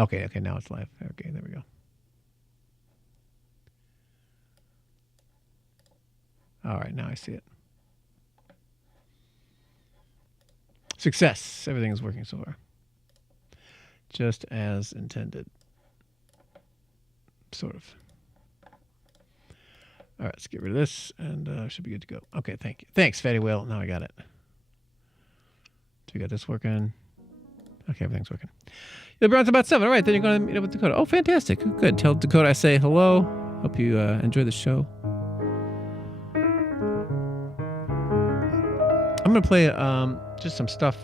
Okay, now it's live. Okay, there we go. All right, now I see it. Success. Everything is working so far. Just as intended. Sort of. All right, let's get rid of this, and should be good to go. Okay, thank you. Thanks, Fatty Whale. Now I got it. So we got this working. Okay, everything's working. LeBron's about 7. All right, then you're going to meet up with Dakota. Oh, fantastic. Good. Tell Dakota I say hello. Hope you enjoy the show. I'm going to play just some stuff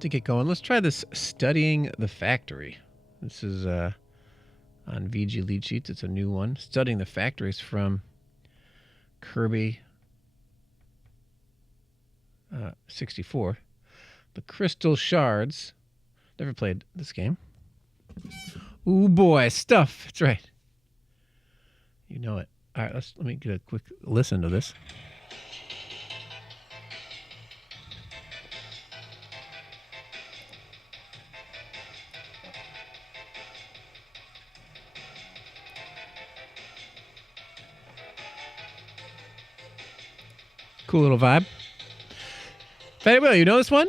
to get going. Let's try this Studying the Factory. This is on VG Lead Sheets. It's a new one. Studying the Factories from Kirby 64. The Crystal Shards. Never played this game. Ooh, boy, stuff. That's right. You know it. All right, let me get a quick listen to this. Cool little vibe. Fatty Will, you know this one?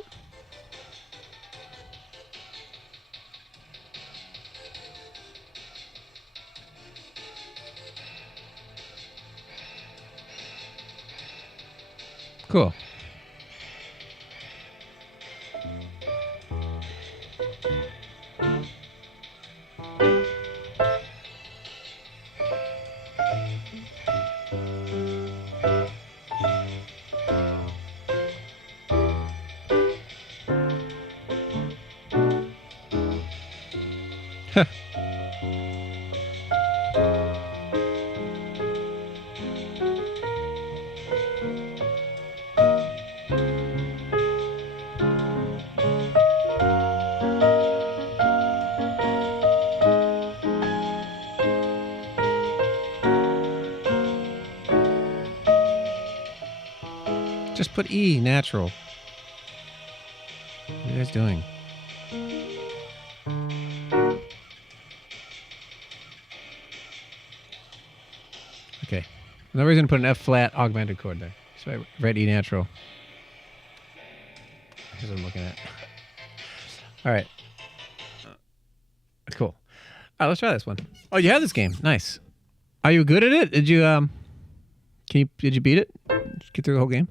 Cool. Just put E, natural. What are you guys doing? Okay. No reason to put an F flat augmented chord there. So I read E natural. Here's what I'm looking at. All right. Cool. All right, let's try this one. Oh, you have this game. Nice. Are you good at it? Did you did you beat it? Did you get through the whole game?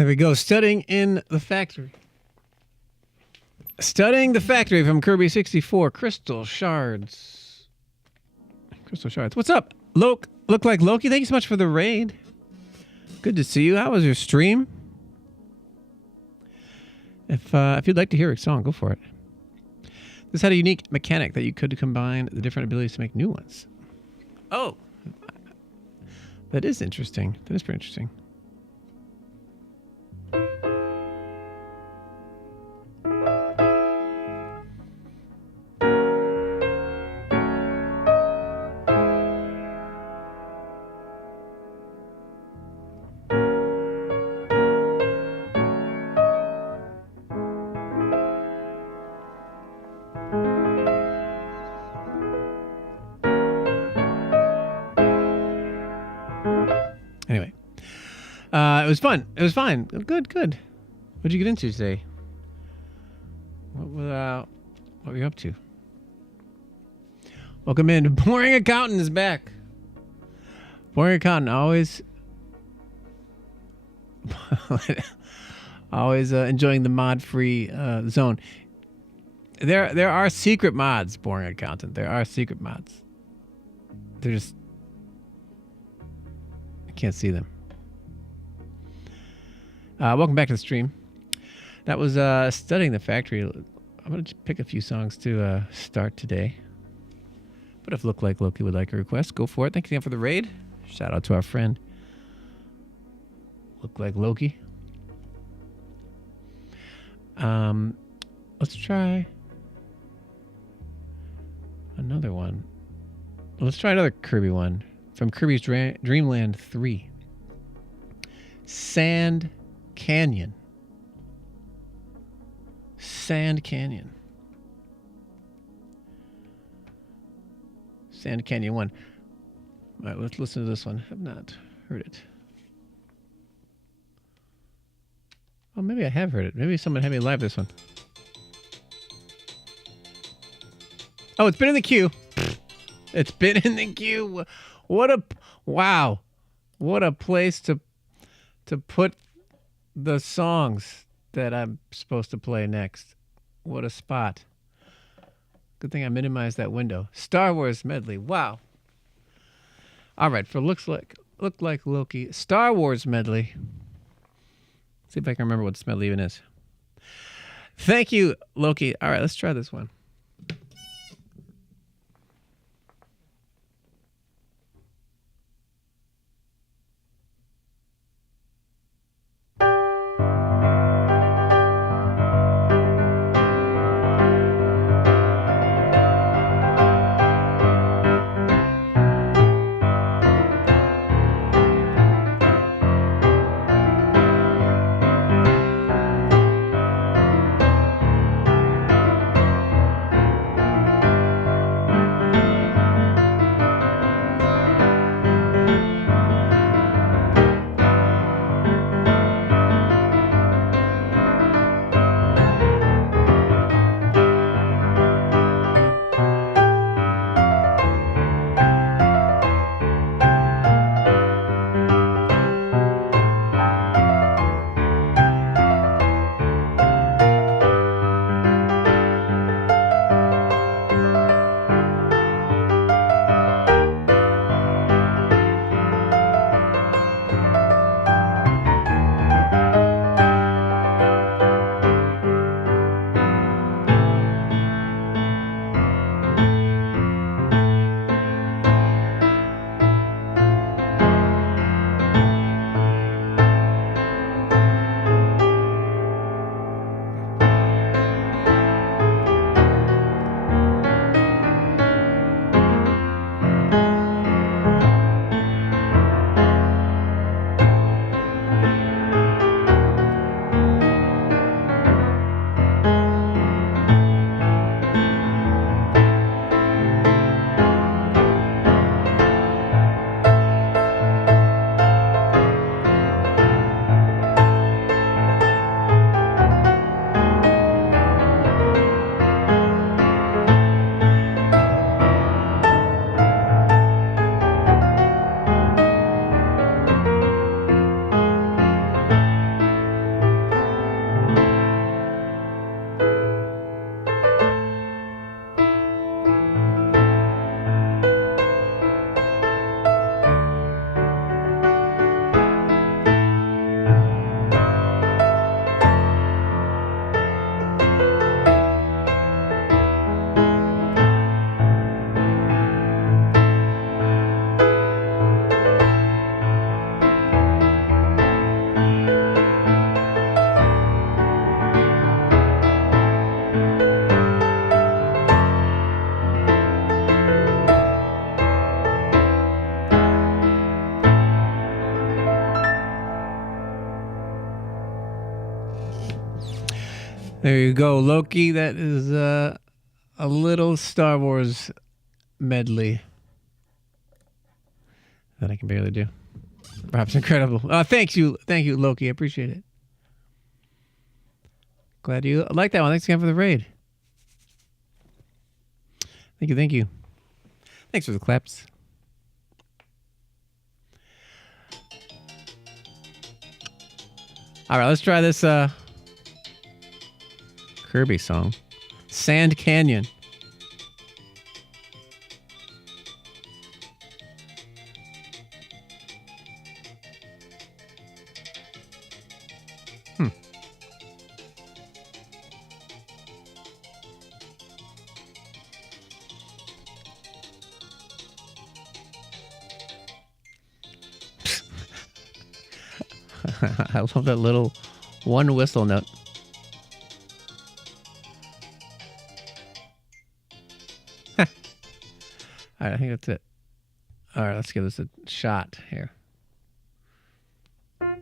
There we go. Studying in the Factory. Studying the Factory from Kirby 64. Crystal Shards. Crystal Shards. What's up? Look like Loki. Thank you so much for the raid. Good to see you. How was your stream? If you'd like to hear a song, go for it. This had a unique mechanic that you could combine the different abilities to make new ones. Oh. That is interesting. That is pretty interesting. Anyway, it was fun. It was fine. Good. What'd you get into today? What were you up to? Welcome in. Boring Accountant is back. Boring Accountant always enjoying the mod-free zone. There are secret mods, Boring Accountant. There are secret mods. They're just can't see them. Welcome back to the stream. That was Studying the Factory. I'm going to pick a few songs to start today. But if Look Like Loki would like a request, go for it. Thank you again for the raid. Shout out to our friend Look Like Loki. Let's try another one. Let's try another Kirby one. From Kirby's Dream Land 3. Sand Canyon. Sand Canyon. Sand Canyon 1. All right, let's listen to this one. I've not heard it. Oh, maybe I have heard it. Maybe someone had me live this one. Oh, it's been in the queue. It's been in the queue. Wow. What a place to put the songs that I'm supposed to play next. What a spot. Good thing I minimized that window. Star Wars medley. Wow. All right, for Look Like Loki, Star Wars medley. See if I can remember what this medley even is. Thank you, Loki. All right, let's try this one. There you go, Loki. That is a little Star Wars medley that I can barely do. Perhaps incredible. Thank you, Loki. I appreciate it. Glad you like that one. Thanks again for the raid. Thank you. Thanks for the claps. All right, let's try this Kirby song, Sand Canyon. I love that little one whistle note. All right, I think that's it. All right, let's give this a shot here. I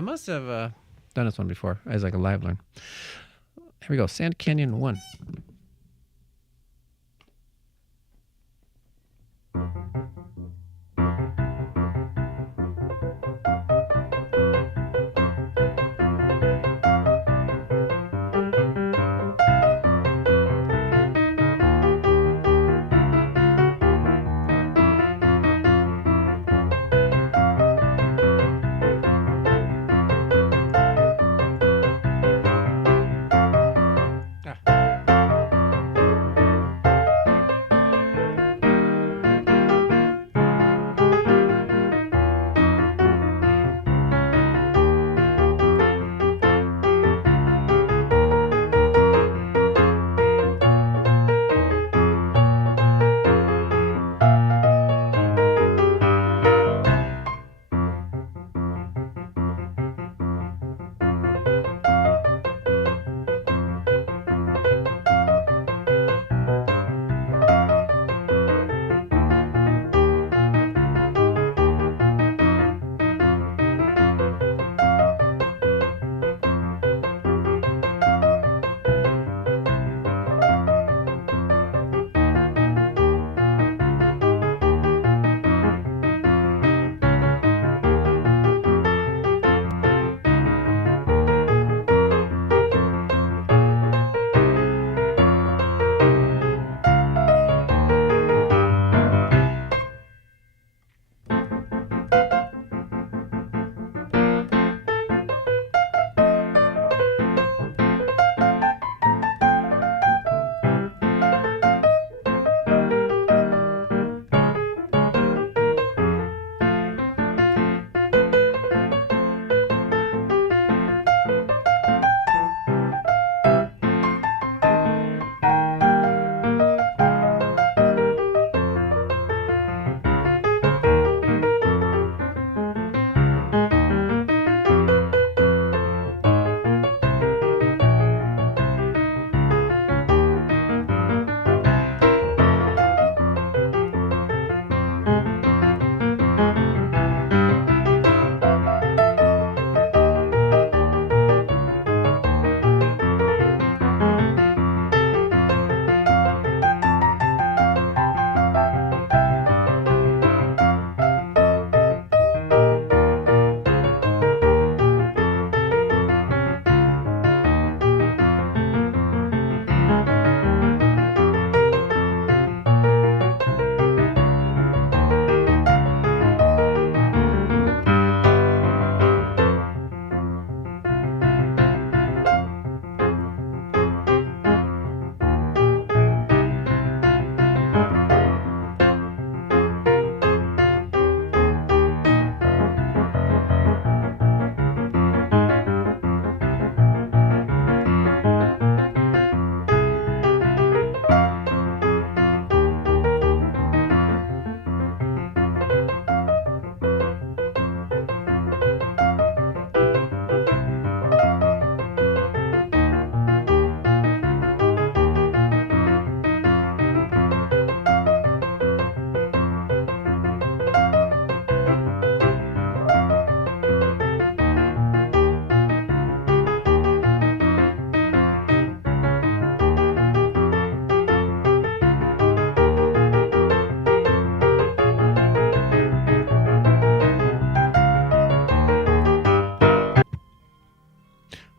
must have done this one before as like a live learn. Here we go, Sand Canyon 1.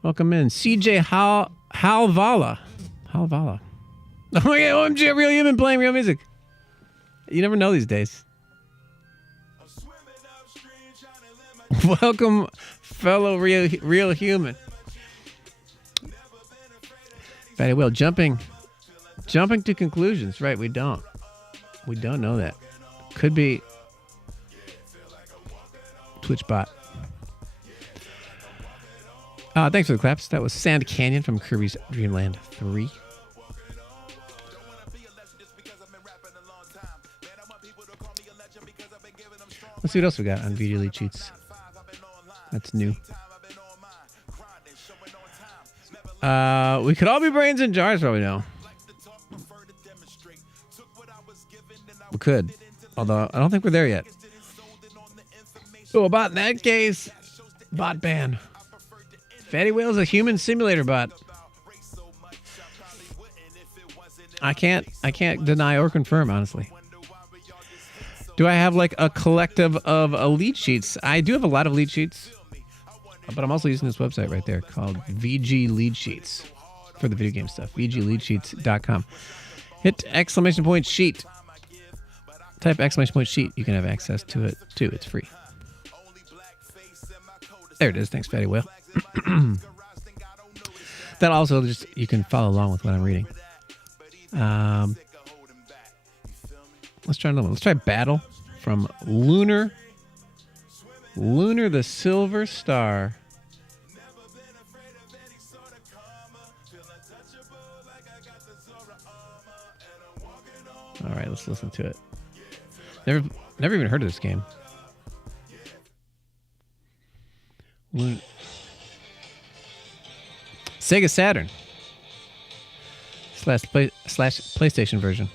Welcome in. CJ Halvala. Halvala. Oh my god, OMG, a real human playing real music. You never know these days. Welcome, fellow real human. Fatty Will, jumping to conclusions. Right, we don't know that. Could be Twitch bot. Thanks for the claps. That was Sand Canyon from Kirby's Dream Land 3. Let's see what else we got on VG Lead Cheats. That's new. We could all be brains in jars, probably now. We could. Although, I don't think we're there yet. Oh, bot in that case. Bot ban. Fatty Whale's a human simulator bot. I can't deny or confirm, honestly. Do I have like a collective of lead sheets? I do have a lot of lead sheets, but I'm also using this website right there called VG Lead Sheets for the video game stuff. VGLeadsheets.com. Hit exclamation point sheet. Type exclamation point sheet. You can have access to it too. It's free. There it is. Thanks, Fatty Whale. That also just you can follow along with what I'm reading. Let's try another one. Let's try Battle from Lunar the Silver Star. All right, let's listen to it. Never even heard of this game. Sega Saturn / PlayStation version.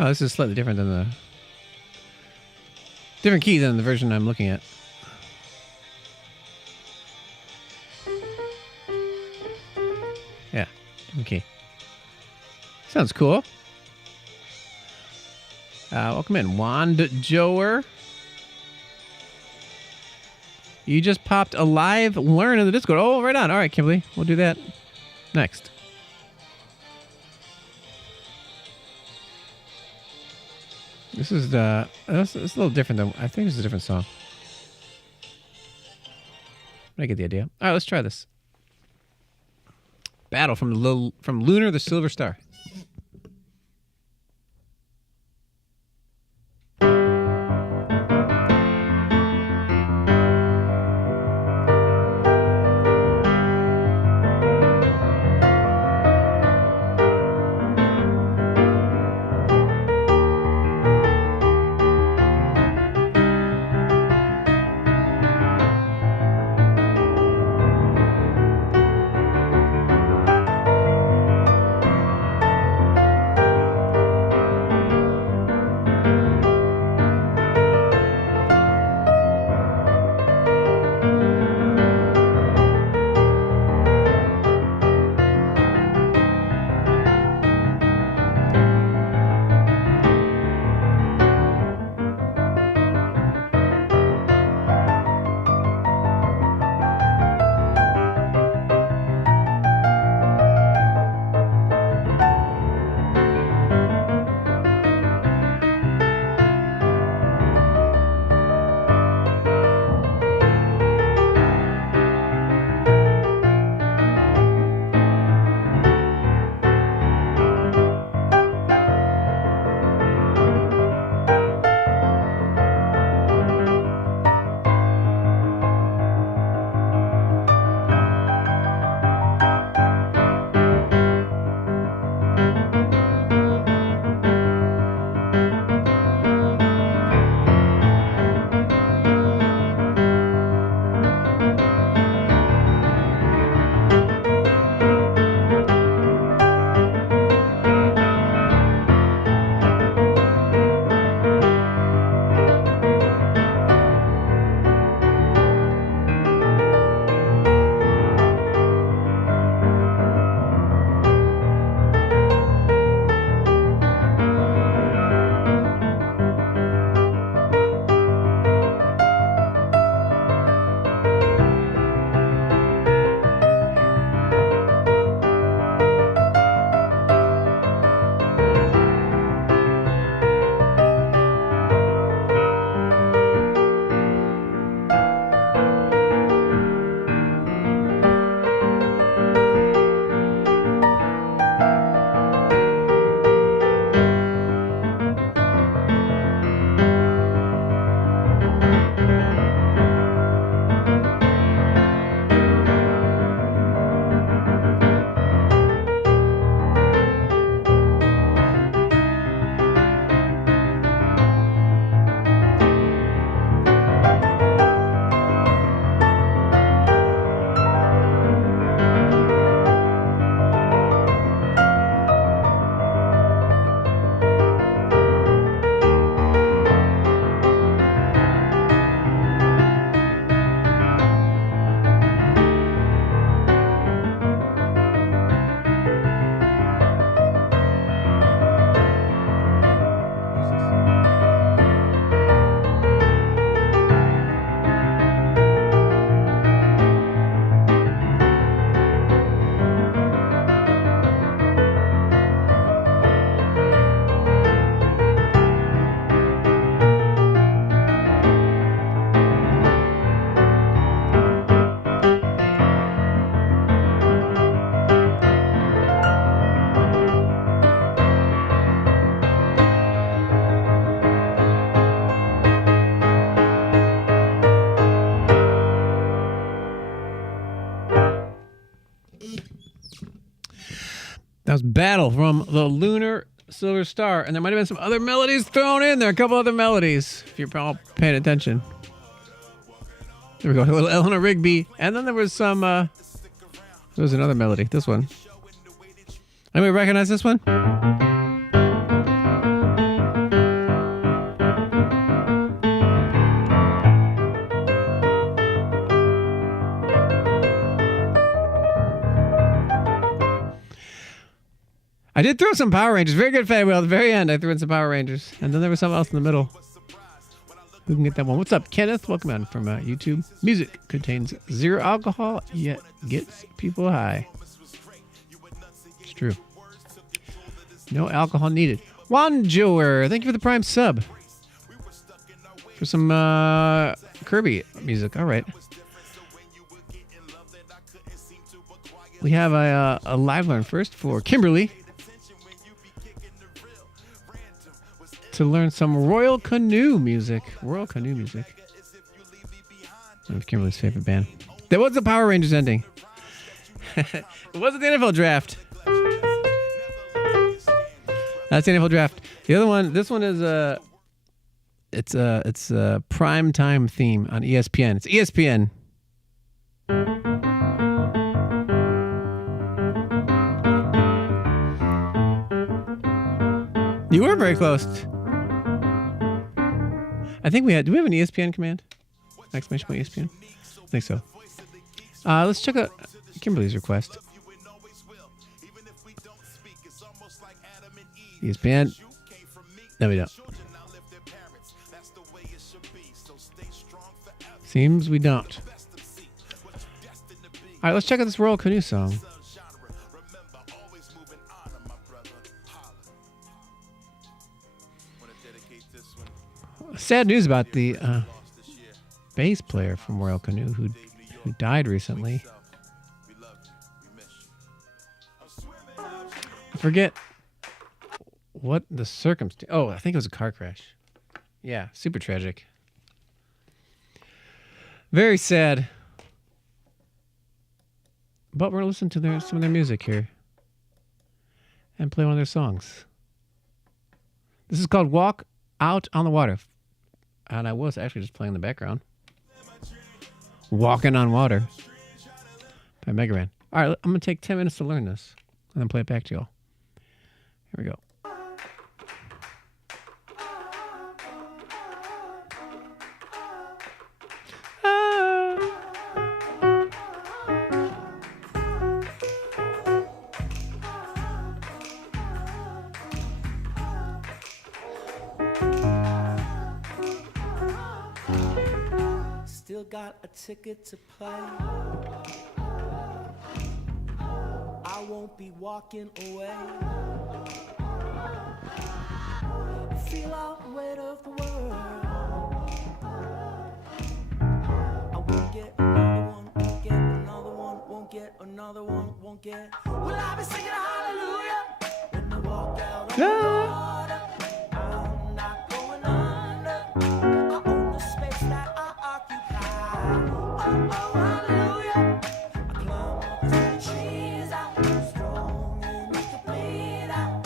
Oh, this is slightly different than the different key than the version I'm looking at. Yeah, different key. Sounds cool. Welcome in, Wand Joer. You just popped a live learn in the Discord. Oh, right on. All right, Kimberly, we'll do that next. This is it's a little different though. I think this is a different song. I get the idea. All right, let's try this. Battle from Lunar the Silver Star. That was Battle from the Lunar Silver Star. And there might have been some other melodies thrown in there. A couple other melodies, if you're all paying attention. There we go. A little Eleanor Rigby. And then there was some... there was another melody. This one. Anybody recognize this one? I did throw some Power Rangers. Very good, Fatty Wheel. At the very end, I threw in some Power Rangers. And then there was something else in the middle. Who can get that one? What's up, Kenneth? Welcome on from YouTube. Music contains zero alcohol, yet gets people high. It's true. No alcohol needed. Wanjoer, thank you for the Prime sub. For some Kirby music. All right. We have a live one first for Kimberly to learn some Royal Canoe music. Royal Canoe music. One of Kimberly's favorite band. That was the Power Rangers ending. It wasn't the NFL draft. That's the NFL draft. The other one, this one is it's a prime time theme on ESPN. It's ESPN. You were very close. I think we had. Do we have an ESPN command? Exclamation point ESPN? I think so. Let's check out Kimberly's request. ESPN. No, we don't. Seems we don't. All right, let's check out this Royal Canoe song. Sad news about the bass player from Royal Canoe who died recently. I forget what the circumstance. Oh, I think it was a car crash. Yeah, super tragic. Very sad. But we're going to listen to some of their music here and play one of their songs. This is called Walk Out on the Water. And I was actually just playing in the background. Walking on Water by Mega Man. All right, I'm going to take 10 minutes to learn this and then play it back to y'all. Here we go. Still got a ticket to play. I won't be walking away. Feel out the weight of the world. I won't get another one, won't get another one, won't get another one, won't get. Will I be singing hallelujah when I walk out on the water? I'm not going under. I own the space that I occupy. Oh, hallelujah. I climb up to the trees, I'm strong enough to breathe out.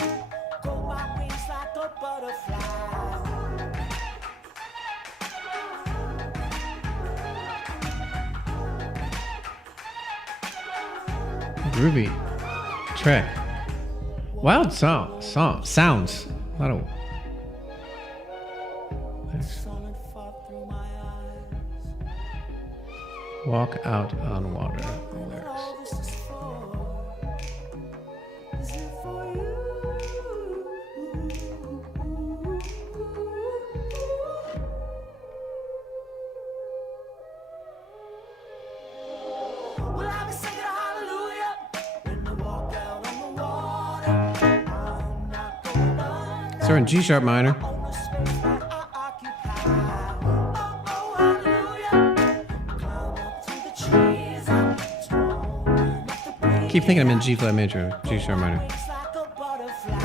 Go my wings like a butterfly. Groovy track. Wild sounds. A lot of. Solid fought through my eyes. Walk Out on Water. The lyrics. All this is for. Is it for you? Will I be singing hallelujah when I walk out on the water? I'm not going under. So we're in G sharp minor. On the space that I occupy. Oh, hallelujah. I climb up to the trees. I'm strong enough to breathe. Keep thinking I'm in G flat major, G sharp minor. Wings like a butterfly.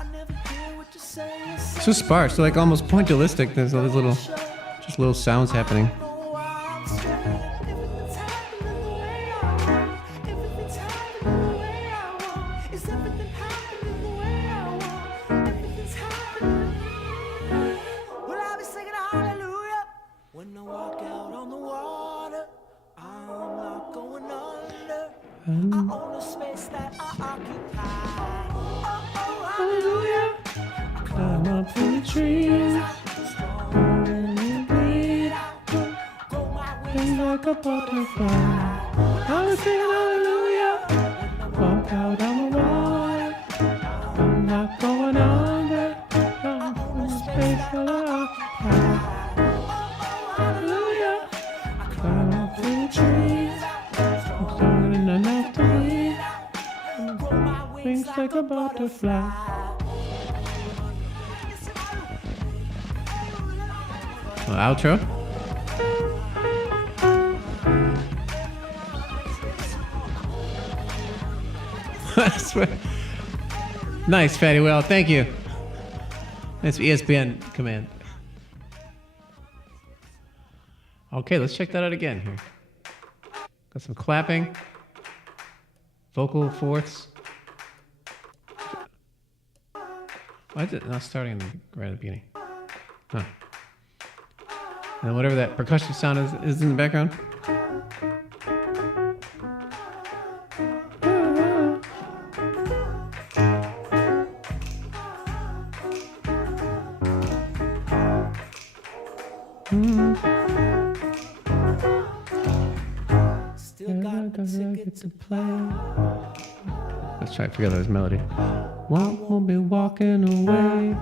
I So sparse, so like almost pointillistic. There's all these little, just little sounds happening. Well, I'll be singing hallelujah when I walk out on the water. I'm not going under. I own the space that I occupy. Oh, oh, hallelujah. Climb up in the trees, Strong and breathe out. Go my way. like a butterfly. I was singing hallelujah. Walk out on the water. I'm not going under. I'm in the space that I occupy. Hallelujah. Climb up in the trees. I'm strong enough to breathe. Wings like a butterfly. Outro. I swear. Nice, Fatty Well. Thank you. That's ESPN command. Okay, let's check that out again here. Got some clapping, vocal fourths. Why is it not starting right at the beginning? Huh. And whatever that percussion sound is in the background. Still got the ticket to play. Let's try to figure out this melody. Won't be walking away.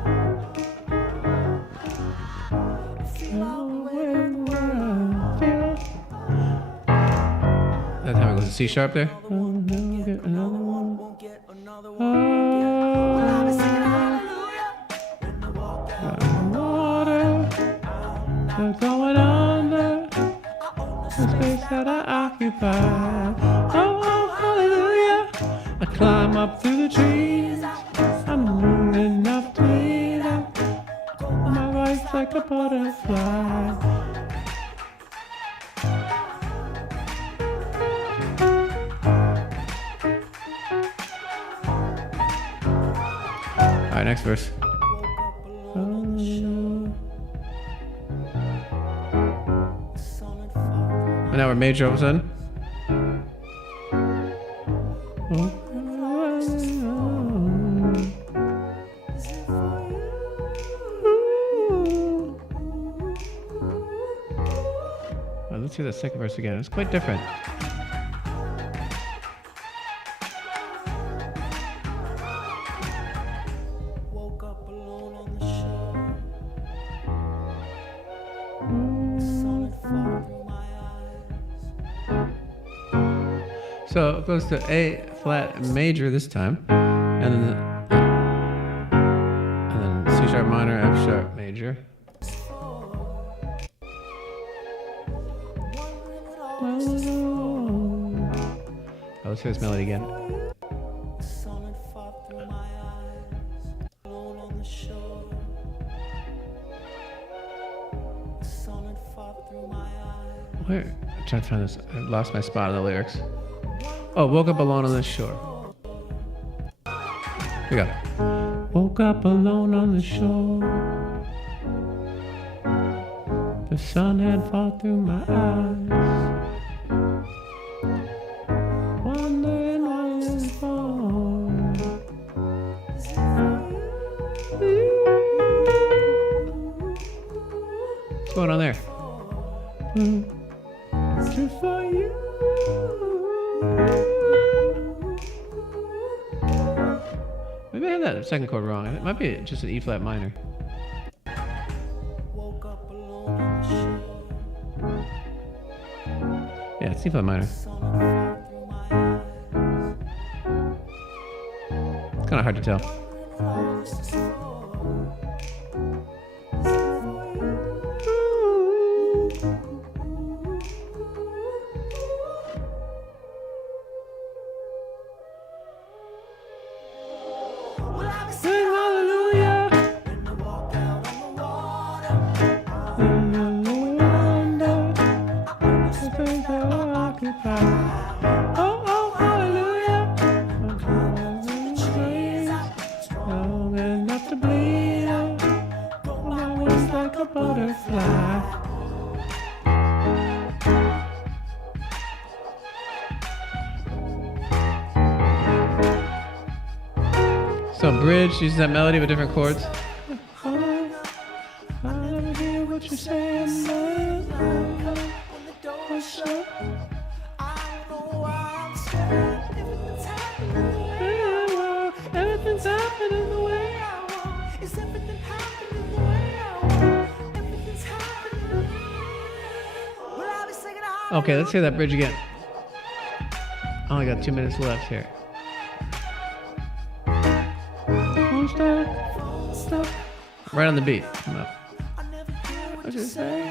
That time it goes to C sharp there. Won't get another one. Won't get another one. Well, I'll be singing hallelujah when I walk out. Water, they're going under the space that I occupy. Oh, oh, hallelujah. I climb up through the trees. I'm young enough to breathe out. My voice like a butterfly. All right, next verse. And now we're major all of a sudden. Well, let's hear the second verse again. It's quite different. Woke up alone on the shore. The sun had fallen through my eyes. So it goes to A flat major this time, and then C sharp minor, F sharp major. Oh, let's hear this melody again. The sun had fallen through my eyes. Alone on the shore. The sun had fallen through my eyes. Where? I'm trying to find this. I lost my spot in the lyrics. Oh, woke up alone on the shore. Here we go. Woke up alone on the shore. The sun had fallen through my eyes. Wondering what it's for. What's going on there? Just for you. Maybe I have that second chord wrong. It might be just an E flat minor. Woke up alone on the shore. Yeah, it's E flat minor. The sun had fallen through my eyes. It's kind of hard to tell. Well, I'll be Sing singing hallelujah. when I walk So bridge uses that melody with different chords. I never hear what you're saying. Everything's happening the way I want. Is everything happening the way I want? Everything's happening. Well, I'll be singing hallelujah. Okay, let's hear that bridge again. I only got 2 minutes left here. Stop. Right on the beat. Come up. What you say?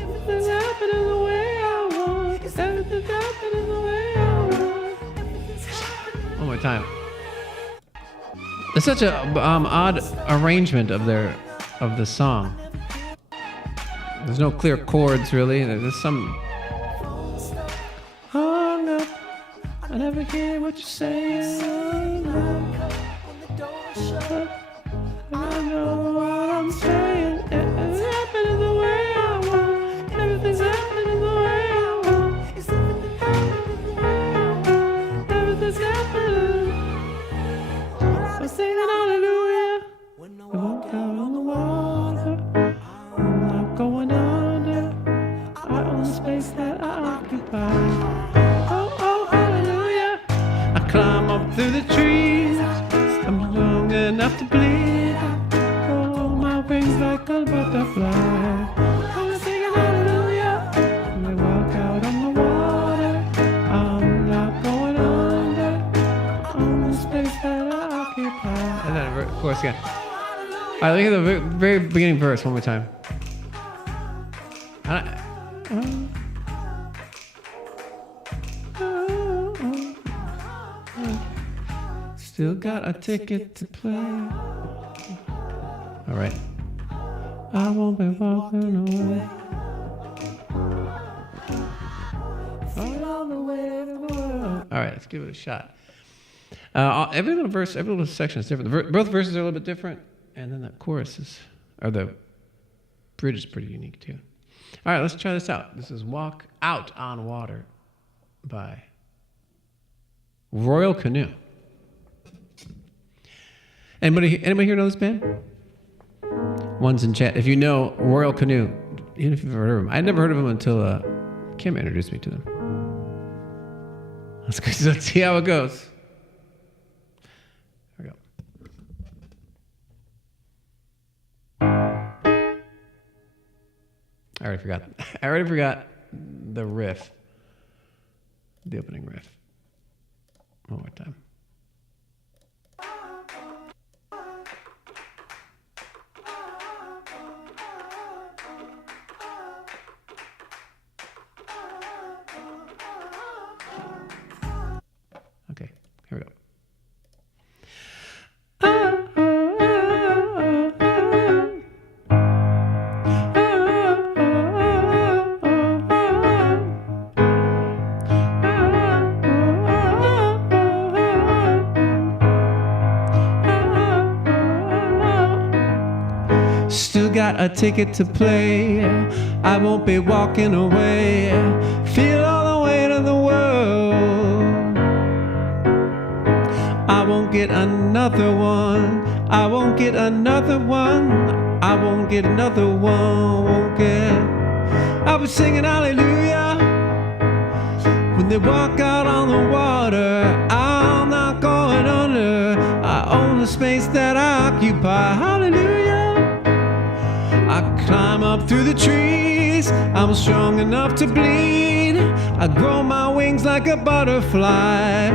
Everything's happening the way I want. Everything's happening the way I want. One more time. It's such a odd arrangement of the song. There's no clear chords really. There's some. Hung up. I never hear what you're saying. I know what I'm saying. It's happening the way I want. Everything's happening the way I want. It's everything happening the way I want. Everything's happening. I'm singing hallelujah. When I walk out on the water, I'm not going under. I own the space that I occupy. Oh, hallelujah. I climb up through the trees. I'm young enough to bleed. Oh, my wings like a butterfly. I'm singing hallelujah. When I walk out on the water, I'm not going under. I own the space that I occupy. And then, of course, again. All right, let me hear the very beginning verse one more time. Still got a ticket to play. All right. I won't be walking away. All the way to the world. All right, let's give it a shot. Every little verse, every little section is different. Both verses are a little bit different, and then the chorus is, or the bridge is pretty unique too. All right, let's try this out. This is "Walk Out on Water" by Royal Canoe. Anybody here know this band? One's in chat. If you know Royal Canoe, even if you've heard of them, I'd never heard of them until Kim introduced me to them. Let's see how it goes. Here we go. I already forgot the riff, the opening riff. One more time. Okay, here we go. Still got a ticket to play. I won't be walking away. Feel all the weight of the world. I won't get another one. I won't get another one. I won't get another one. Won't get. I'll be singing hallelujah when they walk out on the water. I'm not going under. I own the space that I occupy. Hallelujah. I climb up through the trees. I'm strong enough to bleed. I grow my wings like a butterfly.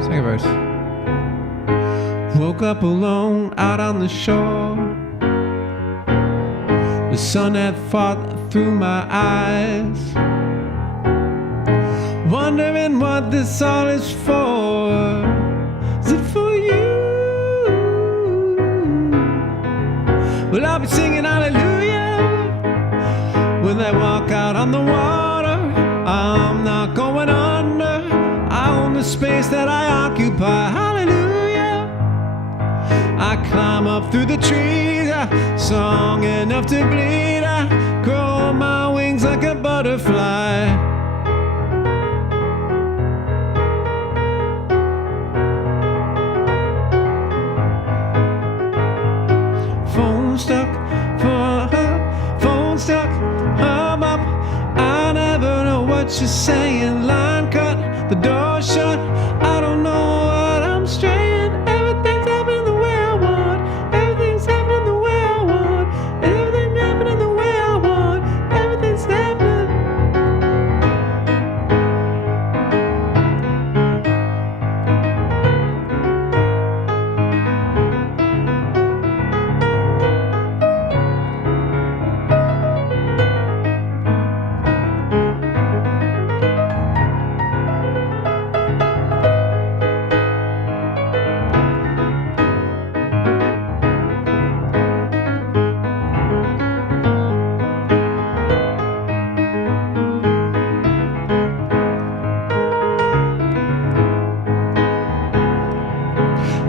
Second verse. Woke up alone out on the shore. The sun had fought through my eyes. Wondering what this all is for. Is it for you? Well, I'll be singing hallelujah when I walk out on the water. I'm not going under. I own the space that I occupy. Hallelujah. climb up through the trees, strong enough to bleed. I grow my wings like a butterfly. Phone stuck, phone stuck, hum up. I never know what you're saying. Line cut, the door shut. I don't know what I'm straying. Everything's happening the way I want. Everything's happening the way I want. Everything's happening the way I want. Everything's happening.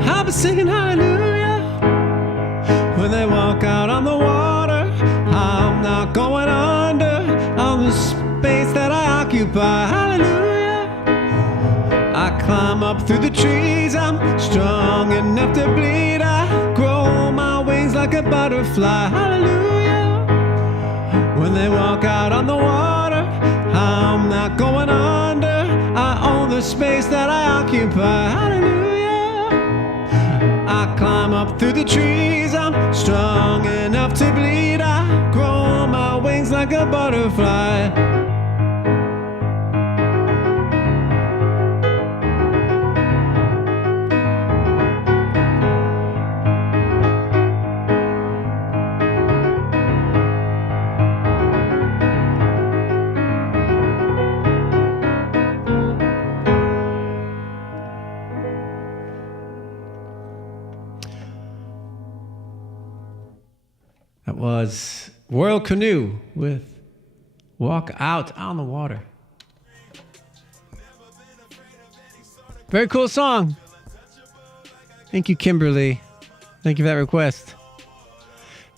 I'll be singing hallelujah when they walk out on the water. I'm not going under on the space that I occupy. Hallelujah. I climb up through the trees. I'm strong enough to bleed. I grow my wings like a butterfly. Hallelujah. When they walk out on the water, I'm not going under. I own the space that I occupy. Hallelujah. I climb up through the trees. I'm strong enough to bleed. I grow my wings like a butterfly. That was Royal Canoe with Walk Out on the Water. Very cool song. Thank you, Kimberly. Thank you for that request.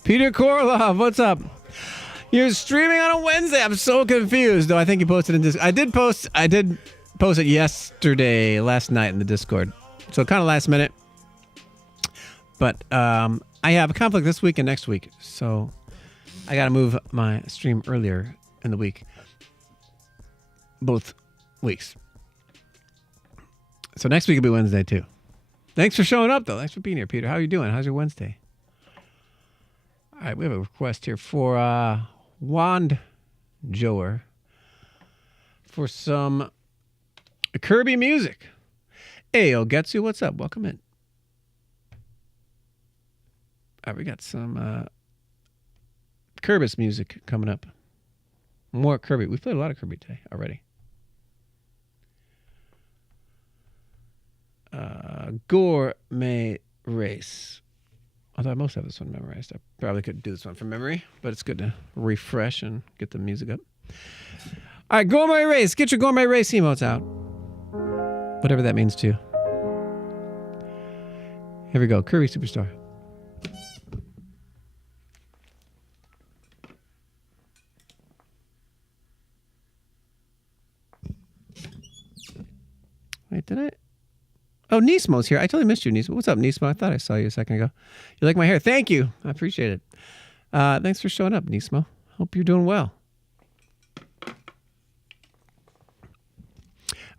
Peter Korlov, what's up? You're streaming on a Wednesday. I'm so confused. Though I think you posted in Discord. I did post it yesterday, last night in the Discord. So kind of last minute. But I have a conflict this week and next week, so I got to move my stream earlier in the week. Both weeks. So next week will be Wednesday, too. Thanks for showing up, though. Thanks for being here, Peter. How are you doing? How's your Wednesday? All right, we have a request here for Wand Joer for some Kirby music. Hey, Ogetsu, what's up? Welcome in. All right, we got some Kirby's music coming up. More Kirby. We've played a lot of Kirby today already. Gourmet Race. Although I most have this one memorized. I probably could do this one from memory, but it's good to refresh and get the music up. All right, Gourmet Race. Get your Gourmet Race emotes out. Whatever that means to you. Here we go. Kirby Superstar. Wait, did I? Oh, Nismo's here. I totally missed you, Nismo. What's up, Nismo? I thought I saw you a second ago. You like my hair? Thank you. I appreciate it. Thanks for showing up, Nismo. Hope you're doing well. All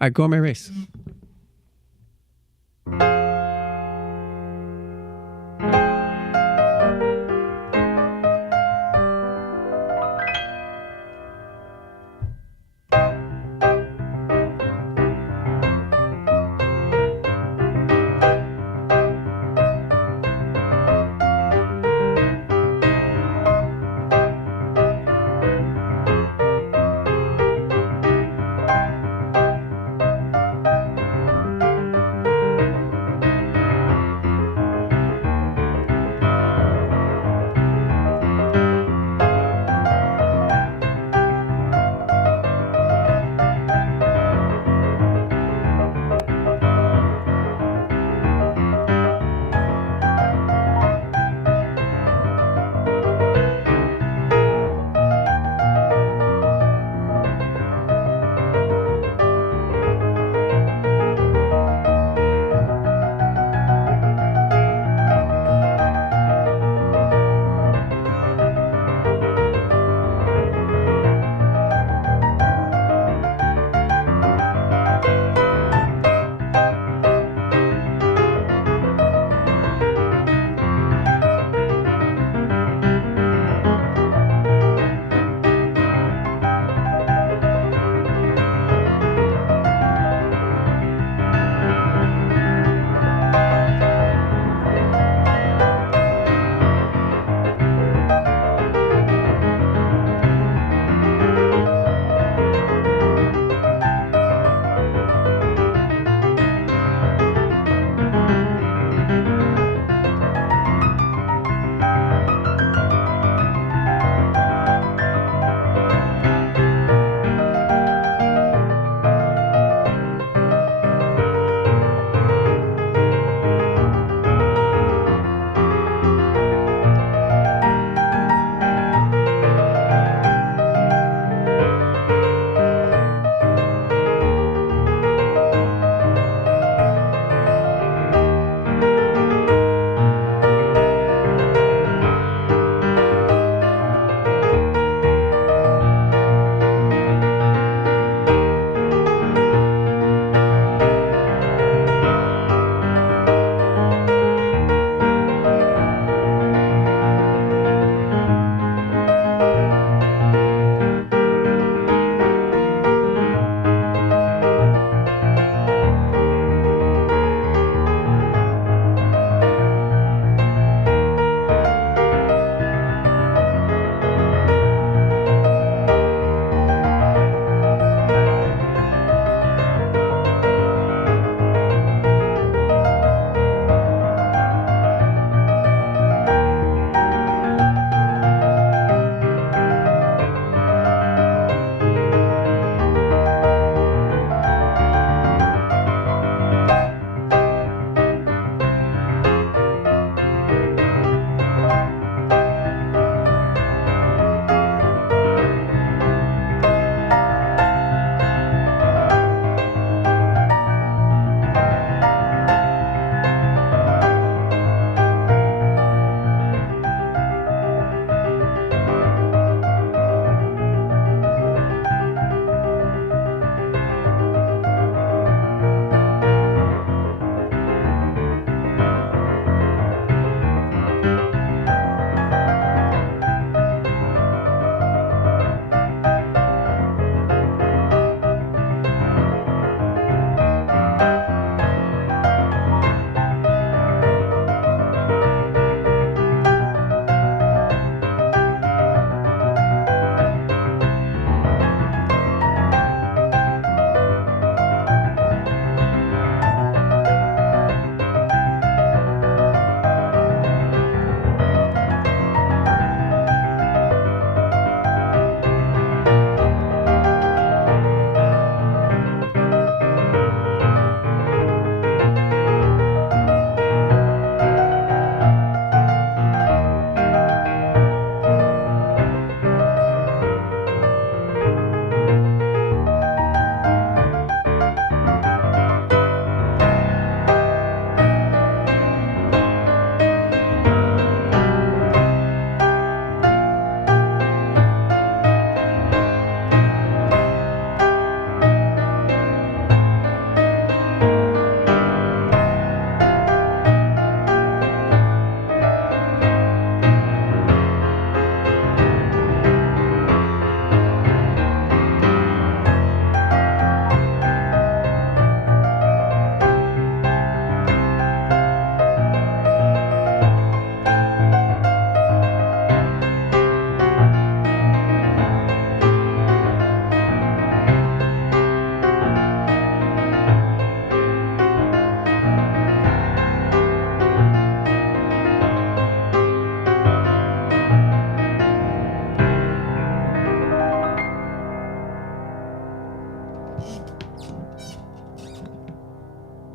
right, Gourmet Race.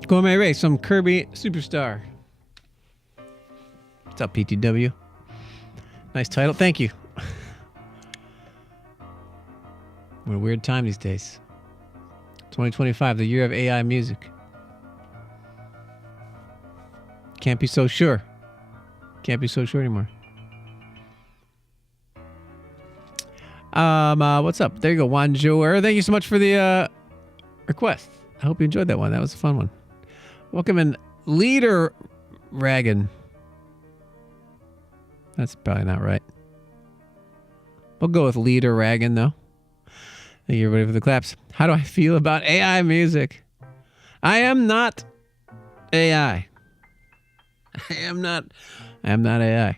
Gourmet Race, some Kirby Superstar. What's up, PTW? Nice title. Thank you. What a weird time these days. 2025, the year of AI music. Can't be so sure. Can't be so sure anymore. What's up? There you go, Juan Joer. Thank you so much for the request. I hope you enjoyed that one. That was a fun one. Welcome in, Leader Ragan. That's probably not right. We'll go with Leader Ragan, though. Thank you, everybody, for the claps. How do I feel about AI music? I am not AI. I am not AI.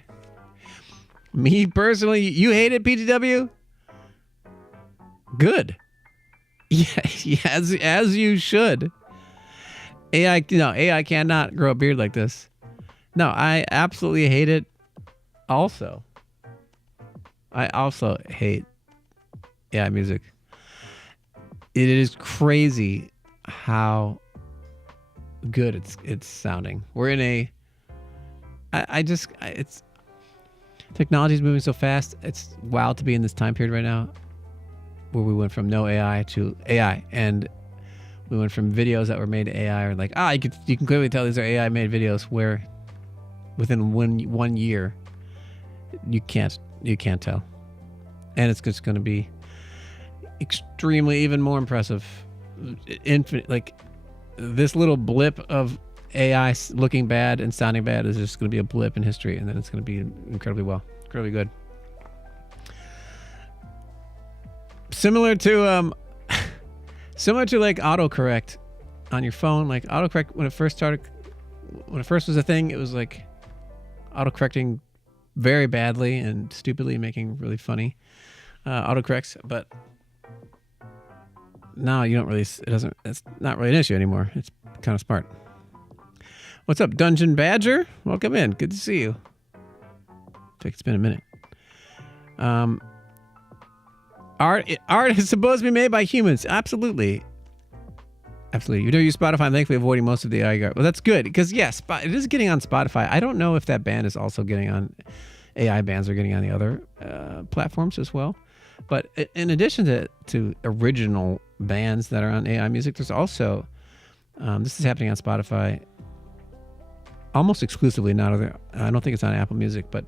Me personally, you hate it, PTW? Good. Yeah, as you should. AI cannot grow a beard like this. No, I absolutely hate it. Also, I also hate AI music. It is crazy how good it's sounding. We're in a it's technology is moving so fast. It's wild to be in this time period right now where we went from no AI to AI, and we went from videos that were made to AI, or like, you can clearly tell these are AI made videos, where within one year you can't tell, and it's just going to be extremely even more impressive. Infinite, like this little blip of AI looking bad and sounding bad is just going to be a blip in history, and then it's going to be incredibly good. Similar to like autocorrect on your phone. Like autocorrect when it first was a thing, it was like autocorrecting very badly and stupidly, making really funny autocorrects. But now it's not really an issue anymore. It's kind of smart. What's up, Dungeon Badger? Welcome in. Good to see you. I think it's been a minute. Art is supposed to be made by humans. Absolutely. You don't use Spotify. I'm thankfully avoiding most of the AI guard. Well, that's good, because yes, it is getting on Spotify. I don't know if that band is also getting on AI bands, or getting on the other platforms as well. But in addition to original bands that are on AI music, there's also this is happening on Spotify almost exclusively. Not other. I don't think it's on Apple Music, but.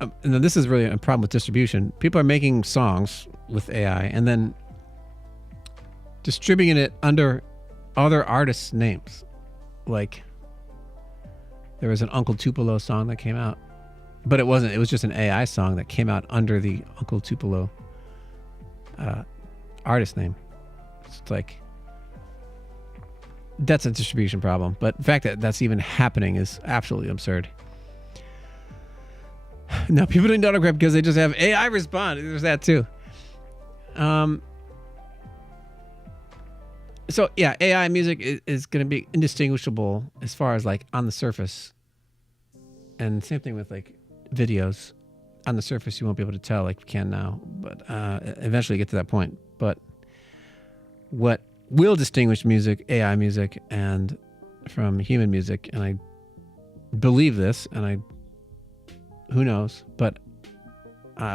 And then this is really a problem with distribution. People are making songs with AI and then distributing it under other artists' names. Like, there was an Uncle Tupelo song that came out, but it wasn't. It was just an AI song that came out under the Uncle Tupelo artist name. It's like, that's a distribution problem. But the fact that that's even happening is absolutely absurd. No, people didn't autocorrect because they just have AI respond. There's that too. So yeah, AI music is going to be indistinguishable as far as like on the surface. And same thing with like videos. On the surface, you won't be able to tell like you can now, but eventually get to that point. But what will distinguish music, AI music, and from human music, and I believe this, and who knows, but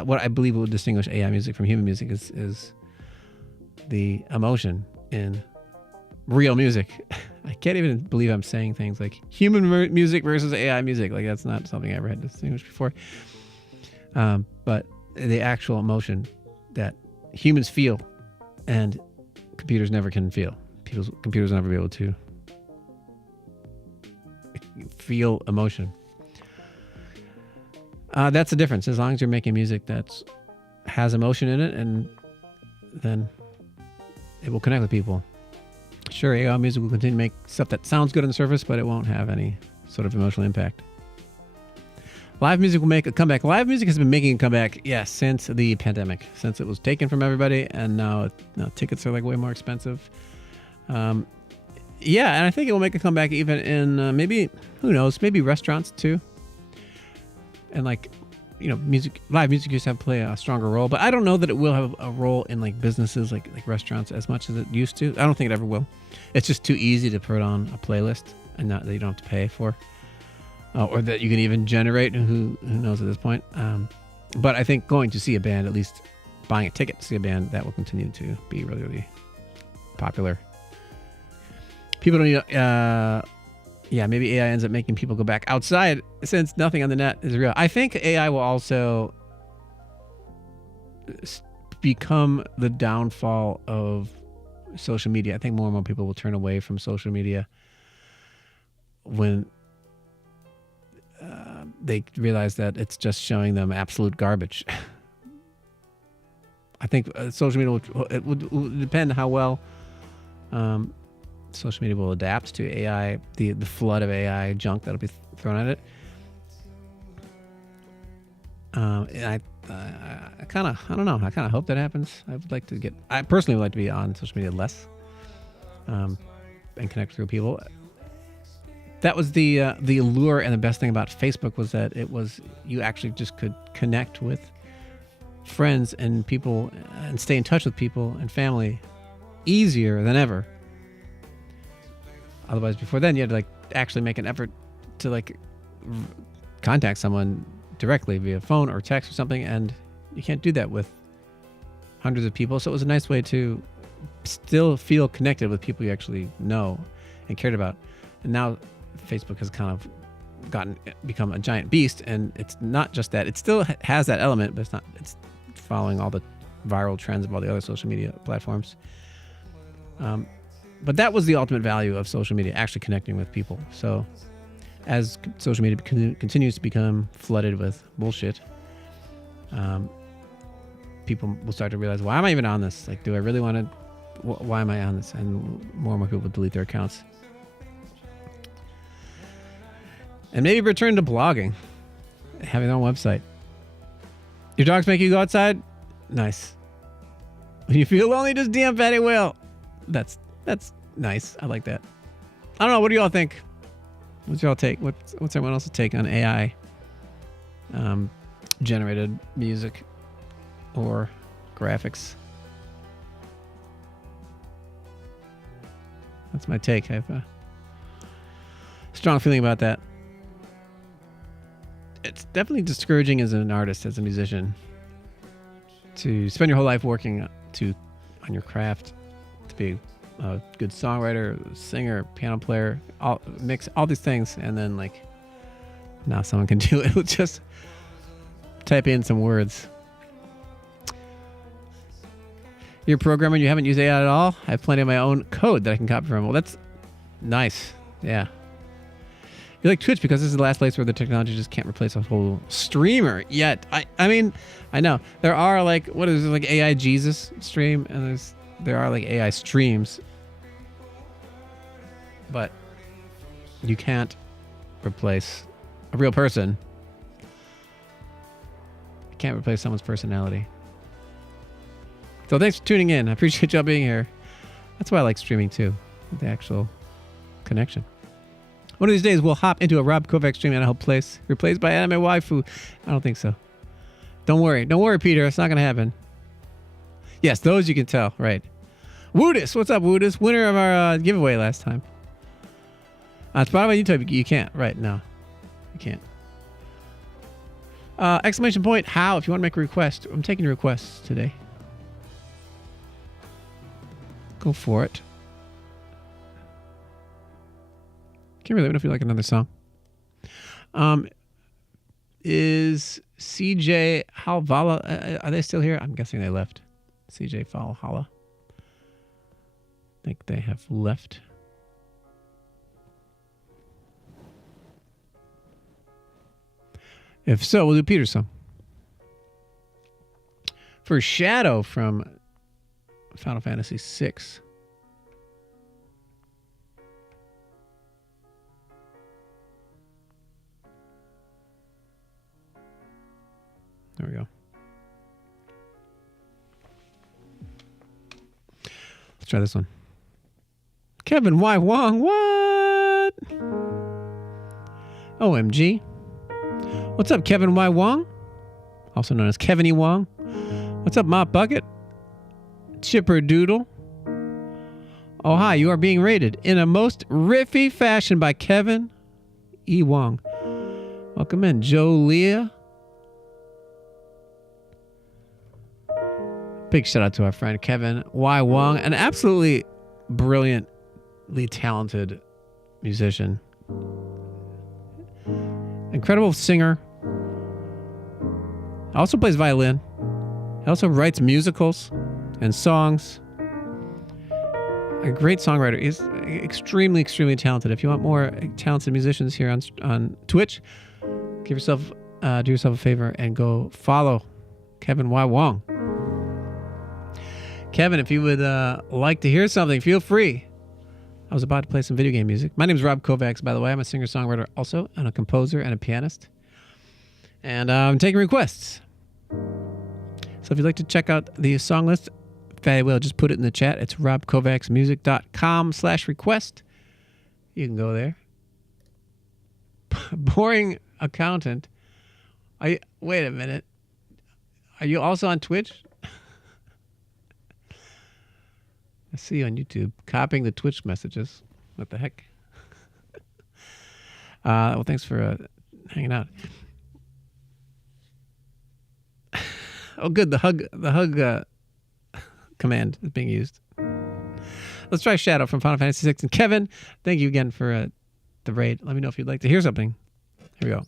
what I believe will distinguish AI music from human music is the emotion in real music. I can't even believe I'm saying things like human music versus AI music. Like, that's not something I ever had distinguished before. But the actual emotion that humans feel and computers never can feel. Computers will never be able to feel emotion. That's the difference. As long as you're making music that has emotion in it, and then it will connect with people. Sure, AI music will continue to make stuff that sounds good on the surface, but it won't have any sort of emotional impact. Live music will make a comeback. Live music has been making a comeback, yes, since the pandemic, since it was taken from everybody, and now tickets are like way more expensive. Yeah, and I think it will make a comeback even in maybe, who knows, maybe restaurants too. And like live music used to play a stronger role, but I don't know that it will have a role in like businesses like restaurants as much as it used to. I don't think it ever will. It's just too easy to put on a playlist and not that you don't have to pay for, or that you can even generate. Who knows at this point? But I think going to see a band, at least buying a ticket to see a band, that will continue to be really, really popular. People don't need. Maybe AI ends up making people go back outside since nothing on the net is real. I think AI will also become the downfall of social media. I think more and more people will turn away from social media when they realize that it's just showing them absolute garbage. I think social media will depend how well social media will adapt to AI, the flood of AI junk that'll be thrown at it. And I kind of, I don't know. I kind of hope that happens. I personally would like to be on social media less, and connect with people. That was the allure, and the best thing about Facebook was that you actually just could connect with friends and people and stay in touch with people and family easier than ever. Otherwise, before then, you had to actually make an effort to contact someone directly via phone or text or something, and you can't do that with hundreds of people. So it was a nice way to still feel connected with people you actually know and cared about. And now Facebook has kind of become a giant beast, and it's not just that. It still has that element, but it's following all the viral trends of all the other social media platforms. But that was the ultimate value of social media, actually connecting with people. So as social media continues to become flooded with bullshit, people will start to realize, why am I even on this? Do I really want to? Why am I on this? And more people delete their accounts. And maybe return to blogging, having their own website. Your dogs make you go outside? Nice. When you feel lonely, just DM Fatty Whale. That's nice. I like that. I don't know. What do y'all think? What's y'all take? What's everyone else's take on AI generated music or graphics? That's my take. I have a strong feeling about that. It's definitely discouraging as an artist, as a musician, to spend your whole life working on your craft, to be a good songwriter, singer, piano player, mix all these things, and then now someone can do it with just type in some words. You're a programmer and you haven't used AI at all? I have plenty of my own code that I can copy from. Well, that's nice. Yeah. You like Twitch because this is the last place where the technology just can't replace a whole streamer yet. I mean, I know there are what is it, AI Jesus stream, and there are AI streams, but you can't replace a real person. You can't replace someone's personality. So thanks for tuning in. I appreciate y'all being here. That's why I like streaming too, the actual connection. One of these days, we'll hop into a Rob Kovacs stream at a place replaced by Anime Waifu. I don't think so. Don't worry, Peter. It's not going to happen. Yes, those you can tell. Right. Woodus, what's up, Woodus? Winner of our giveaway last time. On Spotify, YouTube, you can't. Right, no. You can't. Exclamation point, how? If you want to make a request. I'm taking requests today. Go for it. Can't really, what if you like another song? Is CJ Halvala, are they still here? I'm guessing they left. CJ Valhalla. I think they have left. If so, we'll do Peter's song. For Shadow from Final Fantasy VI. There we go. Let's try this one. Kevin Y. Wong, what? OMG. What's up, Kevin Y. Wong? also known as Kevin E. Wong. What's up, Mop Bucket? Chipper Doodle. Oh, hi. You are being rated in a most riffy fashion by Kevin E. Wong. Welcome in, Joe Leah. Big shout out to our friend Kevin Y. Wong, an absolutely brilliantly talented musician. Incredible singer. Also plays violin. He also writes musicals and songs. A great songwriter. He's extremely, extremely talented. If you want more talented musicians here on Twitch, do yourself a favor and go follow Kevin Y. Wong. Kevin, if you would like to hear something, feel free. I was about to play some video game music. My name is Rob Kovacs, by the way. I'm a singer-songwriter also, and a composer and a pianist. And I'm taking requests. So if you'd like to check out the song list, Fatty Will, just put it in the chat. It's robkovacsmusic.com/request. You can go there. Boring accountant. Wait a minute. Are you also on Twitch? I see you on YouTube copying the Twitch messages. What the heck? Well, thanks for hanging out. Oh, good. The hug command is being used. Let's try Shadow from Final Fantasy VI. And Kevin, thank you again for the raid. Let me know if you'd like to hear something. Here we go.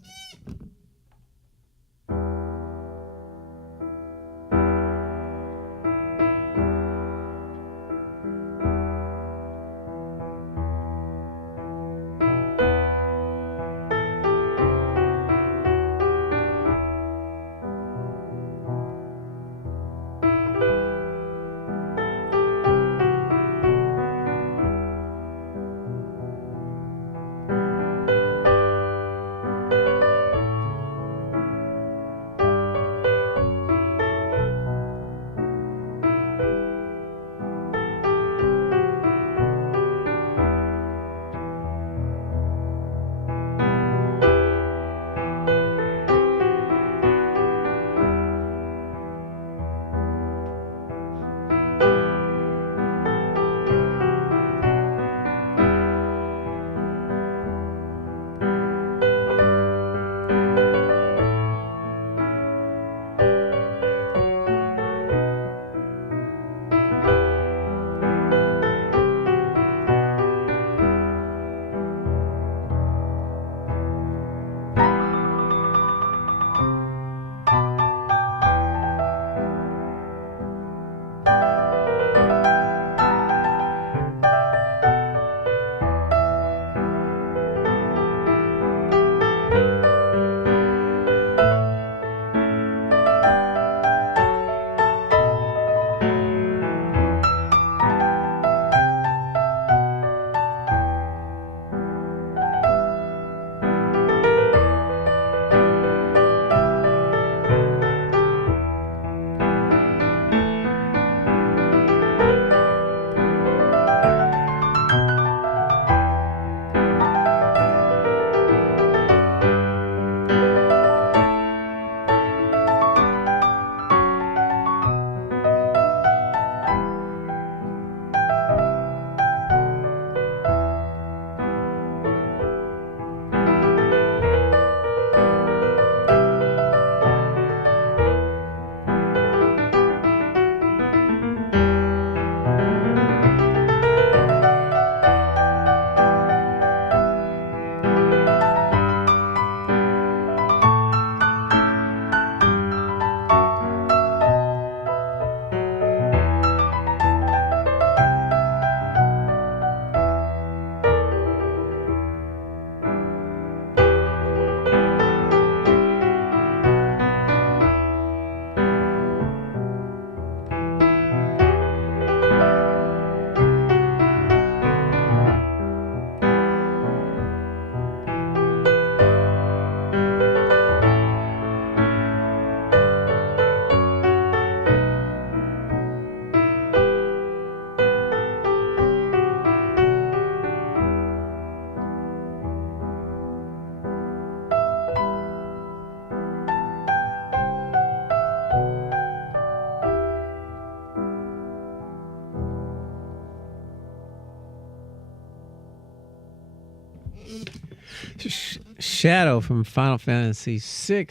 Shadow from Final Fantasy VI,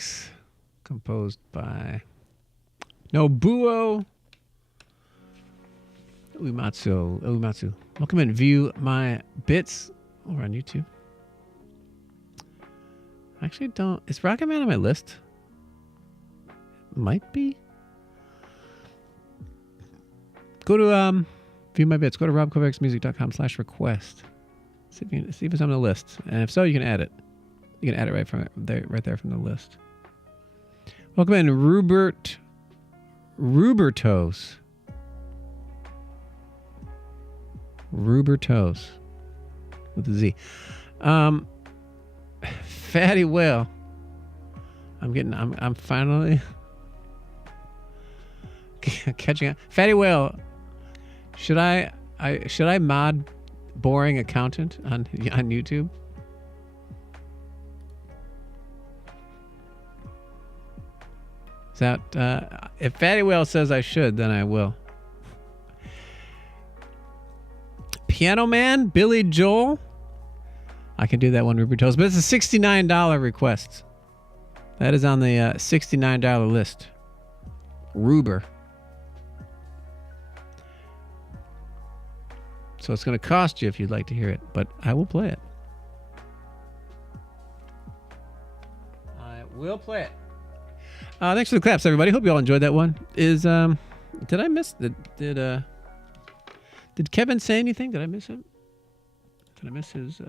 composed by Nobuo Uematsu. Welcome and view my bits over on YouTube. Actually, don't. Is Rocket Man on my list? Might be. Go to view my bits. Go to robkovacsmusic.com/request. See if it's on the list, and if so, you can add it. You can add it right there from the list. Welcome in, Rubertos with a Z. Fatty Whale. I'm finally catching up. Fatty Whale. Should I mod boring accountant on YouTube? Is that if Fatty Whale says I should, then I will. Piano Man, Billy Joel. I can do that one, Rubertos, but it's a $69 request. That is on the $69 list. Ruber. So it's going to cost you if you'd like to hear it, but I will play it. I will play it. Thanks for the claps, everybody. Hope you all enjoyed that one. Did I miss did Kevin say anything? Did I miss him? Did I miss his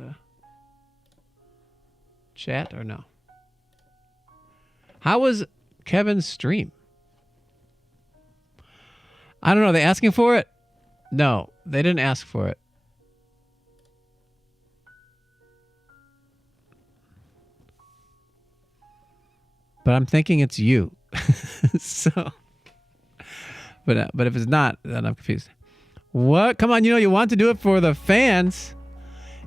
chat or no? How was Kevin's stream? I don't know. Are they asking for it? No, they didn't ask for it. But I'm thinking it's you. So, but if it's not, then I'm confused. What? Come on, you want to do it for the fans.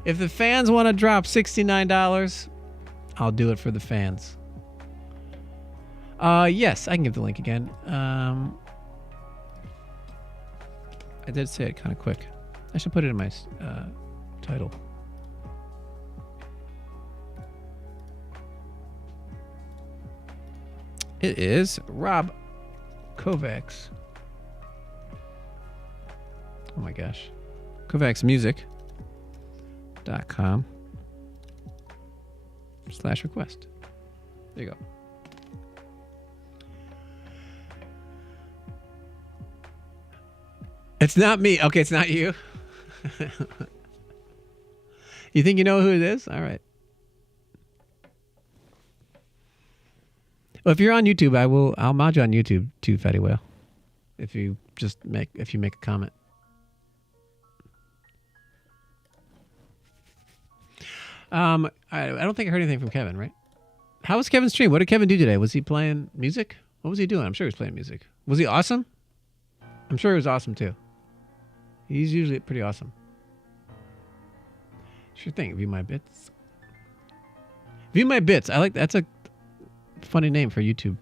If the fans want to drop $69, I'll do it for the fans. Yes, I can give the link again. I did say it kind of quick. I should put it in my title. It is Rob Kovacs. Oh my gosh. KovacsMusic.com/request. There you go. It's not me. Okay, it's not you. You think you know who it is? All right. Well, if you're on YouTube, I'll mod you on YouTube too, Fatty Whale. If you make a comment. I don't think I heard anything from Kevin, right? How was Kevin's stream? What did Kevin do today? Was he playing music? What was he doing? I'm sure he was playing music. Was he awesome? I'm sure he was awesome too. He's usually pretty awesome. Sure thing. View my bits. View my bits. I like that's a funny name for YouTuber.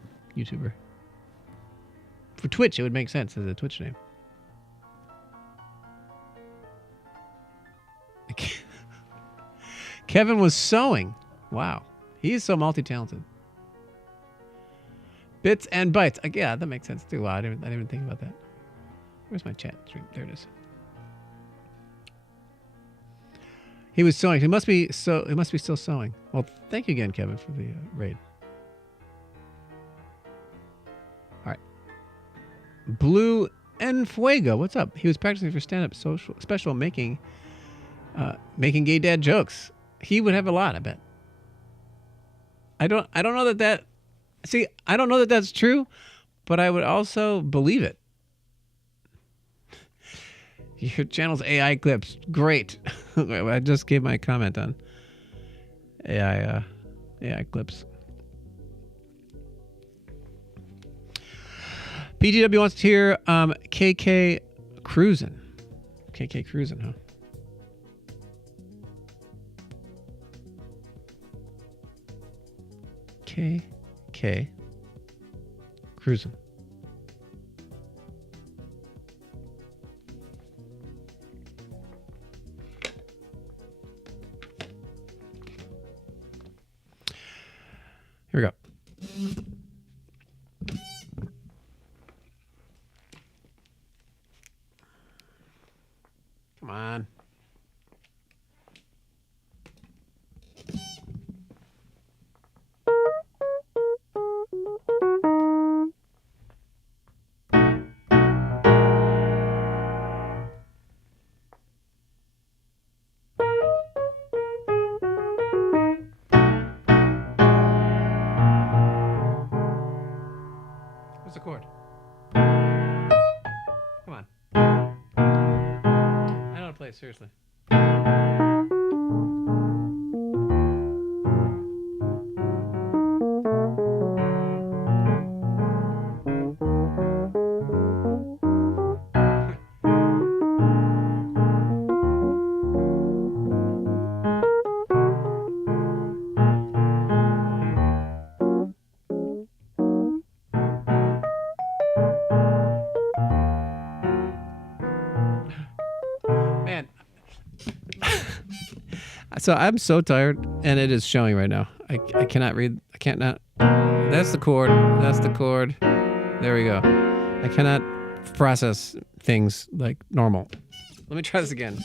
For Twitch, it would make sense as a Twitch name. Kevin was sewing. Wow. He is so multi-talented. Bits and bytes. Yeah, that makes sense too. Wow, I didn't even think about that. Where's my chat stream? There it is. He was sewing. He must be still sewing. Well, thank you again, Kevin, for the raid. All right. Blue en Fuego. What's up? He was practicing for stand-up special making gay dad jokes. He would have a lot, I bet. I don't know that see, I don't know that that's true, but I would also believe it. Your channel's AI clips. Great. I just gave my comment on AI clips. PGW wants to hear KK Cruisin'. KK Cruisin', huh? KK Cruisin'. Here we go. Come on. What's the chord? Come on. I know how to play it, seriously. Man. So I'm so tired, and it is showing right now. I cannot read. I can't not. That's the chord. That's the chord. There we go. I cannot process things like normal. Let me try this again.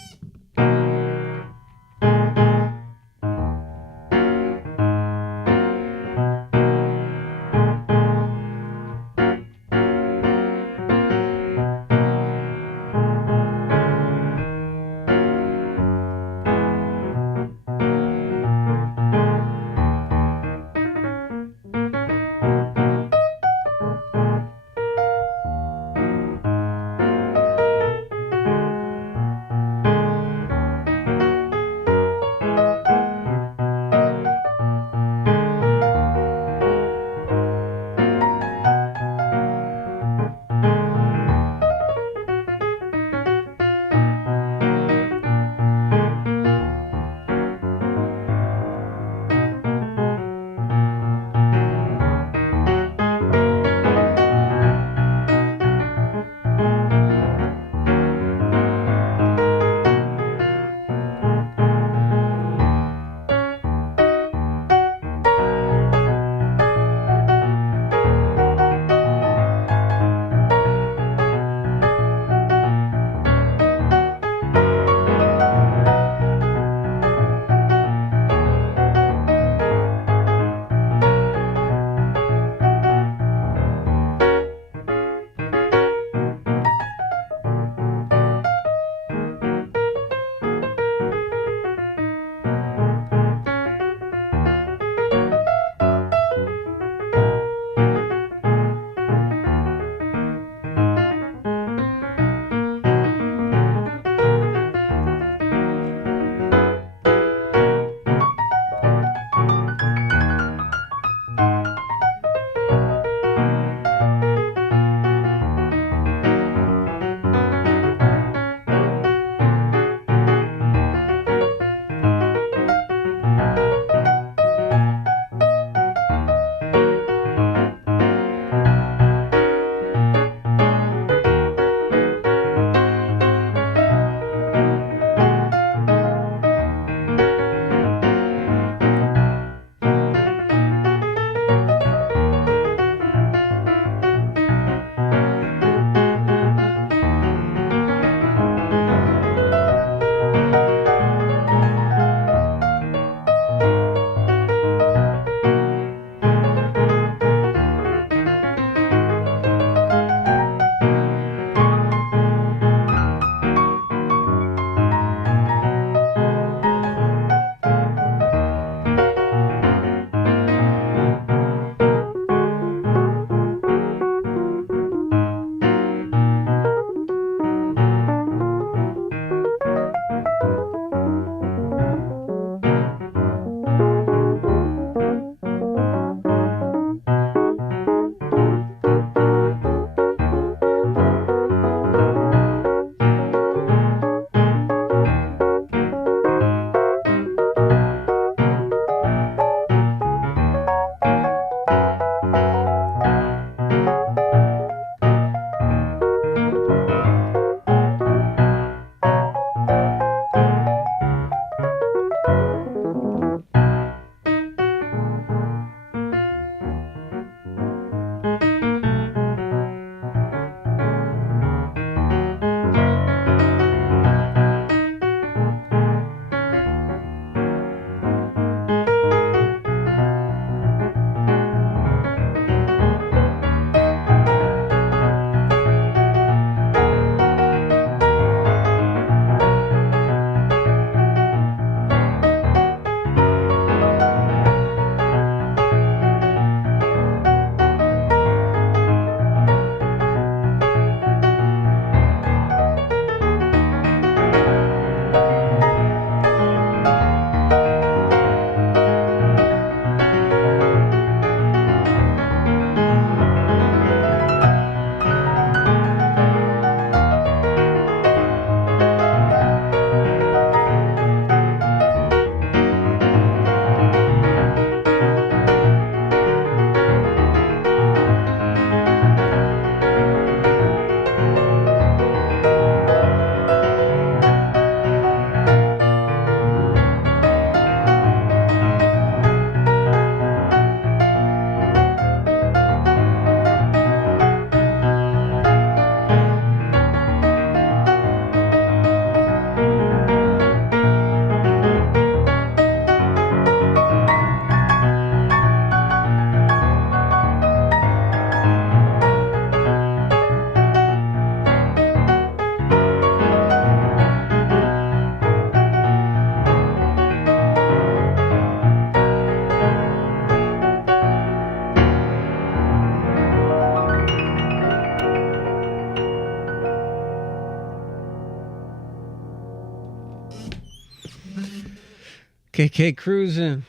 KK Cruising.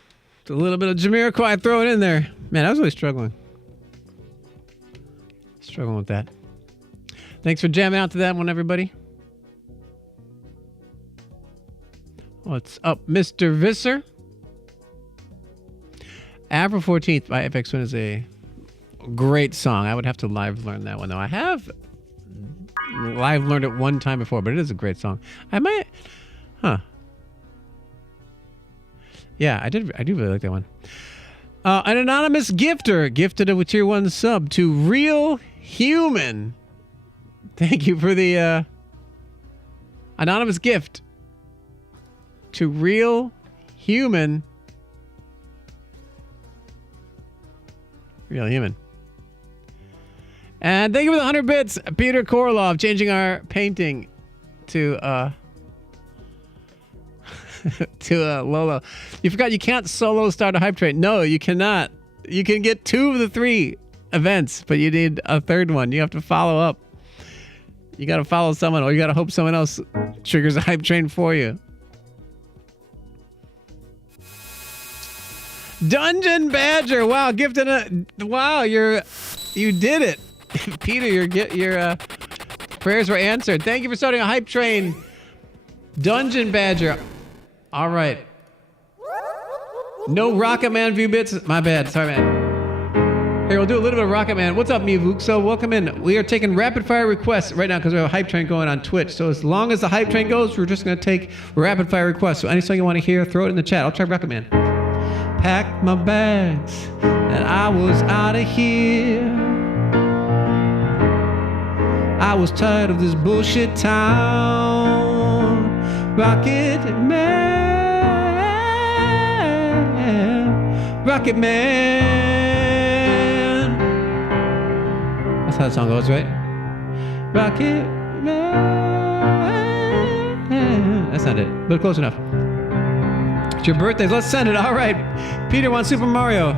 A little bit of Jamiroquai thrown in there. Man, I was really struggling. Struggling with that. Thanks for jamming out to that one, everybody. What's up, Mr. Visser? April 14th by FX Twin is a great song. I would have to live learn that one, though. I have live learned it one time before, but it is a great song. I might... Huh. Yeah, I do really like that one. An anonymous gifter gifted a tier 1 sub to Real Human. Thank you for the anonymous gift to Real Human. Real Human. And thank you for the 100 bits, Peter Korolov, changing our painting to Lolo. You forgot you can't solo start a hype train. No, you cannot. You can get 2 of the 3 events, but you need a third one. You have to follow up. You got to follow someone, or you got to hope someone else triggers a hype train for you. Dungeon Badger. Wow, gifted a... Wow, you did it. Peter, your prayers were answered. Thank you for starting a hype train. Dungeon Badger. All right. No Rocket Man view bits. My bad. Sorry, man. Here, we'll do a little bit of Rocket Man. What's up, Mivuk? So, welcome in. We are taking rapid fire requests right now because we have a hype train going on Twitch. So, as long as the hype train goes, we're just going to take rapid fire requests. So, any song you want to hear, throw it in the chat. I'll try Rocket Man. Packed my bags and I was out of here. I was tired of this bullshit town. Rocket Man. Rocket Man. That's how the song goes, right? Rocket Man. That's not it, but close enough. It's your birthdays. Let's send it. All right. Peter wants Super Mario.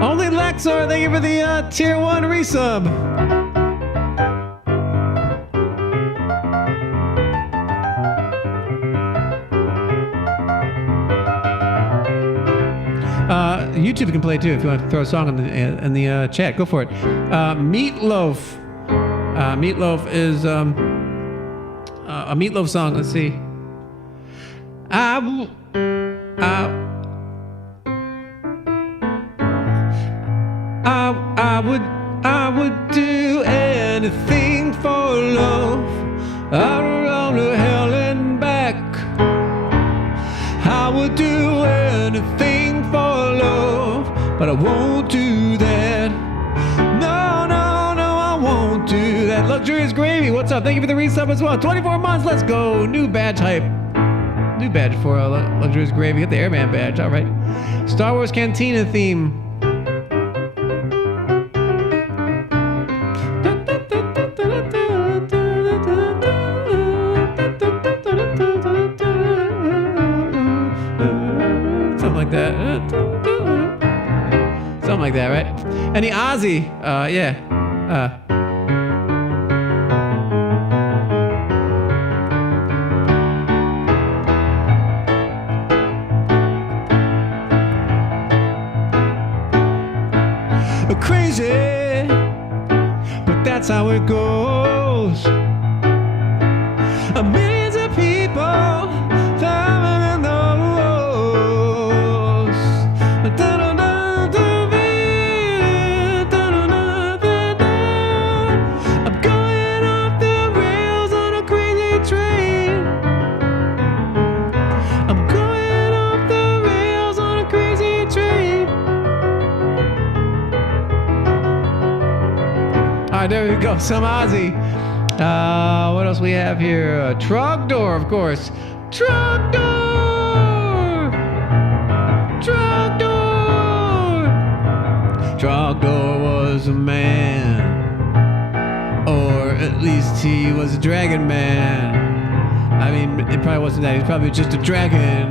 Only Lexor, thank you for the tier 1 resub. YouTube can play too if you want to throw a song in the chat. Go for it. Meatloaf. Meatloaf is a Meatloaf song. Let's see. I would do anything for love. I'd run to hell and back. I would do anything for love, but I won't do that. No, I won't do that. Luxurious Gravy, what's up? Thank you for the resub as well. 24 months, let's go. New badge hype. New badge for Luxurious Gravy. Get the Airman badge, all right. Star Wars Cantina theme. Something like that, right? And the Ozzy, yeah. Crazy, but that's how it goes. Millions of people climbing in the walls. I'm going off the rails on a crazy train. I'm going off the rails on a crazy train. All right, there we go. Some Ozzy. What else we have here? Trogdor, of course. Trogdor! Trogdor! Trogdor was a man at least he was a dragon man. I mean, it probably wasn't that. He's probably just a dragon.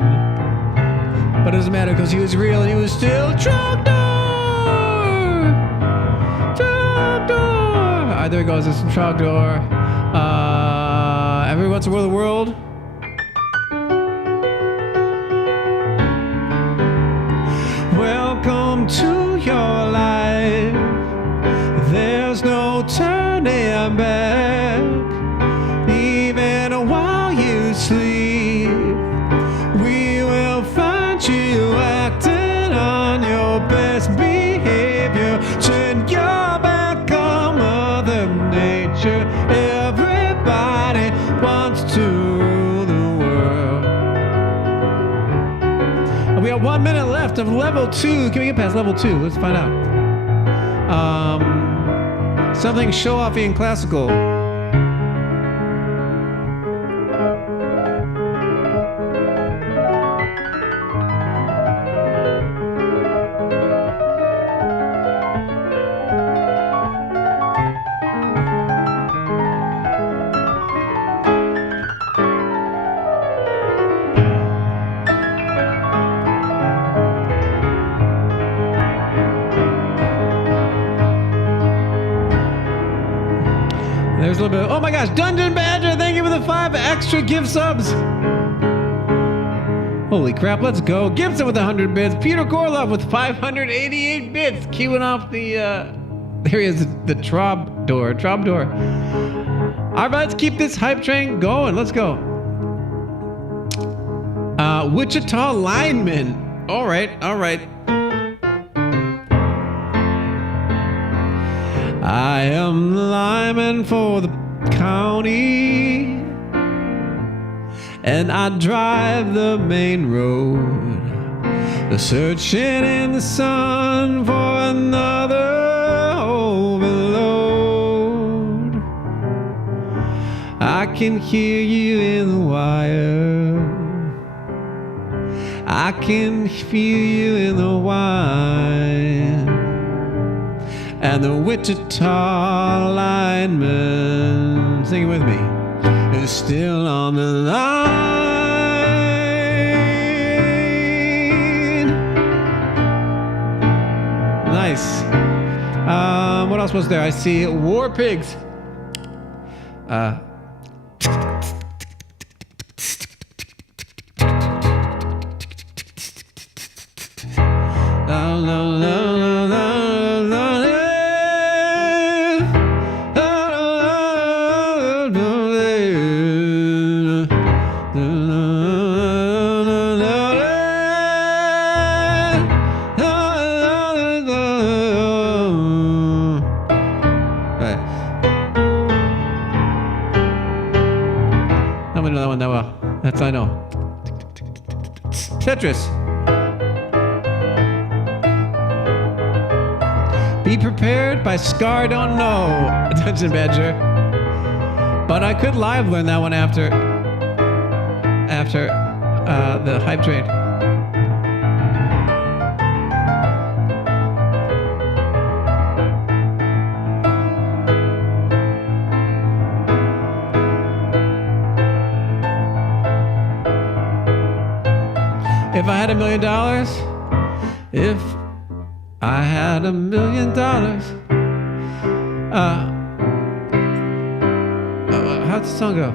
But it doesn't matter because he was real and he was still Trogdor. Trogdor. All right, there he goes. There's some Trogdor. Everyone wants to rule the world. Welcome to your life. There's no turning back. Even while you sleep, we will find you acting on your best behavior. Turn your back on Mother Nature. Everybody wants to rule the world. And we have 1 minute left of level 2. Can we get past level 2? Let's find out. Something show-offy and classical. There's a little bit. Oh my gosh, Dungeon Badger, thank you for the 5 extra gift subs. Holy crap, let's go. Gibson with 100 bits. Peter Gorlov with 588 bits. Queuing off the, there he is, the Trogdor. All right, let's keep this hype train going. Let's go. Wichita lineman. All right. I am the lineman for the county, and I drive the main road, searching in the sun for another overload. I can hear you in the wire, I can feel you in the wine. And the Wichita lineman, sing it with me, is still on the line. Nice. What else was there? I see War Pigs. That's I know. Tetris. Be prepared by Scar Don't Know. Dungeon Badger. But I could live learn that one after the hype train. If I had $1 million, if I had $1 million, how'd the song go?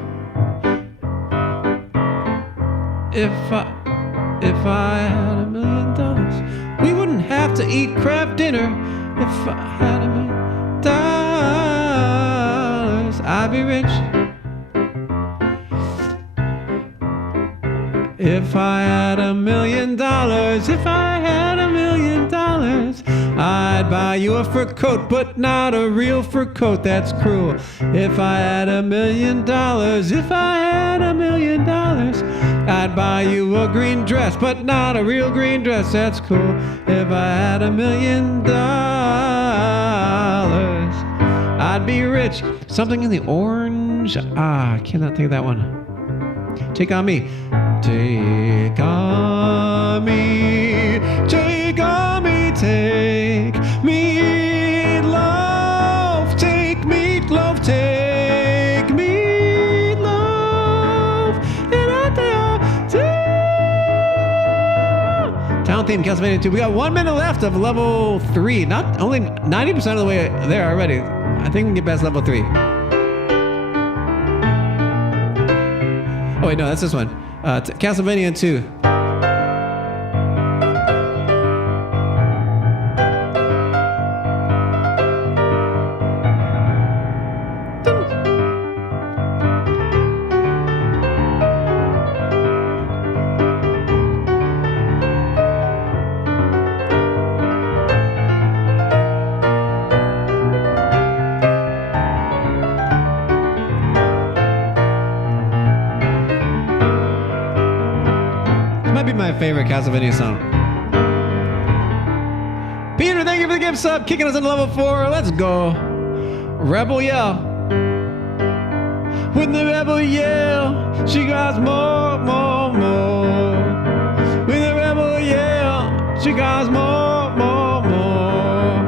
If I had $1 million, we wouldn't have to eat crab dinner. If I had $1 million, I'd be rich. If I had $1 million, if I had $1 million, I'd buy you a fur coat, but not a real fur coat, that's cruel. If I had $1 million, if I had $1 million, I'd buy you a green dress, but not a real green dress, that's cool. If I had $1 million, I'd be rich. Something in the orange, I cannot think of that one. Take on me. Take on me, take on me, take meatloaf, take meatloaf, take Final theme, Castlevania 2. We got 1 minute left of level 3. Not only 90% of the way there already. I think we can get past level 3. Oh wait, no, that's this one. Castlevania 2. My favorite Castlevania song. Peter, thank you for the gift sub, kicking us into level 4. Let's go. Rebel yell. When the rebel yell, she cries more, more, more. When the rebel yell, she cries more, more, more.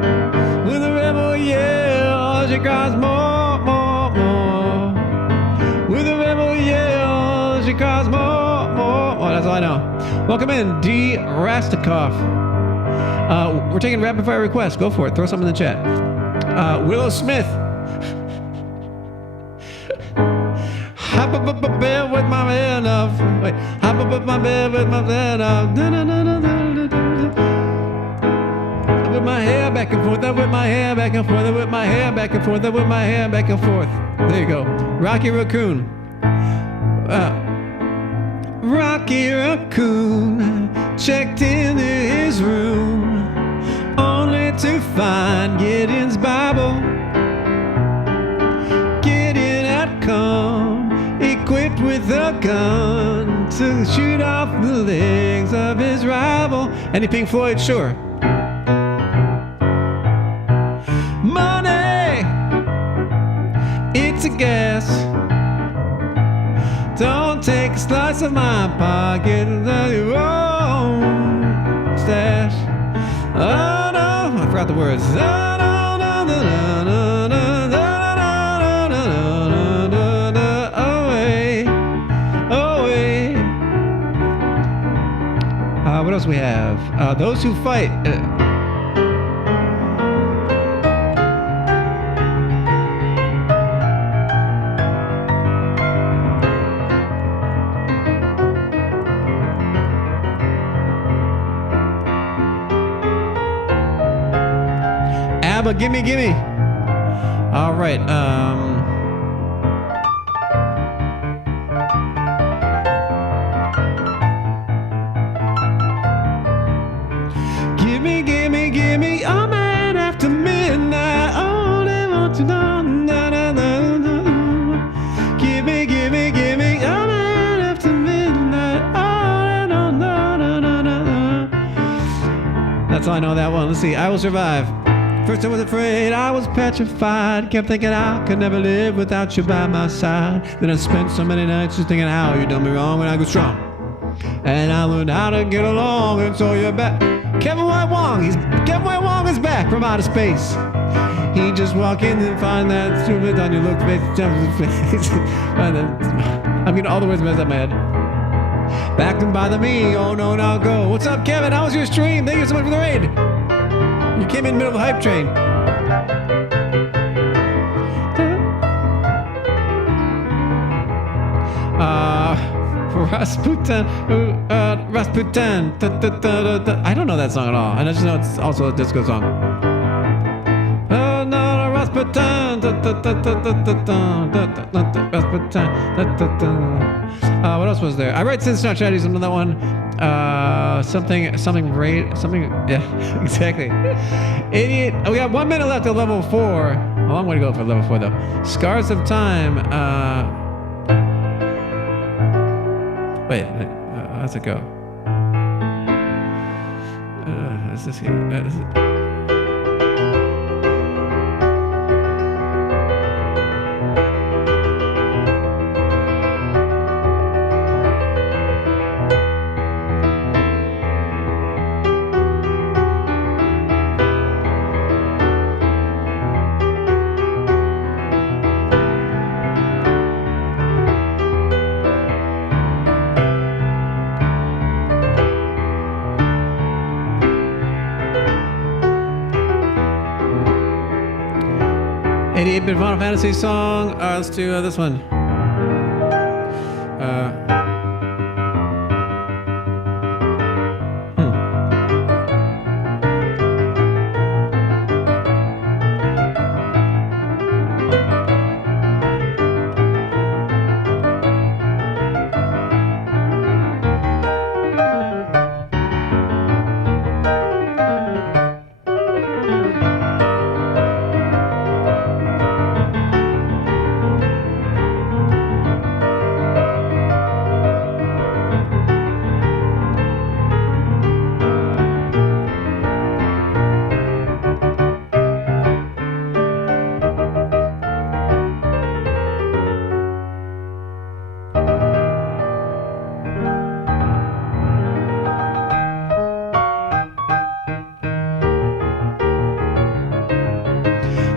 When the rebel yell, she cries more, more, more. When the rebel yell, she cries more, more, more. That's all I know. Welcome in, D. Rastakov. We're taking rapid fire requests. Go for it. Throw something in the chat. Willow Smith. Hop up a bed with my head off. Wait. Hop up my bed with my head off. With my hair back and forth. With my hair back and forth. With my hair back and forth. With my hair back and forth. There you go. Rocky Raccoon. Rocky Raccoon checked into his room only to find Gideon's Bible. Gideon had come equipped with a gun to shoot off the legs of his rival. Any Pink Floyd? Sure. Money, it's a gas. Don't take a slice of my pocket without your own stash. Oh no, I forgot the words. Away, away. What else we have? Those who fight. But gimme. All right. Gimme. A man after midnight. Only want to know. Gimme. A man after midnight. That's all I know that one. Let's see. I Will Survive. First I was afraid, I was petrified. Kept thinking I could never live without you by my side. Then I spent so many nights just thinking how you done me wrong when I grew strong. And I learned how to get along, and so you're back. Kevin White Wong is back from outer space. He just walk in and find that stupid on your look face. I'm getting all the words messed up in my head. Back and bother me, oh no, now go. What's up, Kevin? How was your stream? Thank you so much for the raid. You came in the middle of a hype train. Rasputin. I don't know that song at all. And I just know it's also a disco song. Rasputin. Rasputin. What else was there? I write Sin Star Chatties on that one. Something, yeah, exactly. Idiot. Oh, we got 1 minute left at level 4. A long way to go for level 4, though. Scars of Time. Wait, how's it go? Is this here? 8-bit Final Fantasy song. Let's do this one.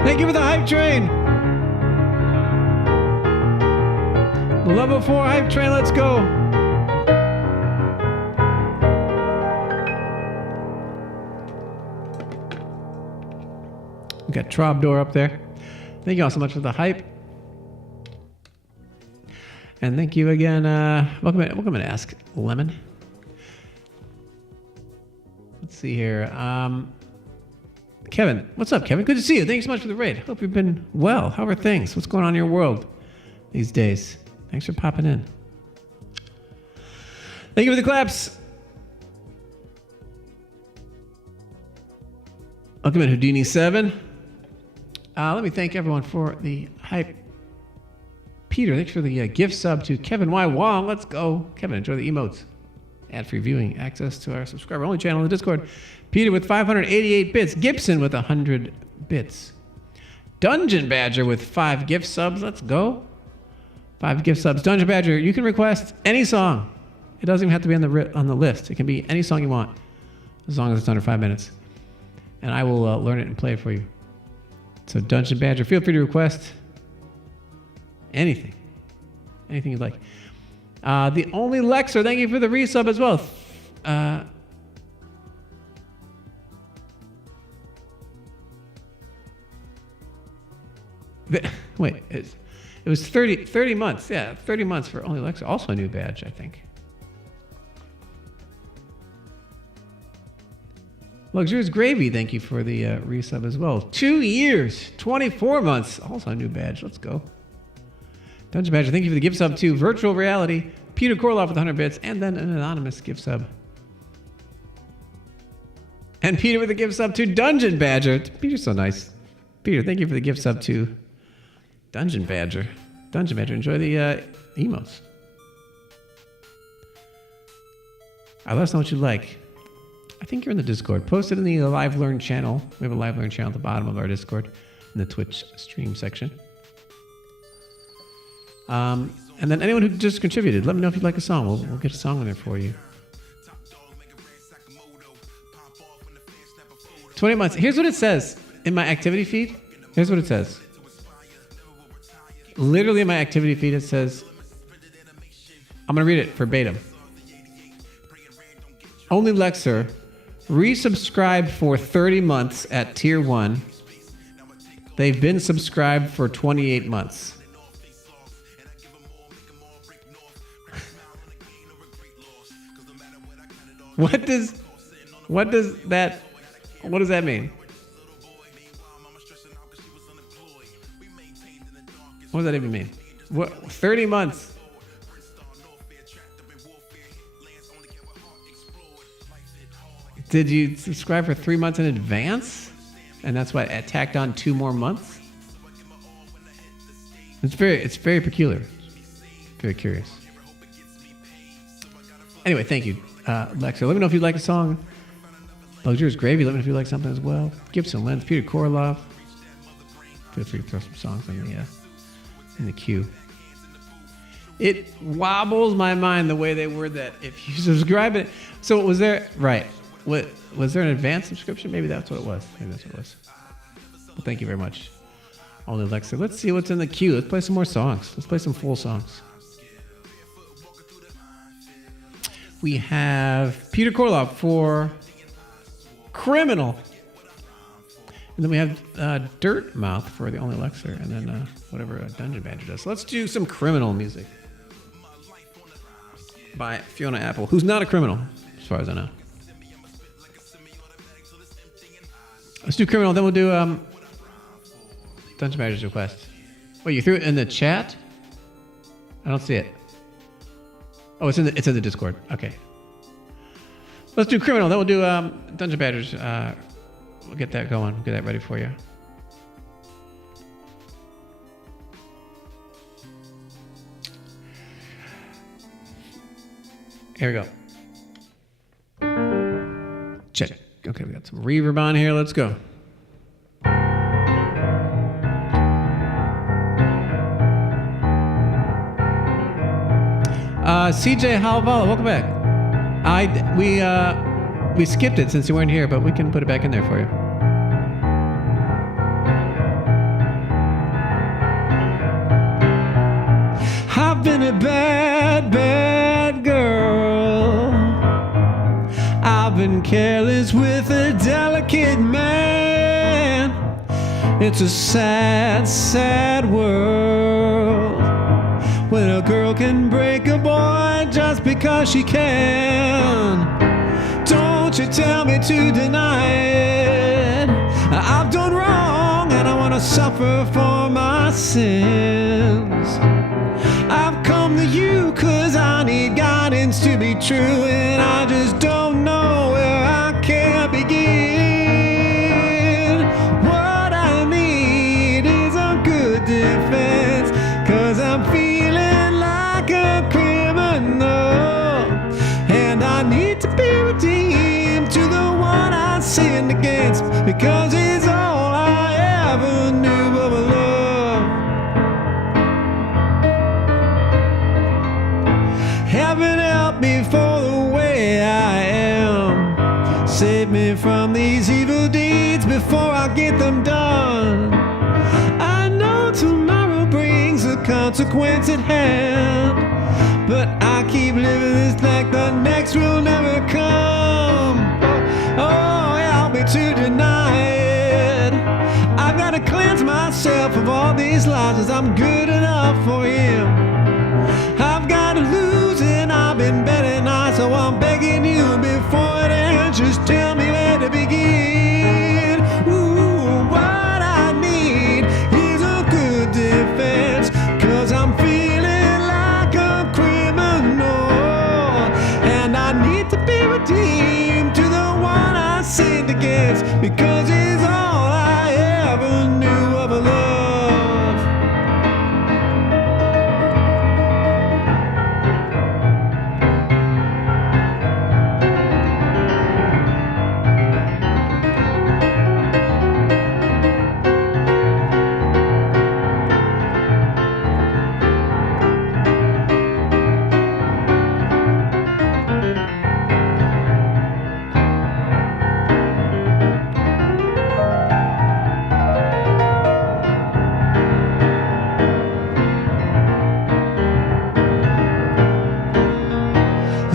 Thank you for the hype train. Level 4 hype train, let's go. We got Trobdor up there. Thank you all so much for the hype. And thank you again. Welcome to Ask Lemon. Let's see here. Kevin, what's up, Kevin? Good to see you. Thanks so much for the raid. Hope you've been well. How are things? What's going on in your world these days? Thanks for popping in. Thank you for the claps. Welcome in Houdini 7. Let me thank everyone for the hype. Peter, thanks for the gift sub to Kevin Y. Wong. Let's go. Kevin, enjoy the emotes. Ad-free viewing, access to our subscriber-only channel in the Discord. Peter with 588 bits. Gibson with 100 bits. Dungeon Badger with 5 gift subs. Let's go. 5 gift subs. Dungeon Badger, you can request any song. It doesn't even have to be on the list. It can be any song you want, as long as it's under 5 minutes. And I will learn it and play it for you. So Dungeon Badger, feel free to request anything. Anything you'd like. The Only Lexer, thank you for the resub as well. Wait, it was 30 months. Yeah, 30 months for Only Lexer. Also a new badge, I think. Luxurious Gravy, thank you for the resub as well. 2 years, 24 months. Also a new badge. Let's go. Dungeon Badger, thank you for the gift sub to Virtual Reality, Peter Korloff with 100 bits, and then an anonymous gift sub. And Peter with a gift sub to Dungeon Badger. Peter's so nice. Peter, thank you for the gift sub to Dungeon Badger. Dungeon Badger, enjoy the emotes. Let us know what you like. I think you're in the Discord. Post it in the Live Learn channel. We have a Live Learn channel at the bottom of our Discord in the Twitch stream section. And then anyone who just contributed, let me know if you'd like a song. We'll get a song in there for you. 20 months. Here's what it says in my activity feed. Here's what it says. Literally in my activity feed, it says, I'm going to read it verbatim. Only Lexer, resubscribed for 30 months at tier 1. They've been subscribed for 28 months. What does that mean? What does that even mean? What 30 months? Did you subscribe for 3 months in advance? And that's why it tacked on 2 more months? It's very peculiar. Very curious. Anyway, thank you, Lexer. Let me know if you'd like a song. Luxurious Gravy, let me know if you like something as well. Gibson Lens, Peter Korloff. Feel free to throw some songs in the queue. It wobbles my mind the way they word that. If you subscribe it, so was there right? What was there an advanced subscription? Maybe that's what it was. Maybe that's what it was. Well, thank you very much, Only Lexer. Let's see what's in the queue. Let's play some more songs. Let's play some full songs. We have Peter Korloff for Criminal. And then we have Dirt Mouth for the Only Elixir, and then whatever Dungeon Badger does. So let's do some criminal music by Fiona Apple, who's not a criminal, as far as I know. Let's do criminal, then we'll do Dungeon Badger's request. Wait, you threw it in the chat? I don't see it. Oh, it's in the Discord. Okay. Let's do criminal, then we'll do Dungeon Badgers. We'll get that going. We'll get that ready for you. Here we go. Check. Okay, we got some reverb on here. Let's go. CJ Halvala, welcome back. We skipped it since you weren't here, but we can put it back in there for you. I've been a bad, bad girl. I've been careless with a delicate man. It's a sad, sad world when a girl can break a boy just because she can. Don't you tell me to deny it. I've done wrong and I want to suffer for my sins. I've come to you cause I need guidance to be true, and I just don't know where I can begin. What I need is a good defense, cause I'm feeling like a criminal, and I need to be redeemed to the one I sinned against, because it's all I ever knew of love. Heaven help me for the way I am. Save me from these evil deeds before I get them done. I know tomorrow brings a consequence at hand, but I keep living this like the next will never come. Oh, help me to deny it. I've got to cleanse myself of all these lies, cause I'm good enough for him. I've got to lose and I've been betting nice, so I'm begging you before it ends, just tell me where to begin. Ooh, what I need is a good defense, cause I'm feeling like a criminal, and I need to be redeemed to the one I sinned against, because it's all I ever knew of love.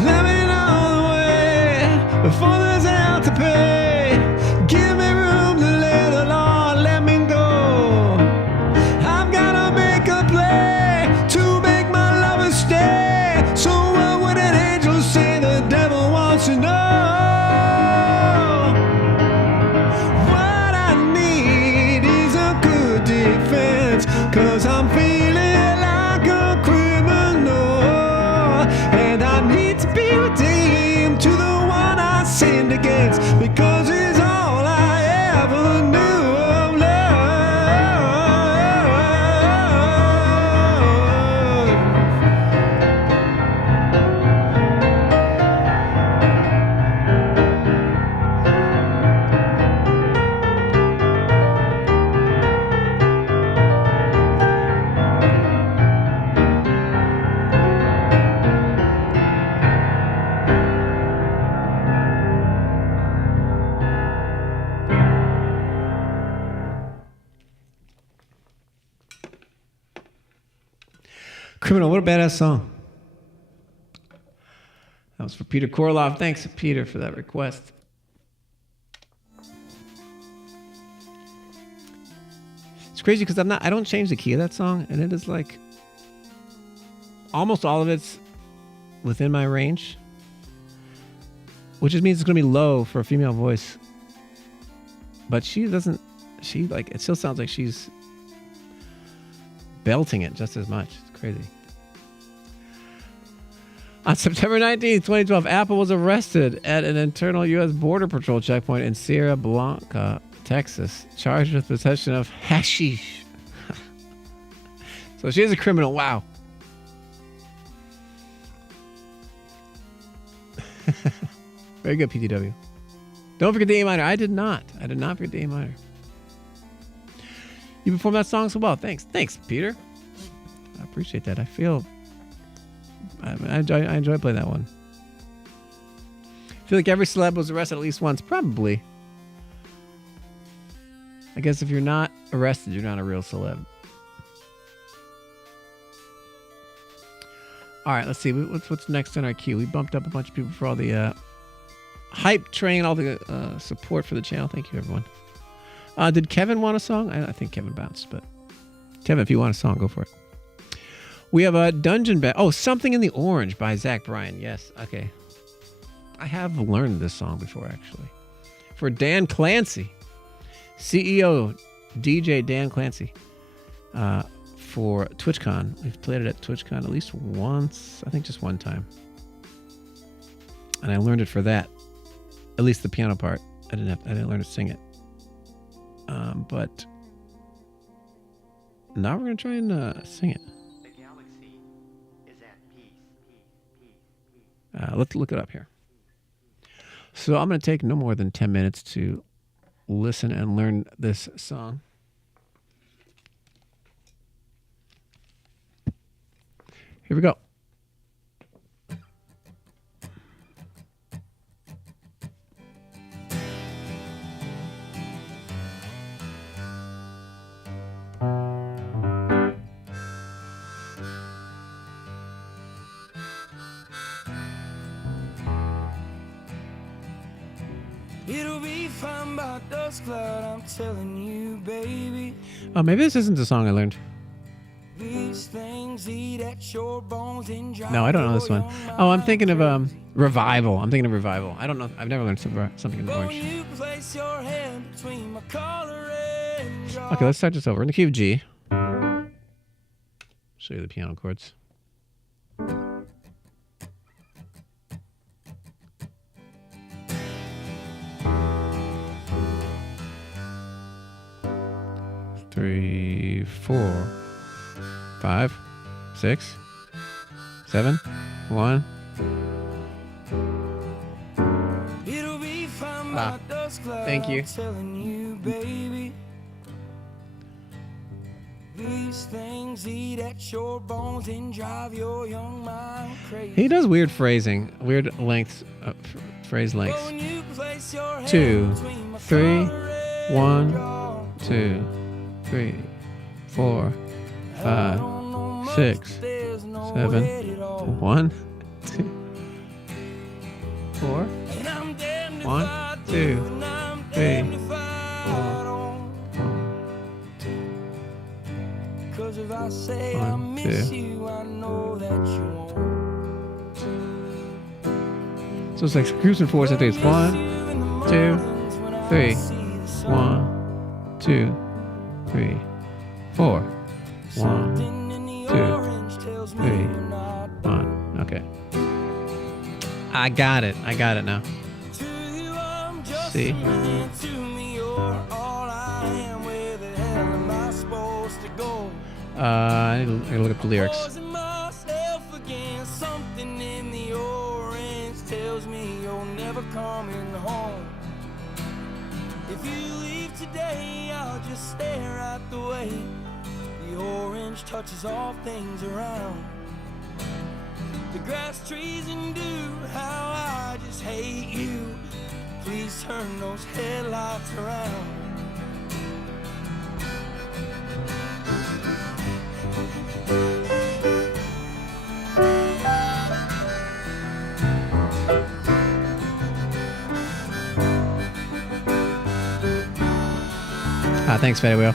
Let me know the way before there's hell to pay. Give me room to let the Lord let me go. I've gotta make a play to make my lovers stay. So what would an angel say the devil wants to know? What I need is a good defense, cause I'm feeling like a criminal, and I need to be redeemed to the one I sinned against, because it's all I ever knew of love. Criminal, what a badass song. That was for Peter Korloff. Thanks, Peter, for that request. It's crazy because I don't change the key of that song, and it is like almost all of it's within my range, which just means it's going to be low for a female voice. But she doesn't. She like it still sounds like she's belting it just as much. It's crazy. On September 19th, 2012, Apple was arrested at an internal U.S. Border Patrol checkpoint in Sierra Blanca, Texas, charged with possession of hashish. So she is a criminal. Wow. Very good, PTW. Don't forget the A minor. I did not forget the A minor. You performed that song so well. Thanks, Peter. I appreciate that. I enjoy playing that one. I feel like every celeb was arrested at least once. Probably. I guess if you're not arrested, you're not a real celeb. All right, let's see. What's next on our queue? We bumped up a bunch of people for all the hype train, all the support for the channel. Thank you, everyone. Did Kevin want a song? I think Kevin bounced, but Kevin, if you want a song, go for it. We have a Dungeon Bell. Oh, Something in the Orange by Zach Bryan. Yes, okay. I have learned this song before, actually. For Dan Clancy, CEO DJ Dan Clancy, for TwitchCon. We've played it at TwitchCon at least once, I think just one time. And I learned it for that. At least the piano part. I didn't learn to sing it. But now we're gonna try and sing it. The galaxy is at peace. Let's look it up here. So I'm gonna take no more than 10 minutes to listen and learn this song. Here we go. It'll be fine by dusk cloud, I'm telling you, baby. Oh, maybe this isn't the song I learned. These things eat at your bones and drive. No, I don't know this one. Oh, I'm thinking of Revival. I don't know. I've never learned Something in the But when Orange. you place your hand between my collar and jaw. Okay, let's start this over. In the key of G. Show you the piano chords. Three, 4, 5, 6, 7, 1. It'll be fine by dusk cloud, thank you. I'm telling you, baby. These things eat at your bones and drive your young mind crazy. He does weird phrasing, weird lengths, phrase But lengths. when you place your hand 2, between my 3, collar and 1, jaw. 2, 3, 4, 5, 6, 7, 1, 2, 4, 1, 2, 3, 'Cause if I say I 1, miss 2. you, I know that you won't. So it's like cruising force. I think it's 1, 2, 3, 1, 2, 3, 4, 1, 2, 3, 1. Okay. I got it now. See? I need to look up the lyrics. Something in the orange tells me you're never coming home. If you leave today, I'll just stare at the way the orange touches all things around. The grass, trees, and dew, how I just hate you. Please turn those headlights around. Thanks, Fatty Wheel.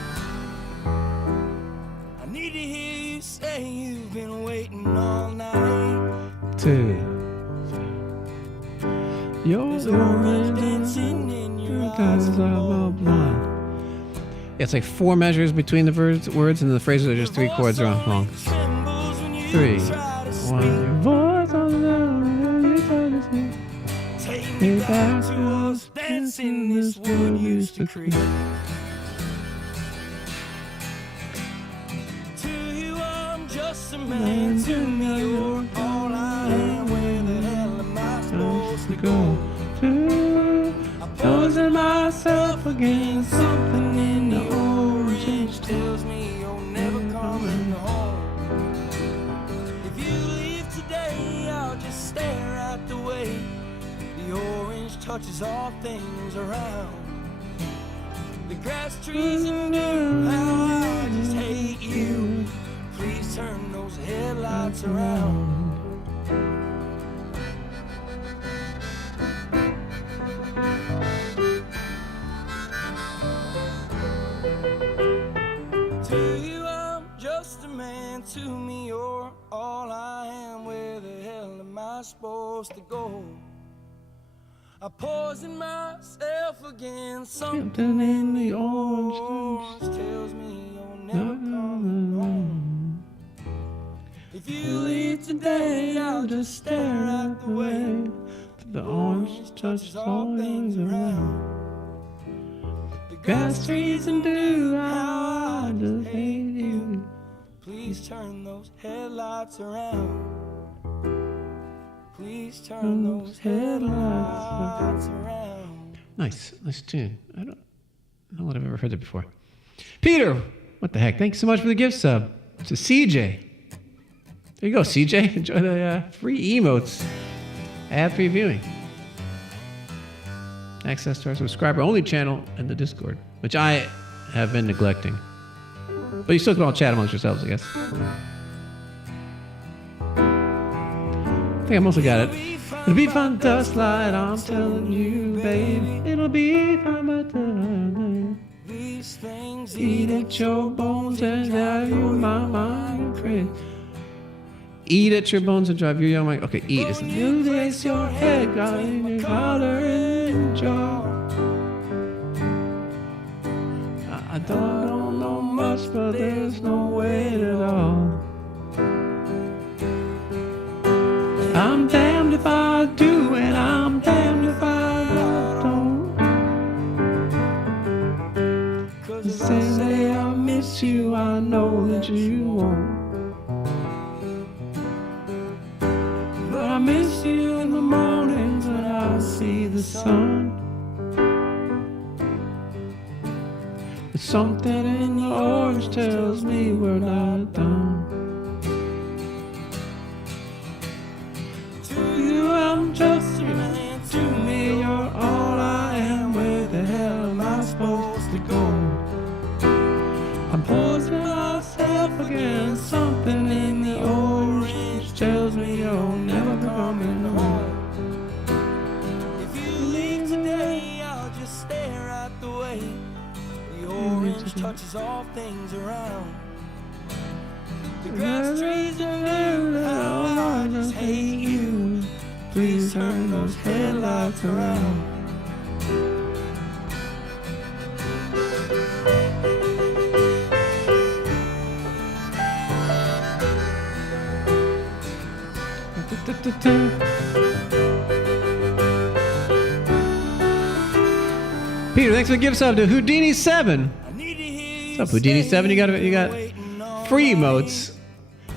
You've been waiting all night. Two. You're the one Dancing in your eyes eyes. are all blind. Yeah, it's like 4 measures between the words, and the phrases are just 3 chords long. Trembles when you 3, try to 1. Your voice on the you try to speak. Take me back to us dancing this wood used to creep. To you I'm just a man, to me you're all I am. Where the hell am I supposed to go? I'm posing myself against Something in the orange tells me you're never coming home. If you leave today, I'll just stare at the way the orange touches all things around. The grass, trees, and you, how I just hate you. Please turn those headlights around. To you, I'm just a man. To me, you're all I am. Where the hell am I supposed to go? I poison myself against something in the orange tells me you'll never come home. If you leave today, I'll just stare at the way the orange touches all things around. The grass, trees, and dew, how I just hate you. Please turn those headlights around. Please turn those headlights around. Nice tune. I don't know that I've ever heard that before. Peter, what the heck? Thanks so much for the gift sub to CJ. There you go, CJ. Enjoy the free emotes, ad-free viewing, access to our subscriber-only channel and the Discord, which I have been neglecting. But you still can all chat amongst yourselves, I guess. I think I mostly got it. It'll be fun, dust light, I'm telling you, babe. It'll be fun, but These things eat at your bones and drive your mind crazy. Eat at your bones and drive your young mind. Okay, eat is you lace your head, got in your collar and jaw. I don't know much, but there's no weight at all. I'm damned if I do, and I'm damned if I don't. Say I miss you, I know that you won't. But I miss you in the mornings when I see the sun. But something in the orange tells me we're not done. I'm just a man, to me you're all I am. Where the hell am I supposed to go? I'm posing myself against something in the orange tells me you're never coming home. If you leave today, I'll just stare at the way the orange touches all things around. The grass, trees, and you, how I just hate you. Please turn those headlights around. Peter, thanks for the gift sub to Houdini7. I need to hear What's up, Houdini7? You got waiting all free night. emotes.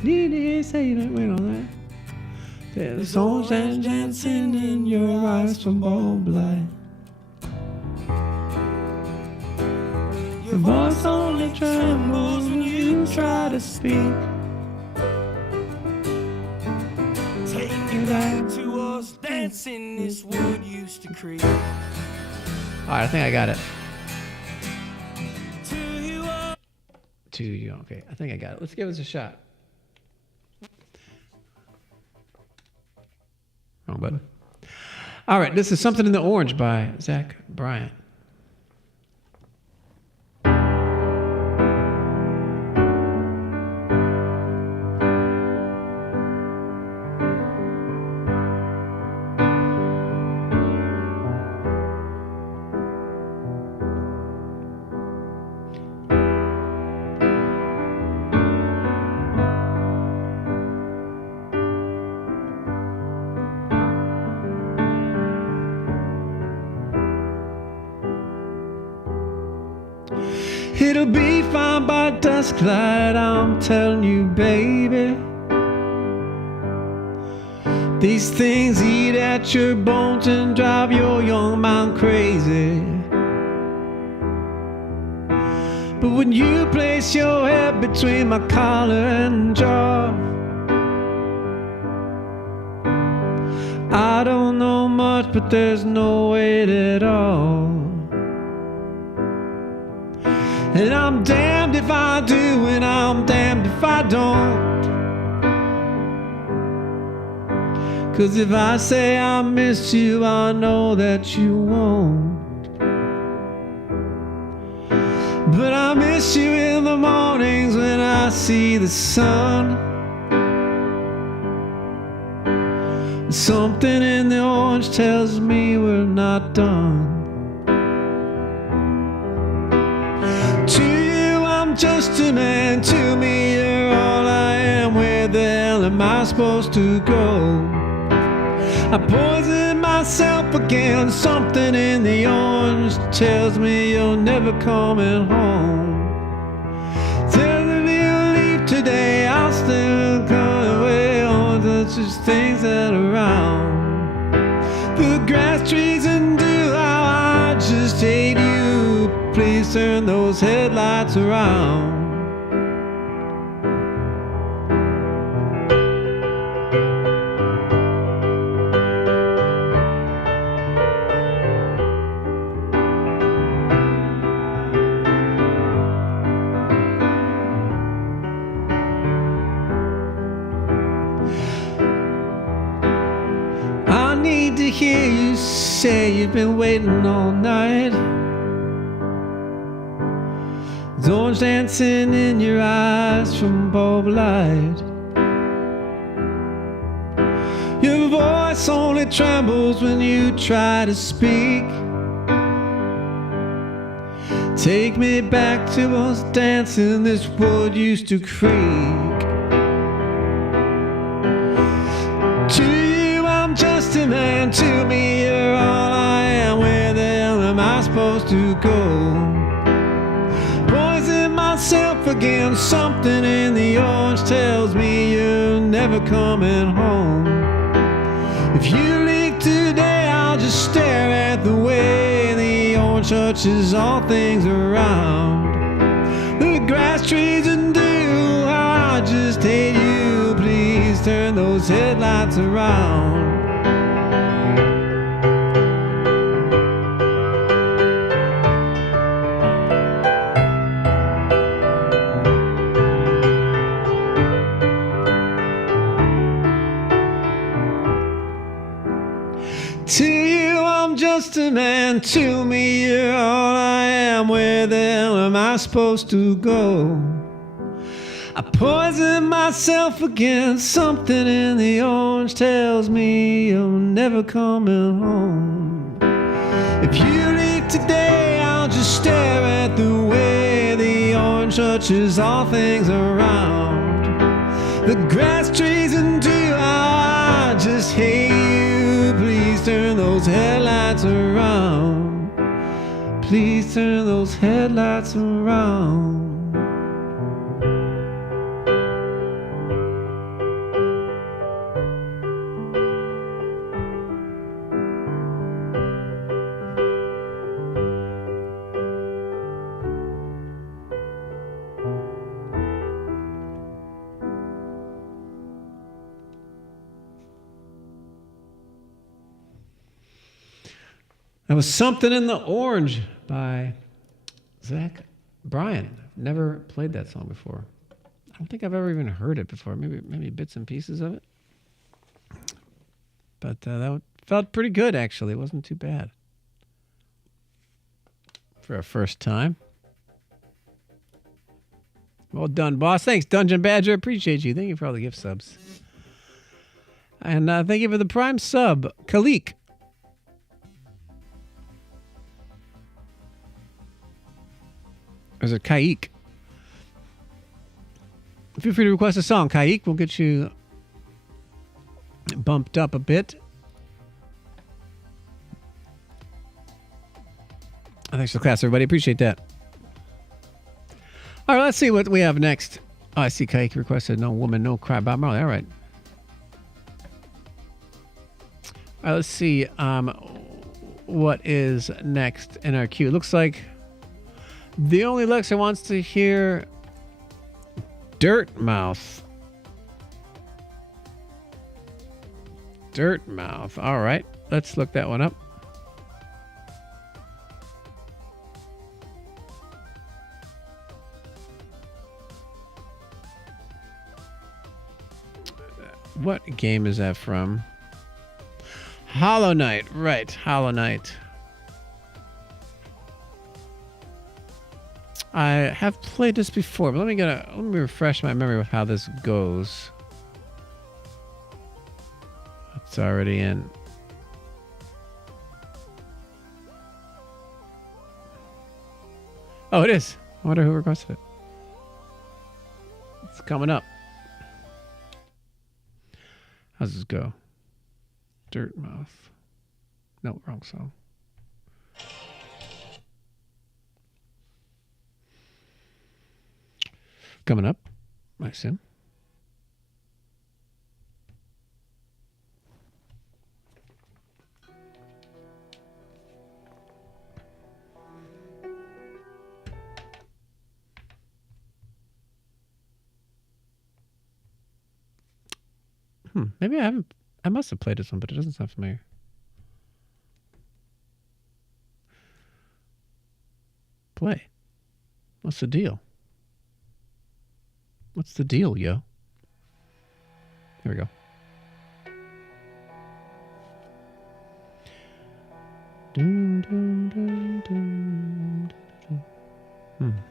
Need to hear say you don't wait on that. There's songs and dancing in your eyes from ball light. Your voice only trembles when you try to speak. Take me back to us dancing this wood used to creep. Alright, I think I got it. To you, okay. I think I got it. Let's give this a shot. Wrong button. Alright, this is Something in the Orange by Zach Bryant. It'll be fine by dusklight, I'm telling you, baby. These things eat at your bones and drive your young mind crazy. But when you place your head between my collar and jaw, I don't know much, but there's no weight at all. And I'm damned if I do, and I'm damned if I don't. 'Cause if I say I miss you, I know that you won't. But I miss you in the mornings when I see the sun. Something in the orange tells me we're not done. To you, I'm just a man. To me, you're all I am. Where the hell am I supposed to go? I poison myself again. Something in the orange tells me you're never coming home. Tell me you'll leave today, I'll still come away on. That's just things that are around. The grass, trees, and dew, how I just hate you. Please turn those headlights around. I need to hear you say you've been waiting all night. There's orange dancing in your eyes from bulb light. Your voice only trembles when you try to speak. Take me back to us dancing, this wood used to creak. To you, I'm just a man. To me, you're all I am. Where the hell am I supposed to go? Poison myself again. Something in the orange tells me you're never coming home. If you leave today, I'll just stare at the way the orange touches all things around. The grass, trees, and dew, how I just hate you. Please turn those headlights around. To you, I'm just a man. To me, you're all I am. Where the hell am I supposed to go? I poison myself again. Something in the orange tells me you're never coming home. If you leave today, I'll just stare at the way the orange touches all things around. The grass, trees, and dew, how I just hate you. Please turn those headlights around. Please turn those headlights around. That was Something in the Orange by Zach Bryan. I've never played that song before. I don't think I've ever even heard it before. Maybe bits and pieces of it. But that felt pretty good, actually. It wasn't too bad for a first time. Well done, boss. Thanks, Dungeon Badger. Appreciate you. Thank you for all the gift subs. And thank you for the Prime sub, Kalik. Or is it Kaik? Feel free to request a song, Kaik. We'll get you bumped up a bit. Thanks for the class, everybody. Appreciate that. All right, let's see what we have next. Oh, I see Kaiki requested No Woman, No Cry, Bob Marley. All right. All right, let's see what is next in our queue. Looks like the only Lexa wants to hear Dirt Mouth. Dirt Mouth. All right, let's look that one up. What game is that from? Hollow Knight. Right, Hollow Knight. I have played this before, but let me refresh my memory with how this goes. It's already in. Oh, it is. I wonder who requested it. It's coming up. How's this go? Dirt Mouth. No, wrong song. Coming up, I assume. Maybe I haven't. I must have played this one, but it doesn't sound familiar. Play. What's the deal? What's the deal, yo? Here we go. Dun, dun, dun, dun, dun, dun.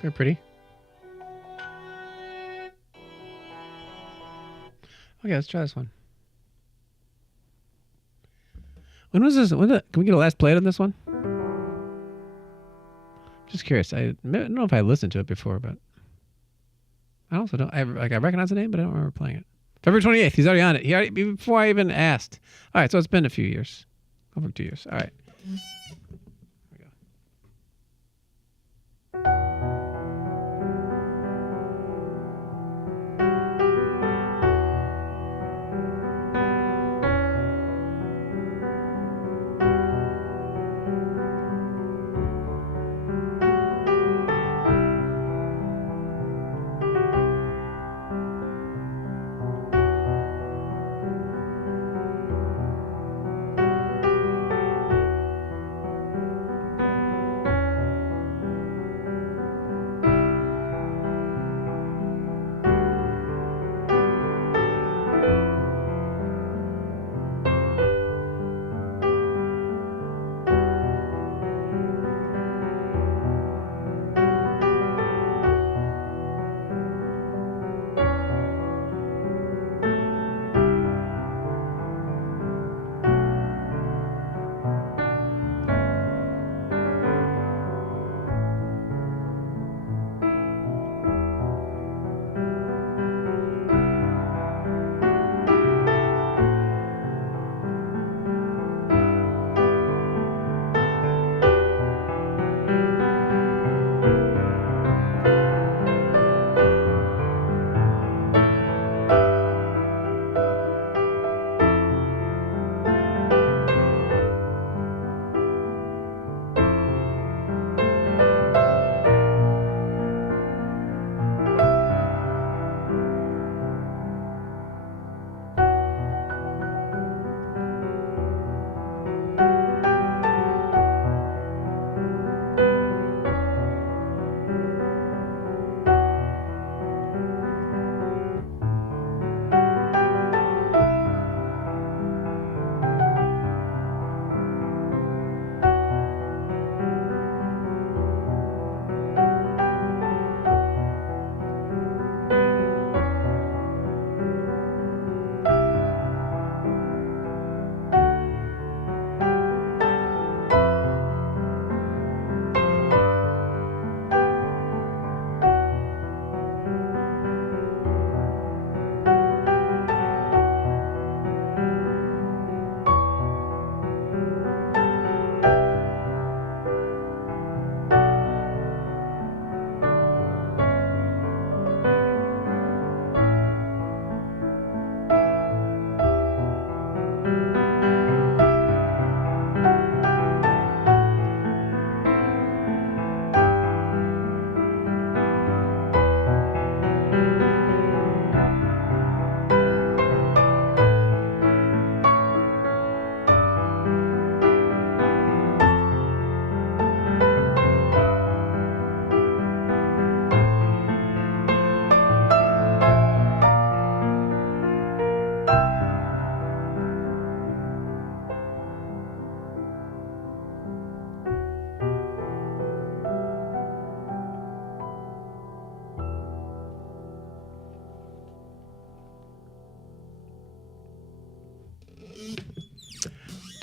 Very pretty. Okay, let's try this one. When was this? Can we get a last play on this one? Just curious. I don't know if I listened to it before, but I also don't. I recognize the name, but I don't remember playing it. February 28th. He's already on it. Before I even asked. All right, so it's been a few years. Over 2 years. All right.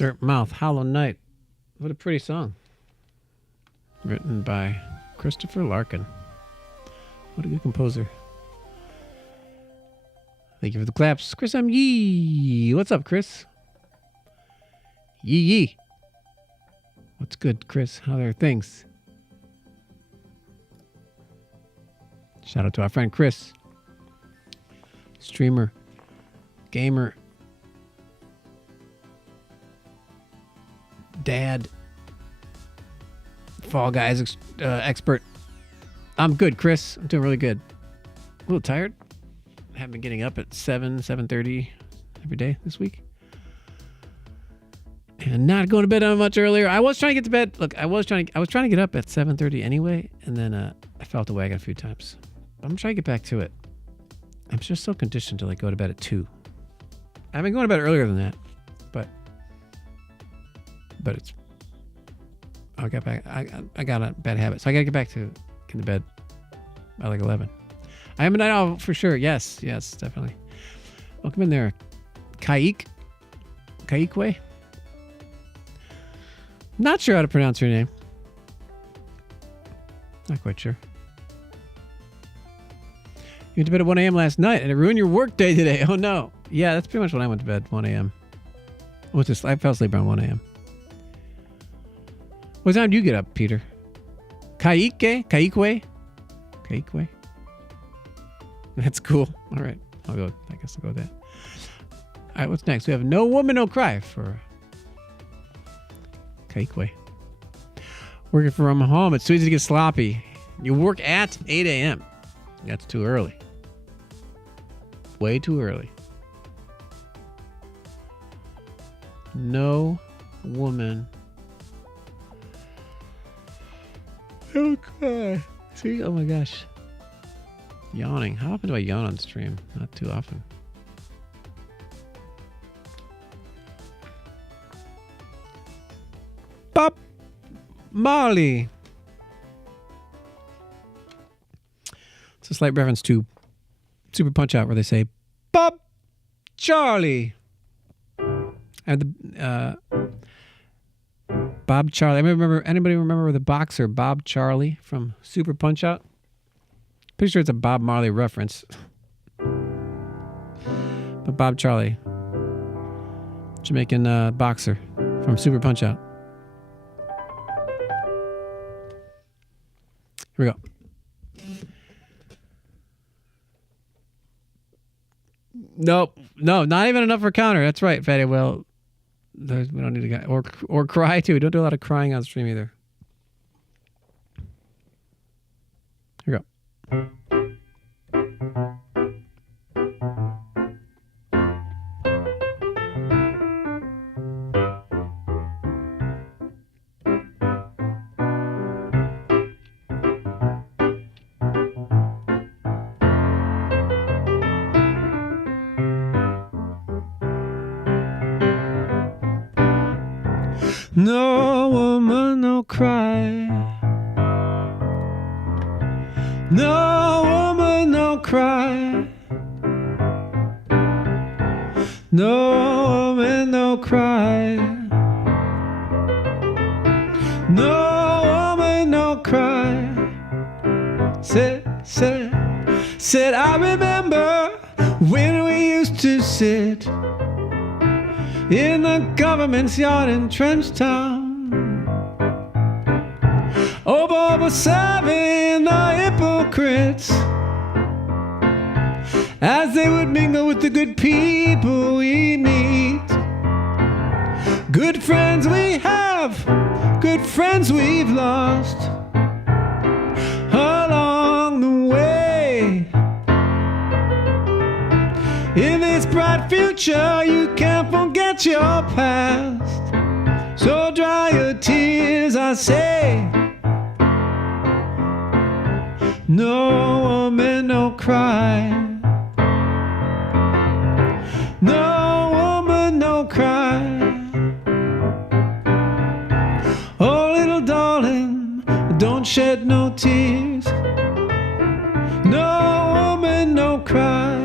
Dirt Mouth, Hollow Night. What a pretty song. Written by Christopher Larkin. What a good composer. Thank you for the claps. Chris M. Yee. What's up, Chris? Yee yee. What's good, Chris? How are things? Shout out to our friend Chris. Streamer. Gamer. Dad. Fall Guys expert. I'm good, Chris. I'm doing really good. A little tired. I haven't been getting up at 7:30 every day this week. And not going to bed much earlier. I was trying to get to bed. Look, I was trying to get up at 7:30 anyway, and then I fell off the wagon a few times. I'm trying to get back to it. I'm just so conditioned to go to bed at 2. I've been going to bed earlier than that, but it's. I got back. I got a bad habit, so I got to get back to getting to bed by 11. I am a night owl for sure. Yes, definitely. Welcome in there, Kaikwe. Not sure how to pronounce your name. Not quite sure. You went to bed at 1 a.m. last night, and it ruined your work day today. Oh no. Yeah, that's pretty much when I went to bed. 1 a.m. I fell asleep around 1 a.m. What time do you get up, Peter? Kaikwe? That's cool. All right. I guess I'll go with that. All right, what's next? We have No Woman, No Cry for Kaikwe. Working from home. It's too easy to get sloppy. You work at 8 a.m. That's too early. Way too early. No woman. No cry. See? Oh my gosh. Yawning. How often do I yawn on stream? Not too often. Bob Marley. It's a slight reference to Super Punch Out where they say Bob Charlie. And the Bob Charlie. Anybody remember the boxer Bob Charlie from Super Punch Out? Pretty sure it's a Bob Marley reference. But Bob Charlie, Jamaican boxer from Super Punch Out. Here we go. Nope. No, not even enough for counter. That's right, Fatty. Well, we don't need to go. Or cry too. Don't do a lot of crying on stream either. Here we go. No woman, no cry. No woman, no cry. No woman, no cry. No woman, no cry. Said I remember when we used to sit in the government's yard in Trenchtown. Over serving the hypocrites as they would mingle with the good people we meet. Good friends we have, good friends we've lost along the way. In this bright future, you can't forget your past. So dry your tears, I say. No woman, no cry. No woman, no cry. Oh, little darling, don't shed no tears. No woman, no cry.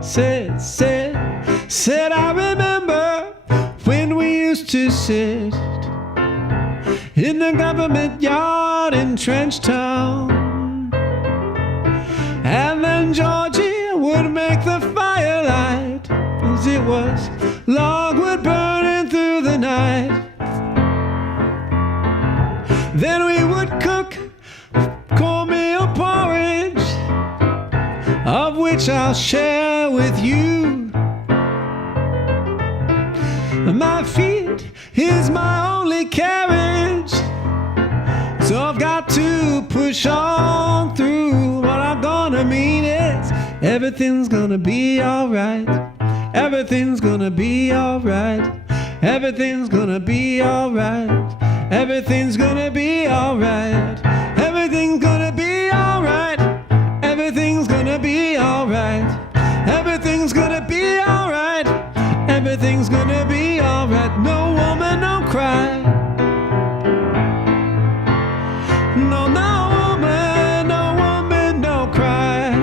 Said, I remember when we to sit in the government yard in Trenchtown. And then Georgie would make the firelight as it was logwood burning through the night. Then we would cook cornmeal porridge, of which I'll share with you. My feet is my only carriage, so I've got to push on through. What I'm gonna mean is everything's gonna be alright. Everything's gonna be alright. Everything's gonna be alright. Everything's gonna be alright. Everything's gonna be alright. Everything's gonna be alright. Everything's gonna be alright. Everything's gonna be alright. No woman, no cry. No, no woman, no woman, no cry.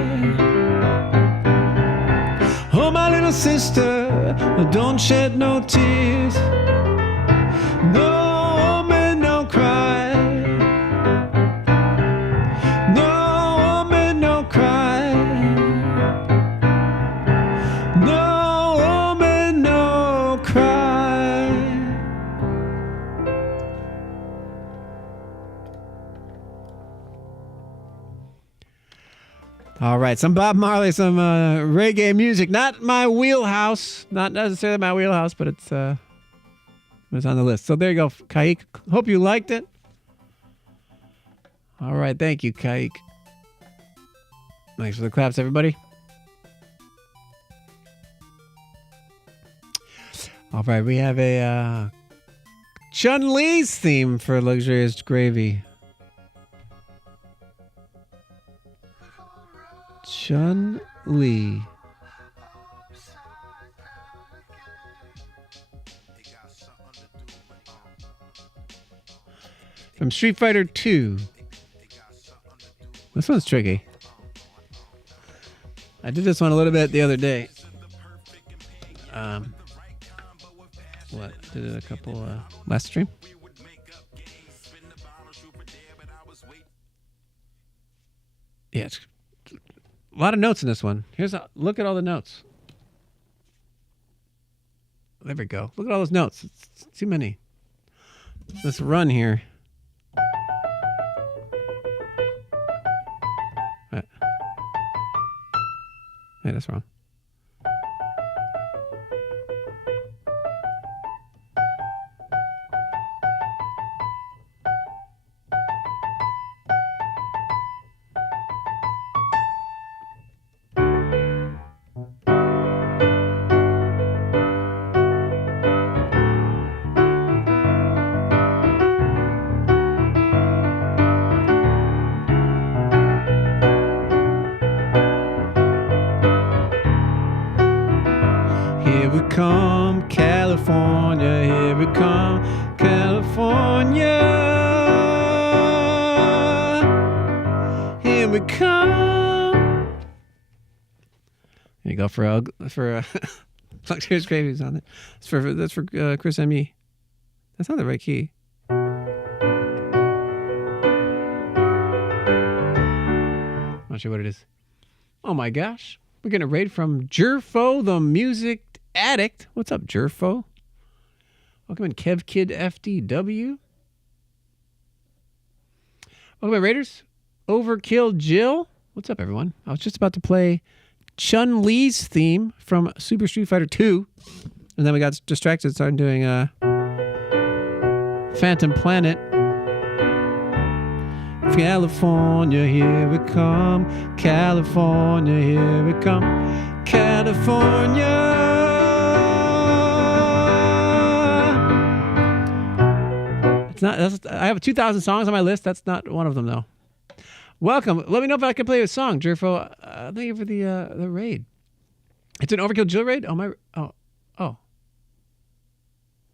Oh, my little sister, don't shed no tears. No woman, no cry. No woman, no cry. No woman, no cry. All right, some Bob Marley, some reggae music. Not my wheelhouse. Not necessarily my wheelhouse, but it's on the list. So there you go, Kaik. Hope you liked it. All right, thank you, Kaik. Thanks for the claps, everybody. All right, we have a Chun-Li's theme for Luxurious Gravy. Chun-Li. From Street Fighter 2. This one's tricky. I did this one a little bit the other day. Did it a couple last stream? Yeah, it's a lot of notes in this one. Look at all the notes. There we go. Look at all those notes. It's too many. Let's run here. Hey, that's wrong. Here we come, California. Here we come, California. Here we come. There you go for Luxurious Gravy's on it. That's for Chris M.E. That's not the right key. Not sure what it is. Oh my gosh. We're getting a raid from Jerfo, the music addict. What's up, Jerfo? Welcome in, Kev Kid FDW. Welcome in, Raiders. Overkill Jill. What's up, everyone? I was just about to play Chun-Li's theme from Super Street Fighter 2. And then we got distracted, started doing Phantom Planet. California, here we come. California, here we come. California. It's not. I have 2,000 songs on my list. That's not one of them, though. Welcome. Let me know if I can play a song, Jerfo. Thank you for the raid. It's an Overkill Jill raid.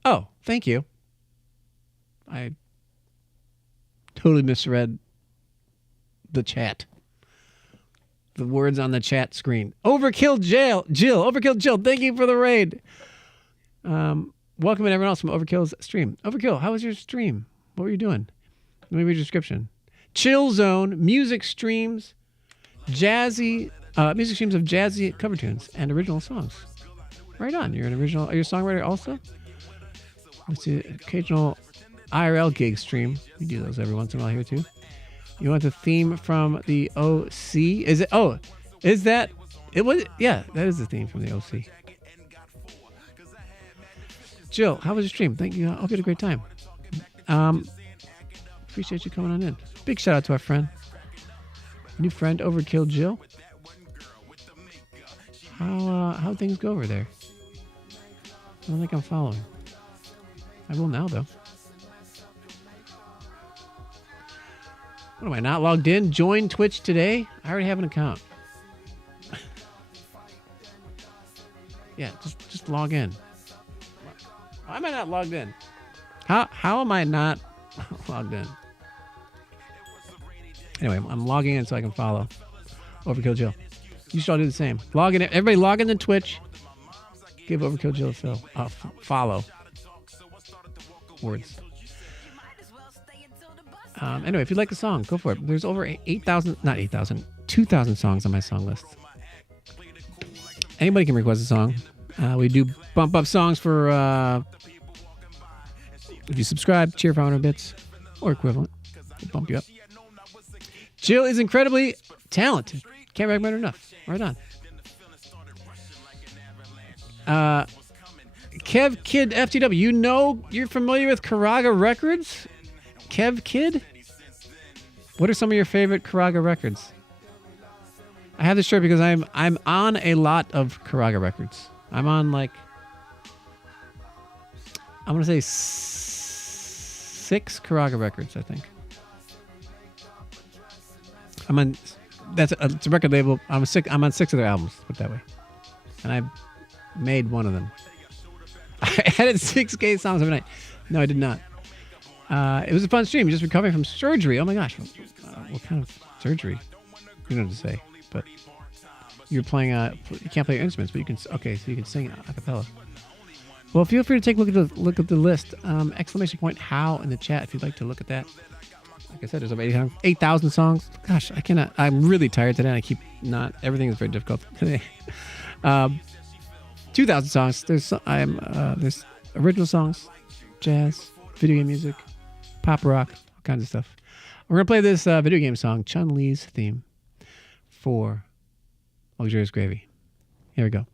Oh. Thank you. I totally misread the chat. The words on the chat screen. Overkill Jill. Overkill Jill. Thank you for the raid. welcome in everyone else from Overkill's stream. Overkill, how was your stream? What were you doing? Let me read your description. Chill zone, music streams of jazzy cover tunes and original songs. Right on. You're an original. Are you a songwriter also? Let's see. Occasional IRL gig stream. We do those every once in a while here too. You want the theme from the OC? Is it? Oh, is that? It was. Yeah, that is the theme from the OC. Jill, how was your stream? Thank you. I hope you had a great time. Appreciate you coming on in. Big shout out to our friend, new friend Overkill Jill. How things go over there? I don't think I'm following. I will now though. What am I not logged in? Join Twitch today? I already have an account. Yeah, just log in. Why am I not logged in? How am I not logged in? Anyway, I'm logging in so I can follow Overkill Jill. You should all do the same. Log in. Everybody log in to Twitch. Give Overkill Jill a follow. Words. Anyway, if you like the song, go for it. There's over 2,000 songs on my song list. Anybody can request a song. We do bump up songs for if you subscribe, cheer for 100 bits or equivalent. We'll bump you up. Jill is incredibly talented. Can't recommend her enough. Right on. Kev Kid FTW. You're familiar with Karaga Records? Kev Kid? What are some of your favorite Karaga records? I have this shirt because I'm on a lot of Karaga records. I'm on I'm gonna say 6 Karaga records, I think. It's a record label. I'm on 6 of their albums, put it that way. And I made one of them. I added 6K songs every night. No, I did not. It was a fun stream. Just recovering from surgery. Oh my gosh. What kind of surgery? You know what to say. But you're playing, you can't play your instruments, but you can, okay, so you can sing a cappella. Well, feel free to take a look at the list. !how in the chat if you'd like to look at that. Like I said, there's over 8,000 songs. Gosh, I cannot. I'm really tired today. And I keep not. Everything is very difficult today. 2,000 songs. There's original songs, jazz, video game music, pop rock, all kinds of stuff. We're gonna play this video game song, Chun-Li's theme, for Luxurious Gravy. Here we go.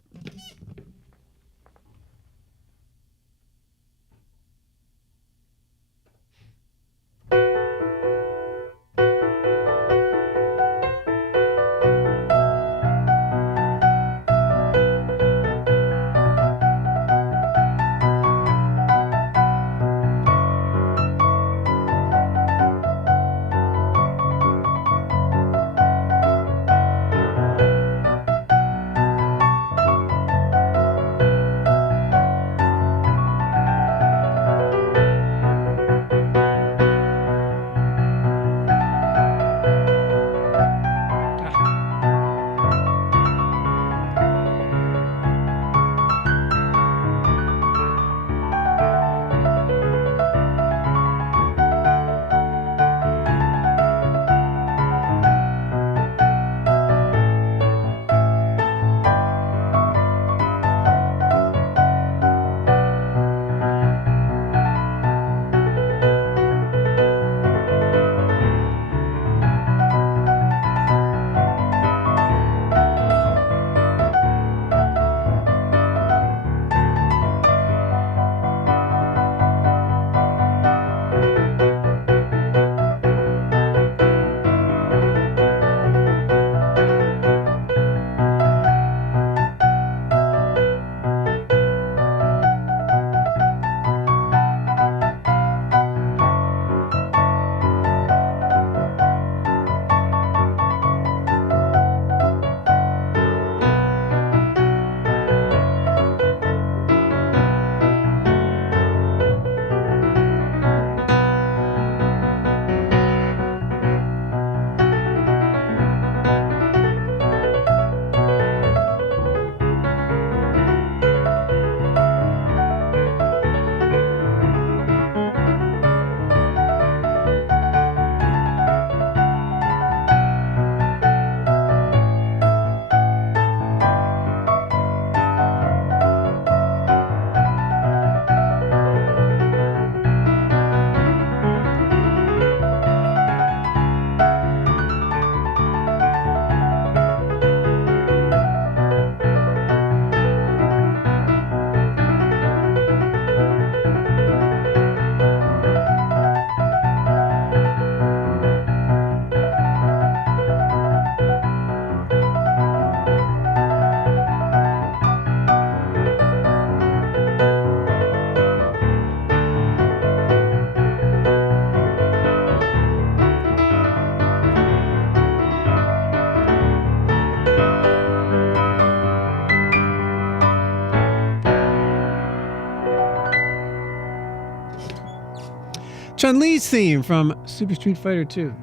Chun-Li's theme from Super Street Fighter 2.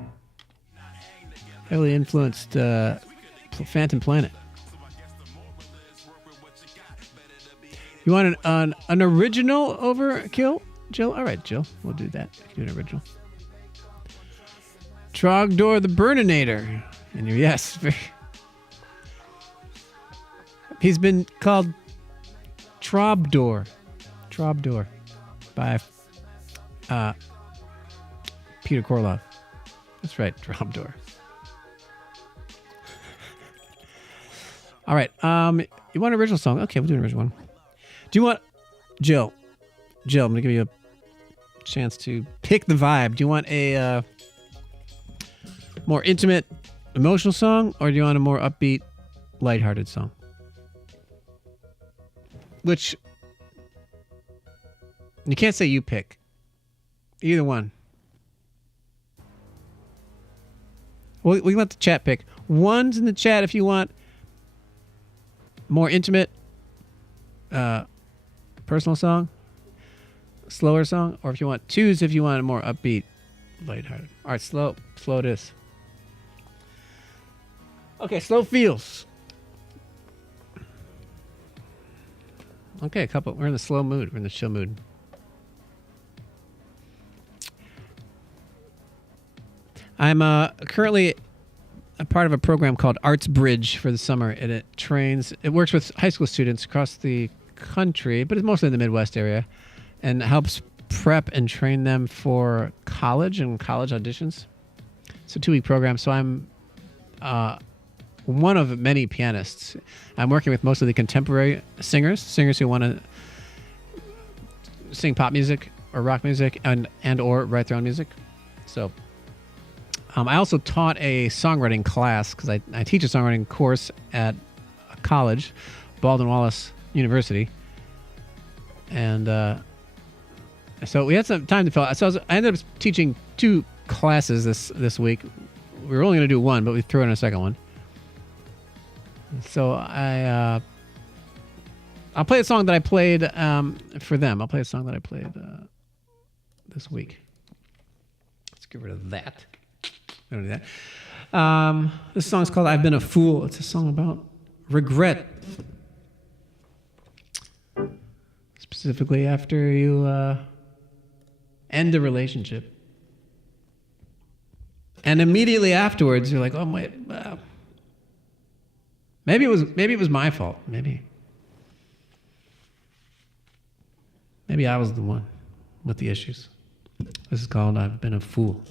Heavily influenced Phantom Planet. You want an original overkill, Jill? All right, Jill. We'll do that. Do an original. Trogdor the Burninator. And yes. He's been called Trobdor. Trobdor. By Peter Korloff. That's right, Trobdor. All right. You want an original song? Okay, we'll do an original one. Do you want Jill? Jill, I'm gonna give you a chance to pick the vibe. Do you want a more intimate, emotional song, or do you want a more upbeat, lighthearted song? Which you can't say you pick. Either one. We can let the chat pick. One's in the chat if you want more intimate, personal song, slower song, or if you want twos, if you want a more upbeat, lighthearted. All right, slow it is. Okay, slow feels. Okay, we're in the slow mood. We're in the chill mood. I'm currently a part of a program called Arts Bridge for the summer, and it works with high school students across the country, but it's mostly in the Midwest area, and helps prep and train them for college and college auditions. It's a 2-week program, so I'm one of many pianists. I'm working with mostly contemporary singers who want to sing pop music or rock music and or write their own music. So I also taught a songwriting class because I teach a songwriting course at a college, Baldwin Wallace University. And so we had some time to fill out. So I ended up teaching 2 classes this week. We were only going to do one, but we threw in a second one. So I'll play a song that I played for them. I'll play a song that I played this week. Let's get rid of that. I don't do that. This song's called I've Been a Fool. It's a song about regret. Specifically after you end a relationship. And immediately afterwards, you're like, oh, my... maybe it was my fault. Maybe I was the one with the issues. This is called I've Been a Fool.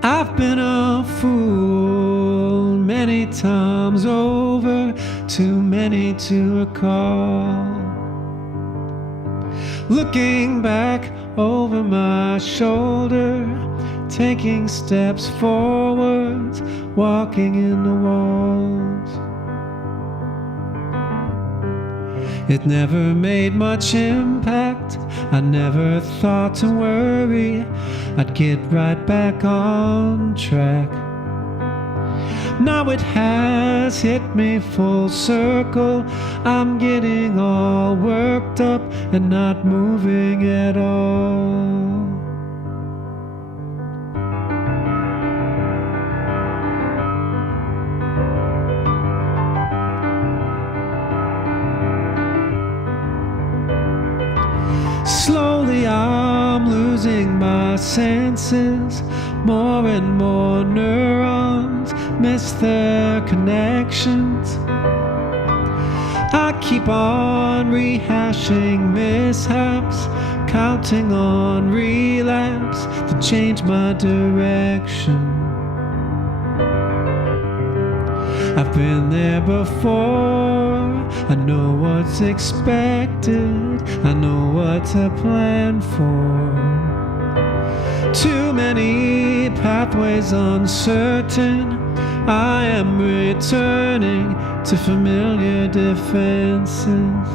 I've been a fool many times over, too many to recall. Looking back over my shoulder, taking steps forwards, walking in the walls. It never made much impact. I never thought to worry. I'd get right back on track. Now it has hit me full circle. I'm getting all worked up and not moving at all. Slowly I'm losing my senses. More and more neurons miss their connections. I keep on rehashing mishaps, counting on relapse to change my direction. I've been there before. I know what's expected. I know what to plan for. Too many pathways uncertain. I am returning to familiar defenses.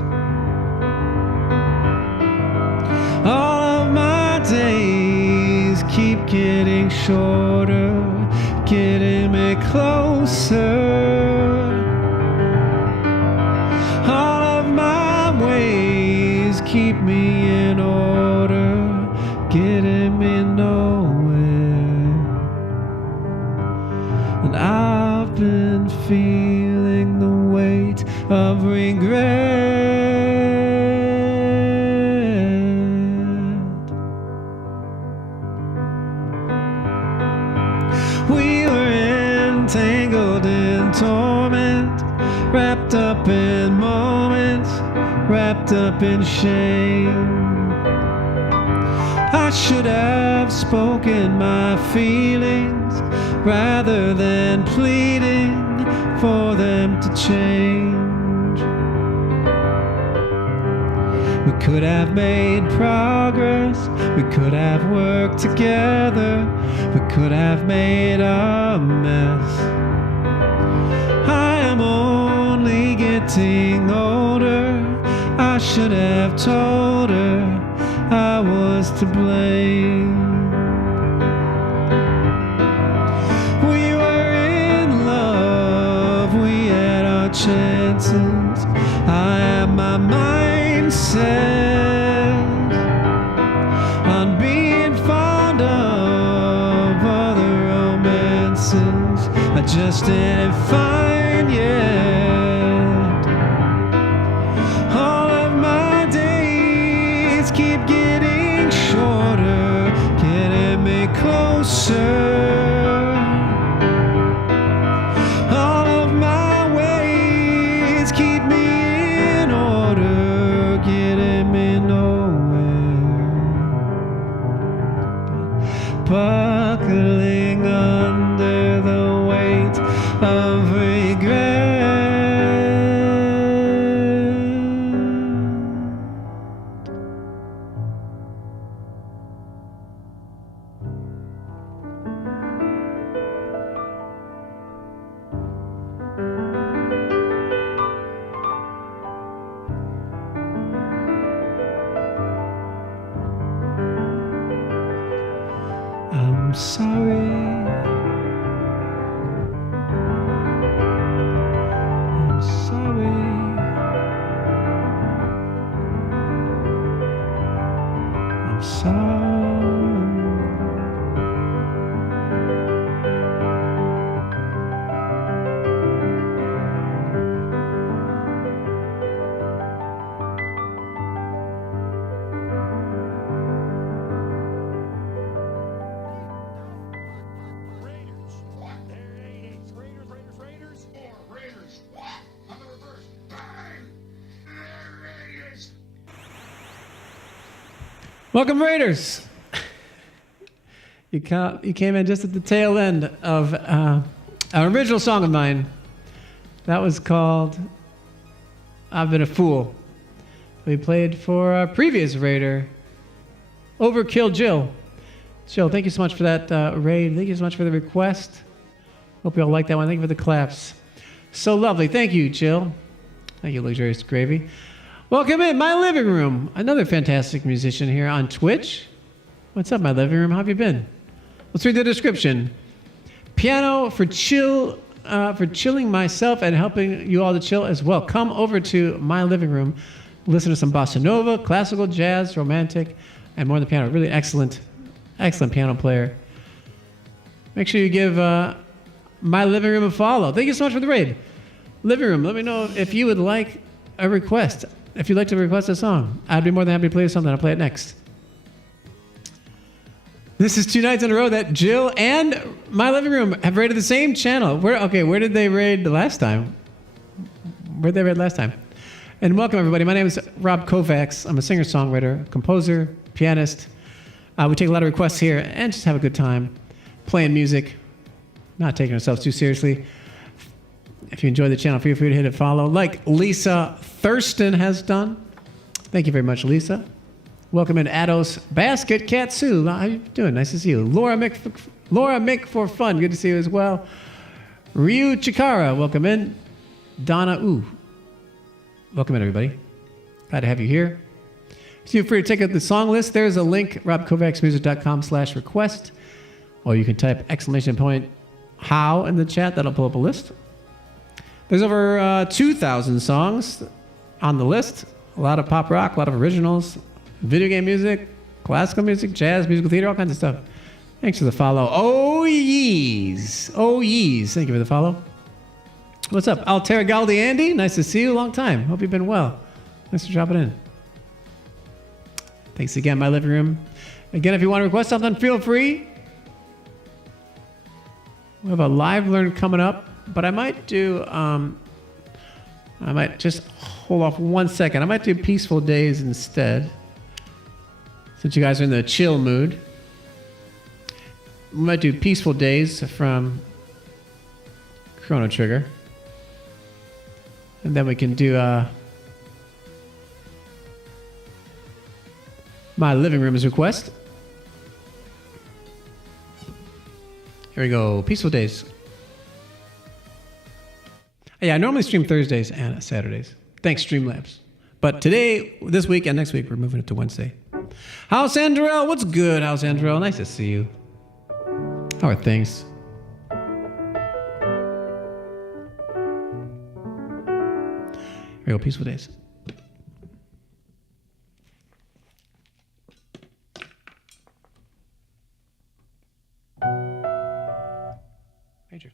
All of my days keep shorter, getting me closer. All of my ways keep me in order, getting me nowhere. And I've been feeling the weight of regret. We were entangled in torment, wrapped up in moments, wrapped up in shame. I should have spoken my feelings rather than pleading for them to change. We could have made progress, we could have worked together, we could have made a mess. I am only getting older, I should have told her I was to blame. We were in love, we had our chances. I had my mind set on being fond of other romances I just didn't find yet. All of my days keep getting shorter, getting me closer. All of my ways keep me in order, getting me nowhere. Buckling under the weight of regret. I'm sorry. I'm sorry. I'm sorry. Raiders. What? There it is. Raiders. More Raiders. What? On the reverse. Bang! There it is. Welcome, Raiders. You came in just at the tail end of an original song of mine. That was called I've Been a Fool. We played for our previous Raider, Overkill Jill. Jill, thank you so much for that raid. Thank you so much for the request. Hope you all like that one. Thank you for the claps. So lovely. Thank you, Jill. Thank you, Luxurious Gravy. Welcome in My Living Room. Another fantastic musician here on Twitch. What's up, My Living Room? How have you been? Let's read the description. Piano for chill, for chilling myself and helping you all to chill as well. Come over to My Living Room. Listen to some bossa nova, classical, jazz, romantic, and more than piano. Really excellent piano player. Make sure you give My Living Room a follow. Thank you so much for the raid. Living Room, let me know if you would like a request. If you'd like to request a song, I'd be more than happy to play something. I'll play it next. This is 2 nights in a row that Jill and My Living Room have raided the same channel. Where did they raid the last time? Where did they raid last time? And welcome, everybody. My name is Rob Kovacs. I'm a singer-songwriter, composer, pianist. We take a lot of requests here and just have a good time playing music, not taking ourselves too seriously. If you enjoy the channel, feel free to hit a follow, like Lisa Thurston has done. Thank you very much, Lisa. Welcome in Ados Basket Cat Sue. How you doing? Nice to see you. Laura Mick for fun. Good to see you as well. Ryu Chikara, welcome in. Donna Ooh. Welcome in, everybody. Glad to have you here. Feel free to check out the song list. There's a link, robkovacsmusic.com/request. Or you can type exclamation point how in the chat. That'll pull up a list. There's over 2,000 songs on the list. A lot of pop rock, a lot of originals, video game music, classical music, jazz, musical theater, all kinds of stuff. Thanks for the follow. Oh, yees. Oh, yees. Thank you for the follow. What's up? Altera Galdi Andy. Nice to see you. Long time. Hope you've been well. Thanks for dropping in. Thanks again, my living room. Again, if you want to request something, feel free. We have a live learn coming up, but I might do, I might just hold off 1 second. I might do Peaceful Days instead, since you guys are in the chill mood. We might do Peaceful Days from Chrono Trigger. And then we can do my living room's request. Here we go. Peaceful Days. Yeah, I normally stream Thursdays and Saturdays. Thanks, Streamlabs. But today, this week, and next week, we're moving it to Wednesday. House Andrell, what's good, House Andrell? Nice to see you. How are things? Here we go. Peaceful Days. Major.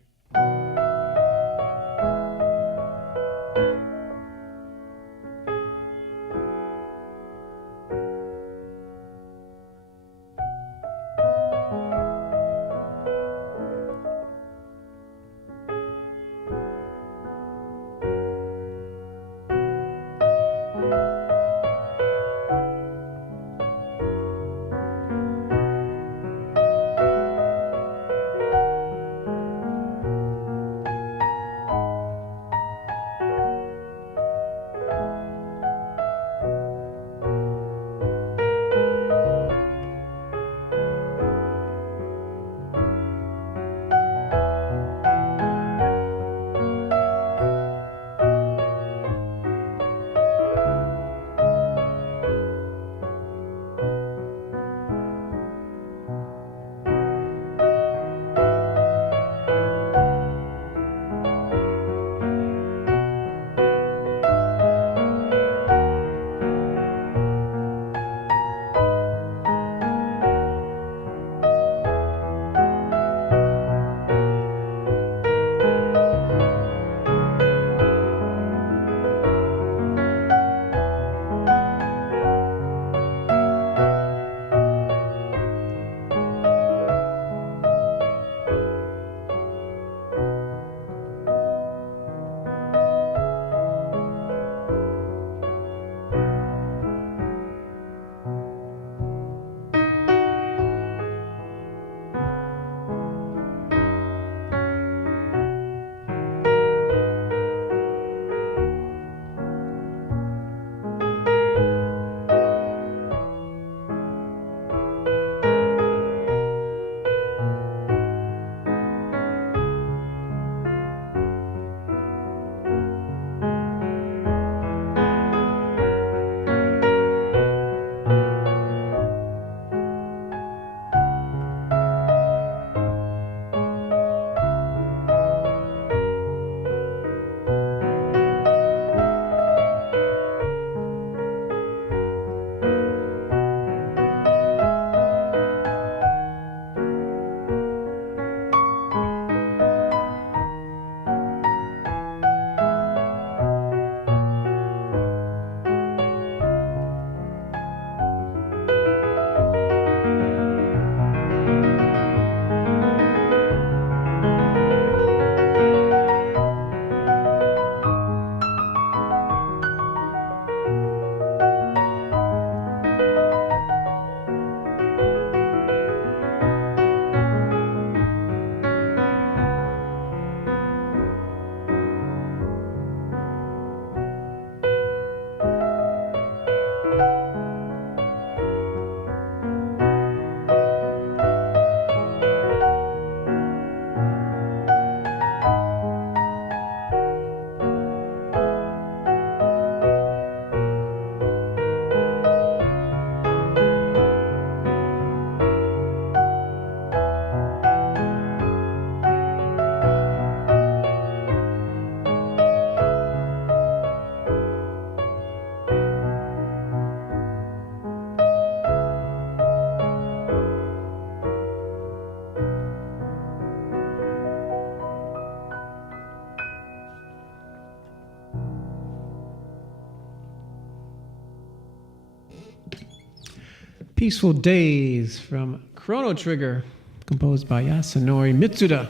Peaceful Days from Chrono Trigger, composed by Yasunori Mitsuda.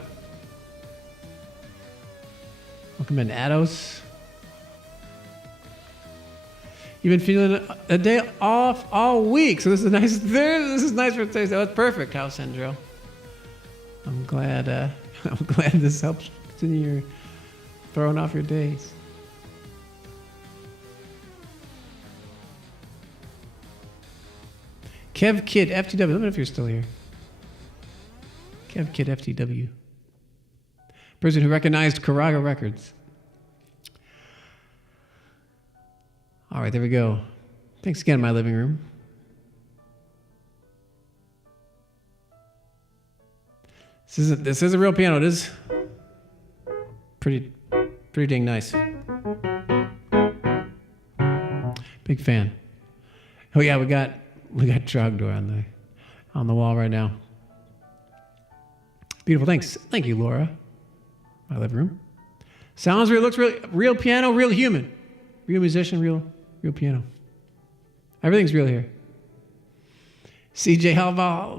Welcome in, Ados. You've been feeling a day off all week, so this is nice. This is nice for today. So it's perfect, House Sandro. I'm glad. I'm glad this helps continue your throwing off your days. Kev Kid FTW. Let me know if you're still here. Kev Kid FTW. Person who recognized Karaga Records. All right, there we go. Thanks again, my living room. This is a real piano. It is pretty dang nice. Big fan. Oh yeah, we got Trogdor on the wall right now. Beautiful. Thank you, Laura. My living room. Sounds real. Looks real piano. Real human. Real musician. Real piano. Everything's real here. CJ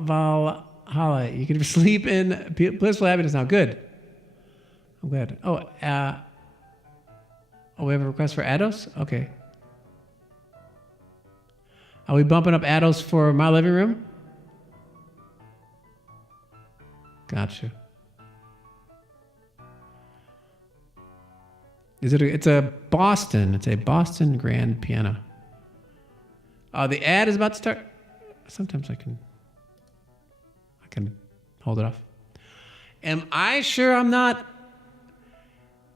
Valhalla. You can sleep in blissful happiness now. Good. I'm glad. Oh, we have a request for Ados? Okay. Are we bumping up Ados for my living room? Gotcha. It's a Boston grand piano. The ad is about to start. Sometimes I can hold it off. Am I sure I'm not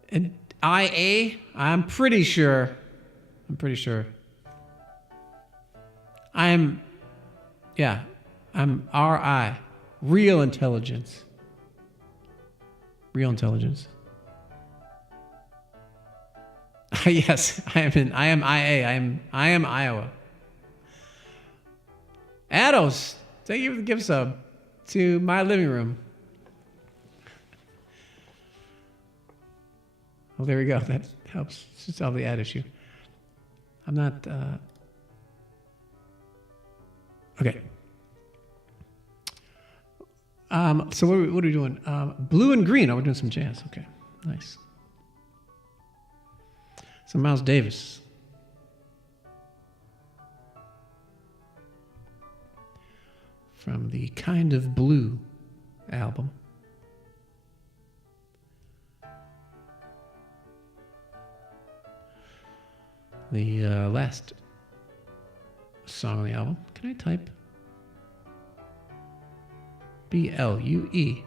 an IA? I'm pretty sure. I'm RI. Real intelligence. Yes, I am IA. I am Iowa. Ados, thank you for the gift sub to my living room. Well, there we go. That helps to solve the ad issue. I'm not... Okay. So what are we doing? Blue and green. Oh, we're doing some jazz. Okay, nice. Some Miles Davis. From the Kind of Blue album. The last song on the album. Can I type? BLUE.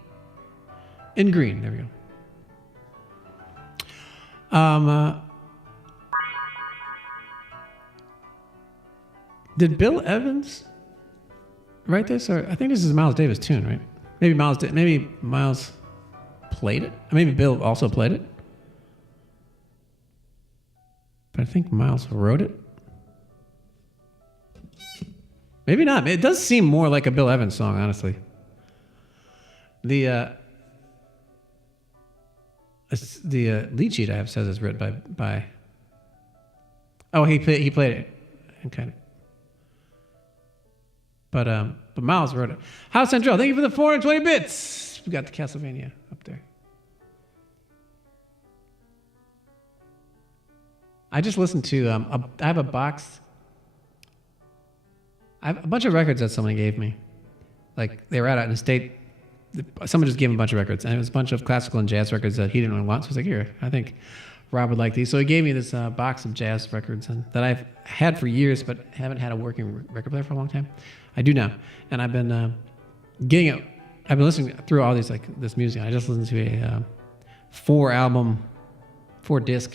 In green. There we go. Did Bill Evans write this? Or I think this is a Miles Davis tune, right? Maybe Miles played it. Maybe Bill also played it. But I think Miles wrote it. Maybe not. It does seem more like a Bill Evans song, honestly. The lead sheet I have says it's written by. Oh, he played it, and kind of. But Miles wrote it. House Central, thank you for the 420 bits. We got the Castlevania up there. I just listened to I have a box. I have a bunch of records that someone gave me. Like they were out in the state. Someone just gave him a bunch of records, and it was a bunch of classical and jazz records that he didn't really want. So I was like, here, I think Rob would like these. So he gave me this box of jazz records that I've had for years, but haven't had a working record player for a long time. I do now, and I've been getting it. I've been listening through all these this music. I just listened to a 4-disc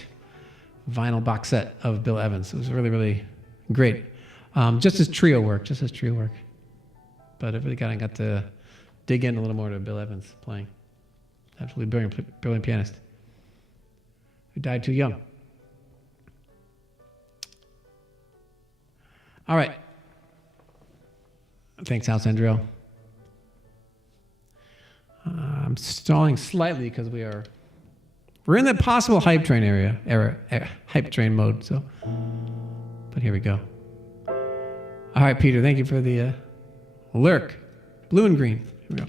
vinyl box set of Bill Evans. It was really, really great. Just his trio work. But I really got to dig in a little more to Bill Evans playing. Absolutely brilliant pianist who died too young. All right. Thanks, House Andrew. I'm stalling slightly because we're in the possible hype train hype train mode. So, but here we go. All right, Peter. Thank you for the lurk. Blue and green. Here we go.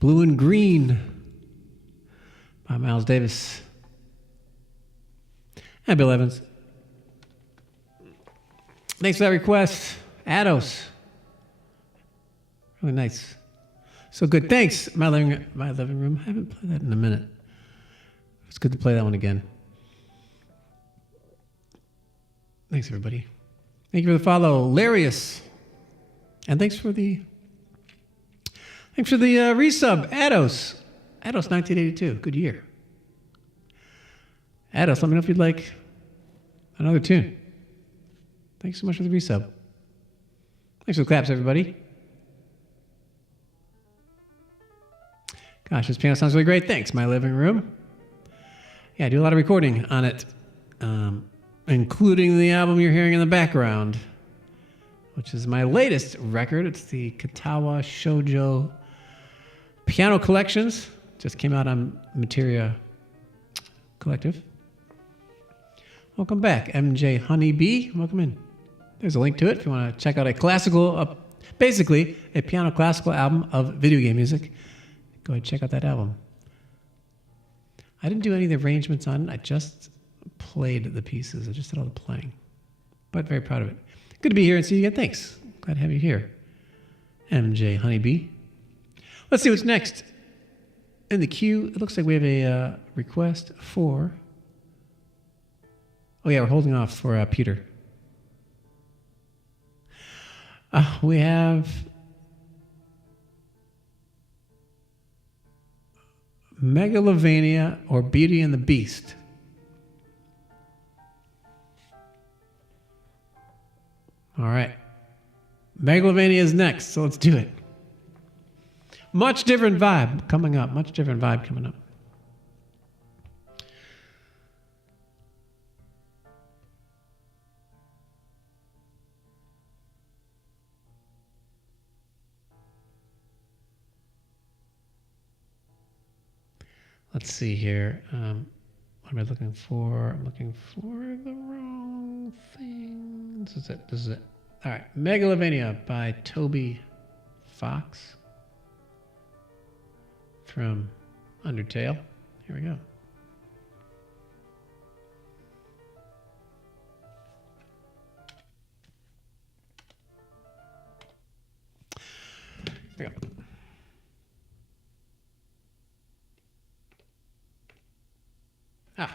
Blue and Green by Miles Davis. And Bill Evans. Thanks for that request. Ados. Really nice. So good. Thanks. My living room. I haven't played that in a minute. It's good to play that one again. Thanks, everybody. Thank you for the follow, Larius. And thanks for the resub, Ados. Ados 1982. Good year. Ados, let me know if you'd like another tune. Thanks so much for the resub. Thanks for the claps, everybody. Gosh, this piano sounds really great. Thanks, My Living Room. Yeah, I do a lot of recording on it, including the album you're hearing in the background, which is my latest record. It's the Katawa Shoujo Piano Collections. Just came out on Materia Collective. Welcome back, MJ Honeybee. Welcome in. There's a link to it if you want to check out a classical, basically a piano classical album of video game music. Go ahead and check out that album. I didn't do any of the arrangements on it. I just played the pieces. I just did all the playing. But very proud of it. Good to be here and see you again. Thanks. Glad to have you here. MJ Honeybee. Let's see what's next. In the queue, it looks like we have a request for... Oh, yeah, we're holding off for Peter. We have... Megalovania or Beauty and the Beast. All right. Megalovania is next, so let's do it. Much different vibe coming up. Much different vibe coming up. Let's see here. What am I looking for? I'm looking for the wrong thing. This is it. This is it. All right. Megalovania by Toby Fox from Undertale. Here we go. Here we go. Ah.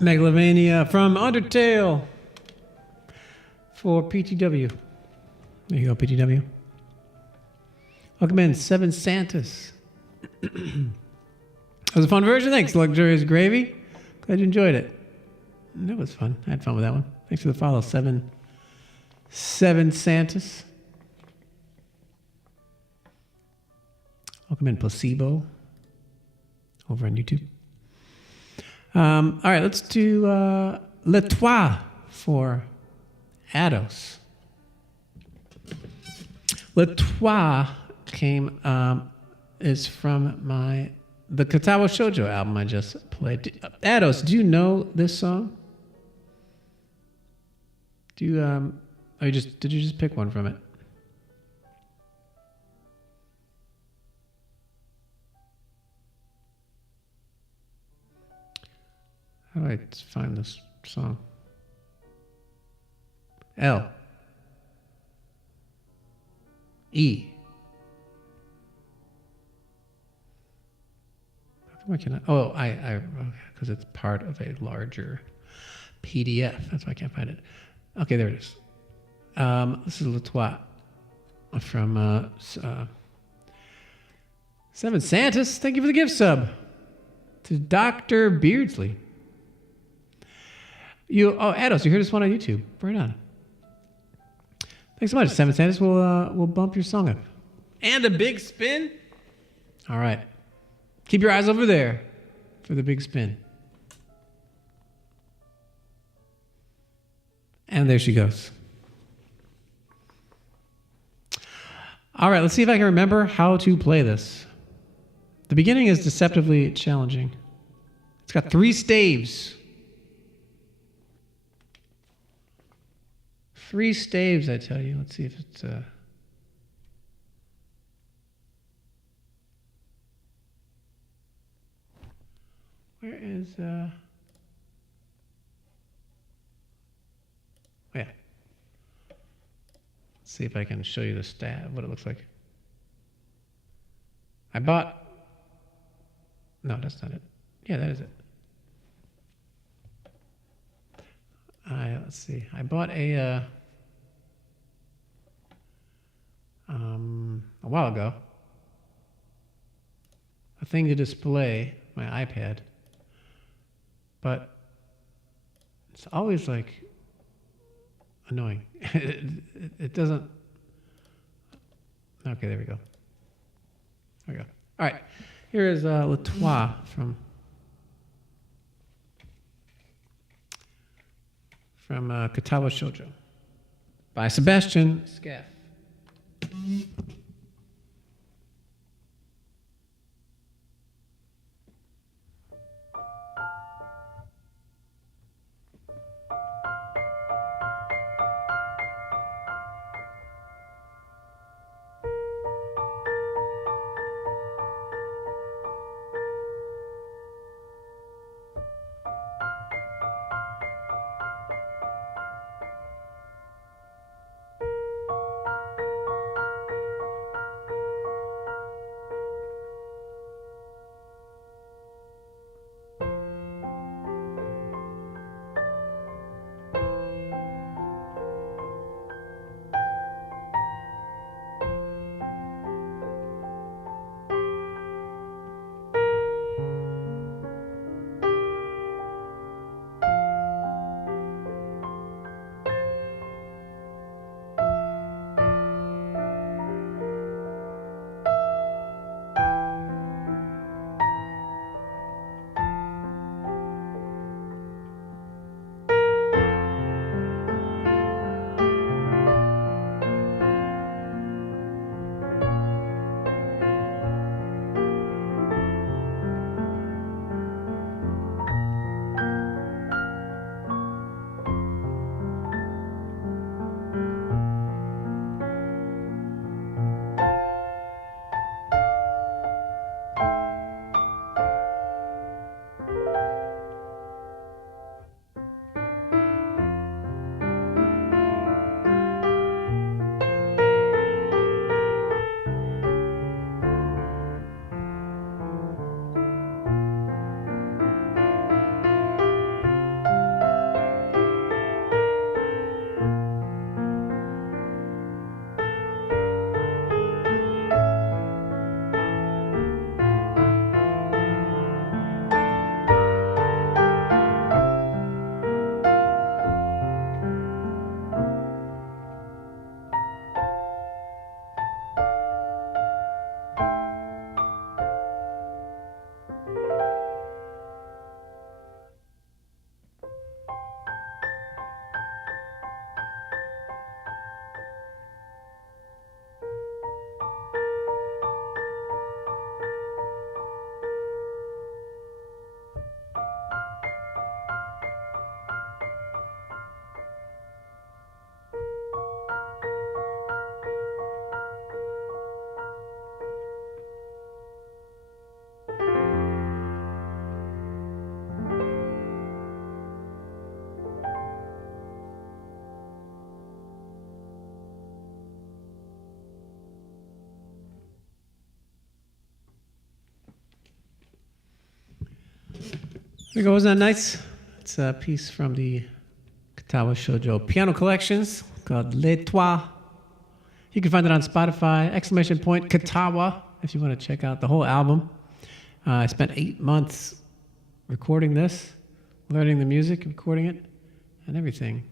Megalovania from Undertale for PTW. There you go, PTW. Welcome in, Seven Santas. That was a fun version. Thanks, Luxurious Gravy. Glad you enjoyed it. That was fun. I had fun with that one. Thanks for the follow, Seven Santas. Welcome in, Placebo, over on YouTube. All right, let's do Le Toit for Ados. Le Toit is from the Katawa Shoujo album I just played. Ados, do you know this song? Did you just pick one from it? How do I find this song? L. E. Why can I? Oh, because it's part of a larger PDF. That's why I can't find it. Okay, there it is. This is Le Toit from Seven Santas. Thank you for the gift sub to Dr. Beardsley. Ados, you heard this one on YouTube. Right on. Thanks so much, Seven Santas. We'll bump your song up. And a big spin. All right. Keep your eyes over there for the big spin. And there she goes. All right, let's see if I can remember how to play this. The beginning is deceptively challenging. It's got 3 staves. 3 staves, I tell you. Let's see if it's... Where is... Oh, yeah. Let's see if I can show you the stat, what it looks like. I bought... No, that's not it. Yeah, that is it. Let's see. I bought a while ago a thing to display my iPad, but it's always like annoying. It doesn't. Okay, there we go. There we go. All right, here is Le Toit from Katawa Shoujo by Sebastian Scaff. There we go. Wasn't that nice? It's a piece from the Katawa Shoujo piano collections called Les Trois. You can find it on Spotify, !Katawa, if you want to check out the whole album. I spent 8 months recording this, learning the music, recording it, and everything.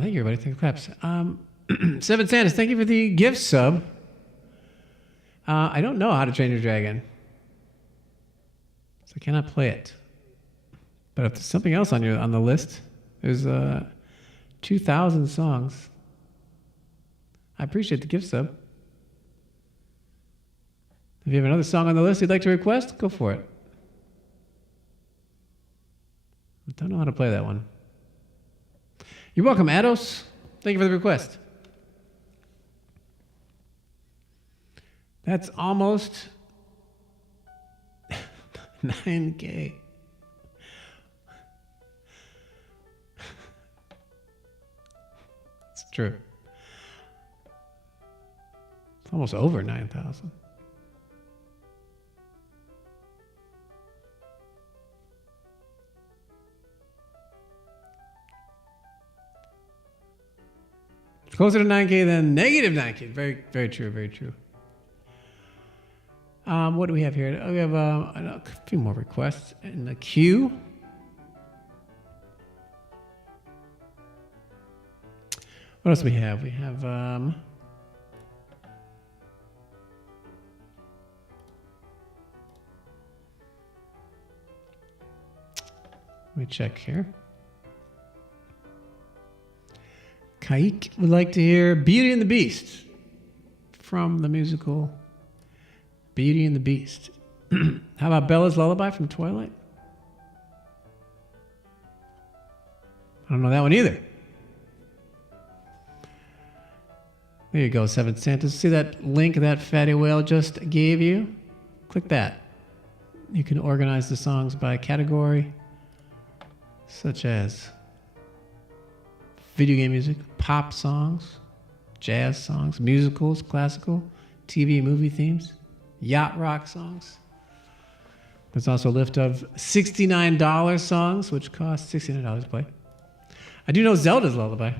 Thank you, everybody. Thank you, claps. Seven Santas, thank you for the gift sub. I don't know How to Train Your Dragon, so I cannot play it. But if there's something else on the list, there's 2,000 songs. I appreciate the gift sub. If you have another song on the list you'd like to request, go for it. I don't know how to play that one. You're welcome, Ados. Thank you for the request. That's almost 9K. It's true. It's almost over 9,000. Closer to 9K than negative 9K. Very, very true. Very true. What do we have here? We have a few more requests in the queue. What else do we have? We have let me check here. Kaik would like to hear Beauty and the Beast from the musical Beauty and the Beast. How about Bella's Lullaby from Twilight? I don't know that one either. There you go, Seven Santas. See that link that Fatty Whale just gave you? Click that. You can organize the songs by category, such as video game music, pop songs, jazz songs, musicals, classical, TV movie themes, yacht rock songs. There's also a list of $69 songs, which cost $69 to play. I do know Zelda's Lullaby.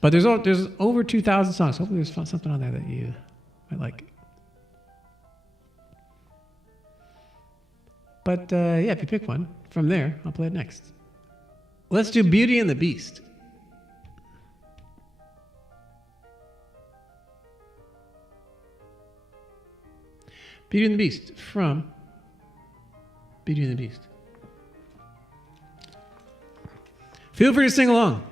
But there's over 2,000 songs. Hopefully there's something on there that you might like. But yeah, if you pick one from there, I'll play it next. Let's do Beauty and the Beast. Beauty and the Beast from Beauty and the Beast. Feel free to sing along.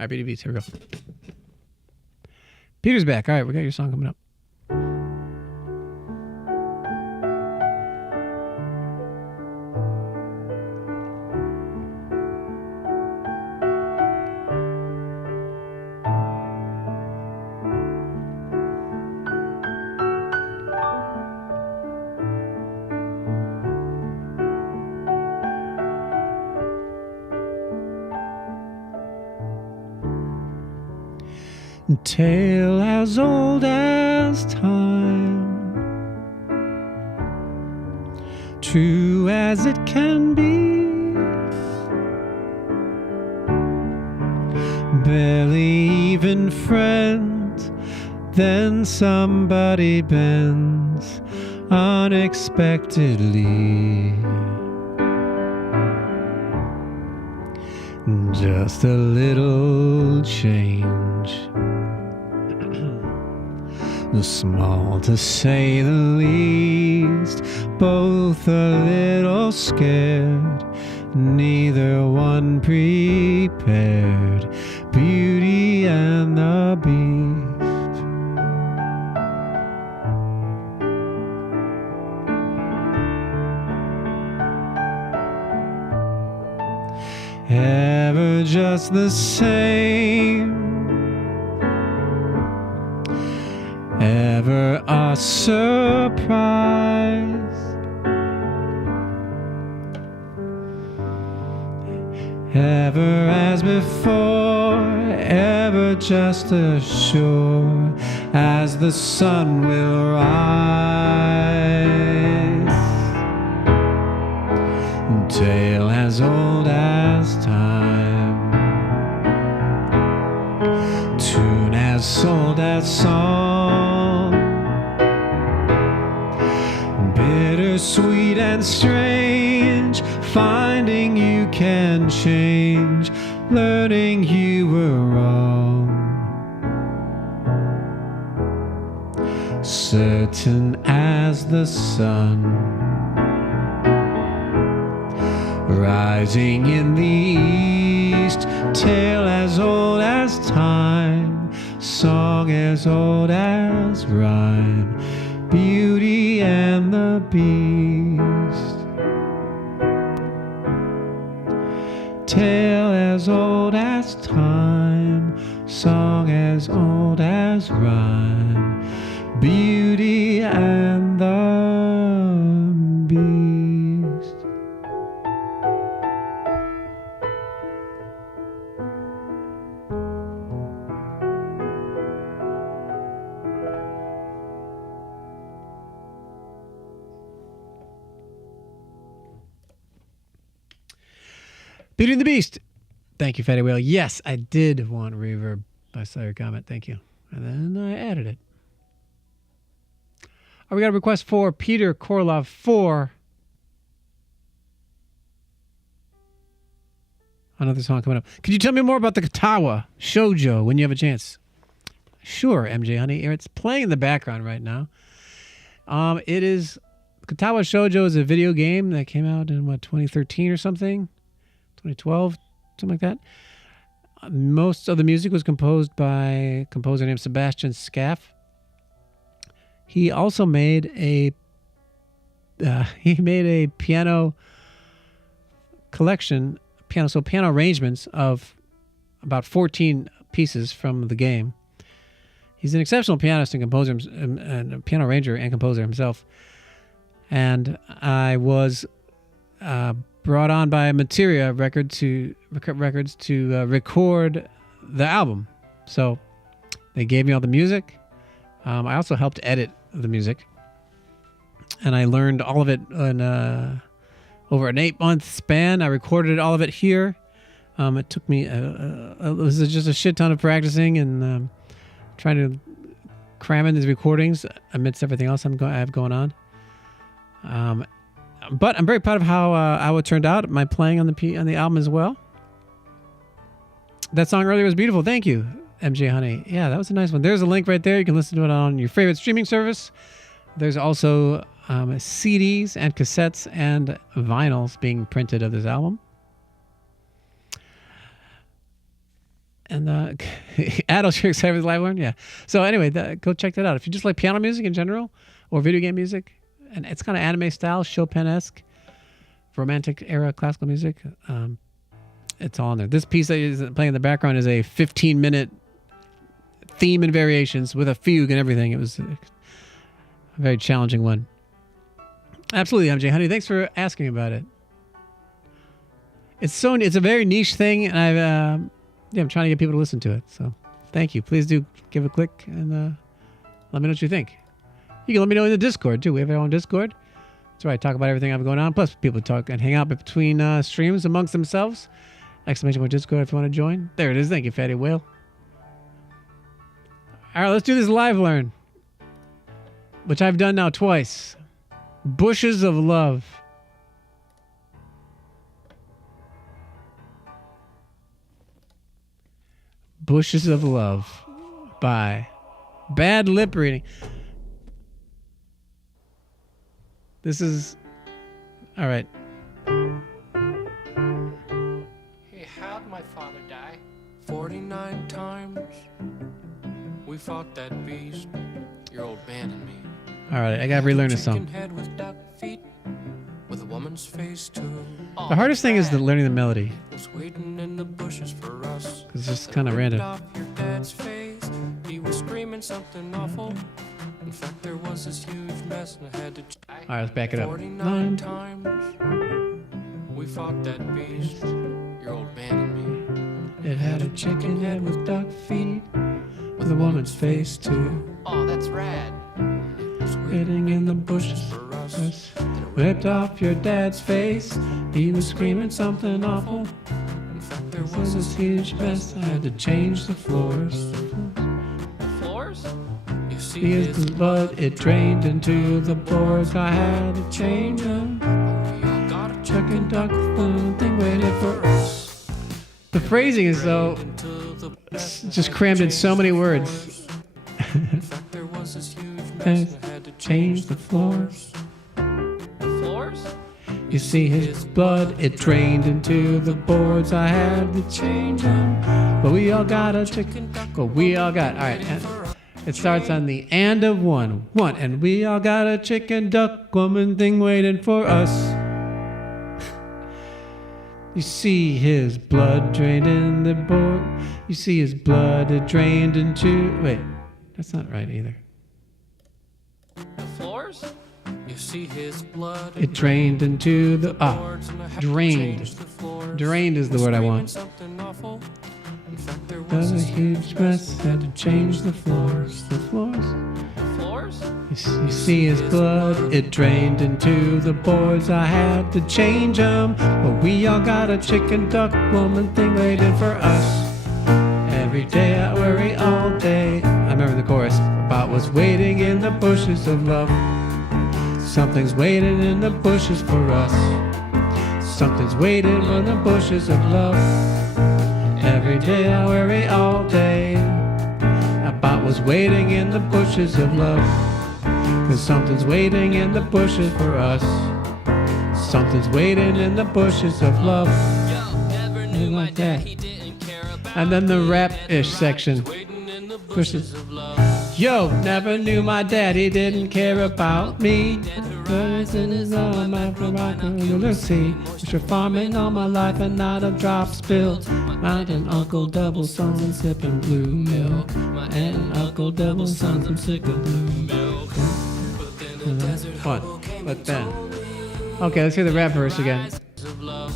All right, Beauty and the Beast, here we go. Peter's back. All right, we got your song coming up. Tale as old as time, true as it can be, barely even friends, then somebody bends unexpectedly. Just a little change, small to say the least, both a little scared, neither one prepared. Beauty and the Beast. Yeah. ever just the same, ever a surprise, ever as before, ever just as sure as the sun will rise. Tale as old as time, tune as old as song, bittersweet and strange, finding you can change, learning you were wrong, certain as the sun, rising in the east, tale as old as time, song as old as rhyme, Beauty and the Beast. Tale as old as time, song as old as rhyme, Beauty and the Beast. Beauty and the Beast. Thank you, Fatty Whale. Yes, I did want reverb. I saw your comment. Thank you. And then I added it. Oh, we got a request for Peter Korlov 4. Another song coming up. Could you tell me more about the Katawa Shoujo when you have a chance? Sure, MJ Honey. It's playing in the background right now. It is... Katawa Shoujo is a video game that came out in, 2013 or something? 2012, something like that. Most of the music was composed by a composer named Sebastian Scaff. He also made a piano collection, piano arrangements of about 14 pieces from the game. He's an exceptional pianist and composer, and a piano arranger and composer himself. And I was brought on by Materia Records to record the album. So they gave me all the music. I also helped edit the music, and I learned all of it in over an 8-month span. I recorded all of it here. It took me it was just a shit ton of practicing and trying to cram in these recordings amidst everything else I have going on. But I'm very proud of how it turned out. My playing on the album as well. That song earlier was beautiful. Thank you, MJ Honey. Yeah, that was a nice one. There's a link right there. You can listen to it on your favorite streaming service. There's also CDs and cassettes and vinyls being printed of this album. And adults, you're excited for the live learn? Yeah. So anyway, go check that out. If you just like piano music in general or video game music, and it's kind of anime style, Chopin-esque, romantic era classical music, it's all in there. This piece that is playing in the background is a 15-minute theme and variations with a fugue and everything. It was a very challenging one. Absolutely, MJ Honey. Thanks for asking about it. It's a very niche thing, and I'm trying to get people to listen to it. So thank you. Please do give a click and let me know what you think. You can let me know in the Discord, too. We have our own Discord. That's where I talk about everything I have going on. Plus, people talk and hang out between streams amongst themselves. Exclamation point Discord if you want to join. There it is. Thank you, Fatty Whale. All right, let's do this live learn, which I've done now twice. Bushes of Love. Bushes of Love by Bad Lip Reading. This is... All right. Hey, how'd my father die? 49 times. We fought that beast, your old man and me. All right, I gotta relearn this Chicken song. head with duck feet, with a woman's face too. The hardest thing is learning the melody. Was waiting in the bush bushes for us. It's just kind of random. Off your dad's face, he was screaming something awful. In fact, there was this huge mess, and I had to. All right, let's back it up. 49 times we fought that beast, your old man and me. It had a chicken head with duck feet, with a woman's face too. Oh, that's rad. Waiting in the bushes For us, ripped off your dad's face. He was screaming something awful. in fact, there It was was this huge mess. I had to change the floors. Floors? You see His blood, it drained into the boards. I had to change them. we all got a Chuck and duck, thing waited for us. The phrasing is though into the just crammed in so many words. In fact, there was this huge mess, and I had to Change the floors. Floors? You see his blood, it drained into the boards. I had to change them. But we all got a chicken duck. But we all got, all right. And it starts on the and of one. One. And we all got a chicken duck woman thing waiting for us. You see his blood drained in the board. You see his blood, it drained into. Wait, that's not right either. The floors? You see his blood. It drained into the. boards, and I had to drained. change the floors. Drained is the word I want. Something awful. In fact, there Was was a huge mess, had to change the floors. The floors? Floors? You see his blood, it drained into the boards. I had to change them. But we all got a chicken duck woman thing waiting for us. Every day I worry all day. I remember the chorus about what's waiting in the bushes of love. Something's waiting in the bushes for us. Something's waiting in the bushes of love. Every day I worry all day about what's waiting in the bushes of love. 'Cause something's waiting in the bushes for us. Something's waiting in the bushes of love. Yo, never knew my like dad, that. he didn't care about And then the rap-ish section. waiting in the Bushes. bushes of love. Yo, never knew my dad, he didn't care about me. Birds in his arm, let's see. Mr. Farming all my life and not a drop spilled. My aunt and uncle double sons and sipping blue milk. My aunt and uncle double sons, I'm sick of blue milk. What? But then. Okay, let's hear the rap verse again. Of love.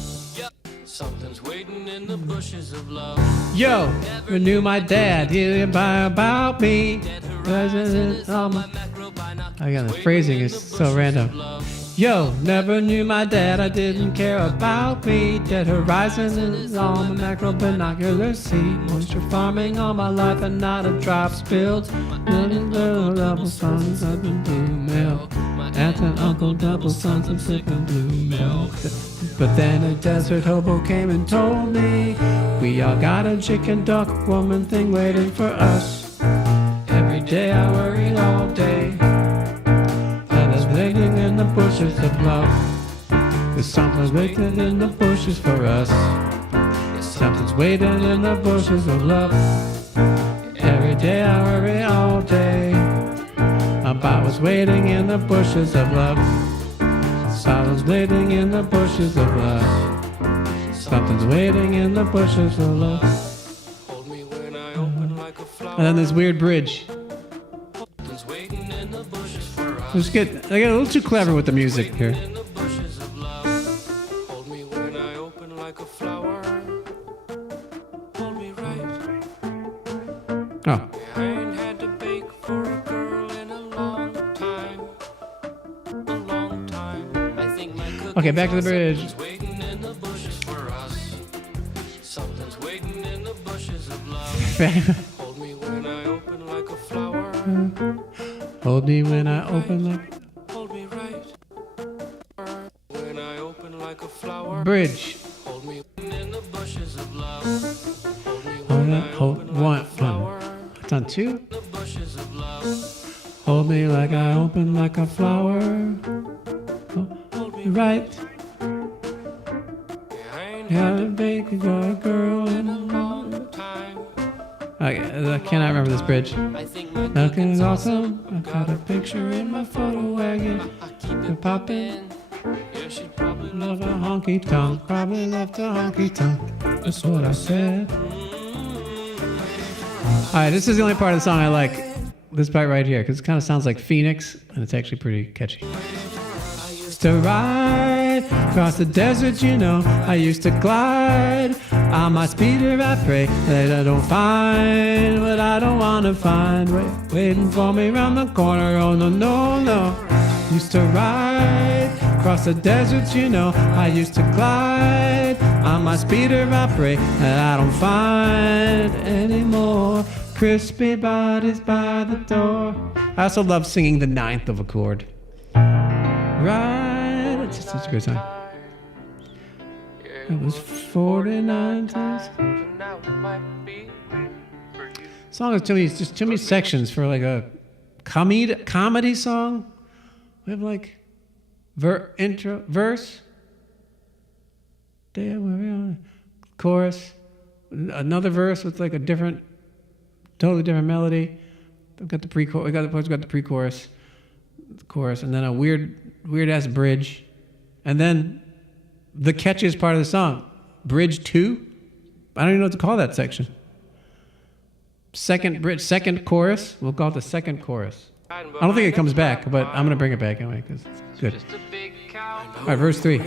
Something's waiting in the bushes of love. Yo, never knew my dad, he didn't buy about me. Again, the phrasing is so random. Yo, never knew my dad, I didn't care about me. Dead horizon is all my macro binocular see. Moisture farming all my life and not a drop spilled. Little double sons, I've been blue milk. Aunt and uncle double sons, I'm sick of blue milk. But then a desert hobo came and told me we all got a chicken duck woman thing waiting for us. Every day I worry all day. And it's waiting in the bushes of love. 'Cause something's waiting in the bushes for us. Something's waiting in the bushes of love. Every day I worry all day about what's waiting in the bushes of love. Something's waiting in the bushes of love. Something's waiting in the bushes of love. Hold me when I open like a flower. And then this weird bridge. Something's waiting in the bushes for us. I get a little too clever with the music here. In the bushes of love. Hold me when I open like a flower. Hold me right. Oh, I ain't had to bake for a girl in a long time. A long time. I think my okay, back to the bridge. Something's waiting in the bushes for us. Something's waiting in the bushes of love. Hold me when I open like a flower. Hold me when I open like Hold me right. When I open like a flower. bridge. Hold me in the bushes of love. Hold me Hold when on, I hold open like one. a flower. It's on two. The bushes of love. Hold me like I open like a flower. Hold me Right. I ain't Had a baby girl in in a a long time. I cannot remember this bridge. I think my Looking awesome. I got a picture in my photo wagon. I keep And popping. Yeah, she'd probably Love a honky tonk. Probably love the honky tonk. That's what I said. All right, this is the only part of the song I like. This part right here, because it kind of sounds like Phoenix, and it's actually pretty catchy. To ride across the desert, you know, I used to glide on my speeder. I pray that I don't find what I don't want to find. Waiting for me around the corner. Oh no, no, no. Used to ride across the desert, you know, I used to glide on my speeder. I pray that I don't find anymore. Crispy bodies by the door. I also love singing the ninth of a chord. Right, it's just such a great song. It was 49 times. Song is just too many sections for like a comedy song. We have like intro, verse, chorus, another verse with like a totally different melody. We've got the pre-chorus. We got the pre-chorus, chorus, and then a weird ass bridge, and then the catchiest part of the song, bridge 2. I don't even know what to call that section. Second bridge, second chorus. We'll call it the second chorus. I don't think it comes back, but I'm gonna bring it back anyway because it's good. All right, verse 3.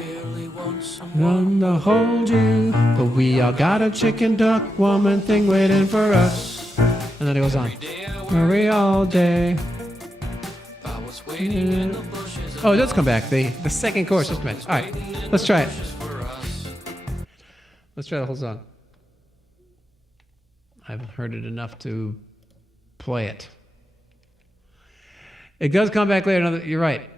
Want to hold you, but we all got a chicken duck woman thing waiting for us. And then it goes on. Hurry all day. Oh, it does come back. The second chorus just comes back. All right, let's try it. Let's try the whole song. I've heard it enough to play it. It does come back later. You're right.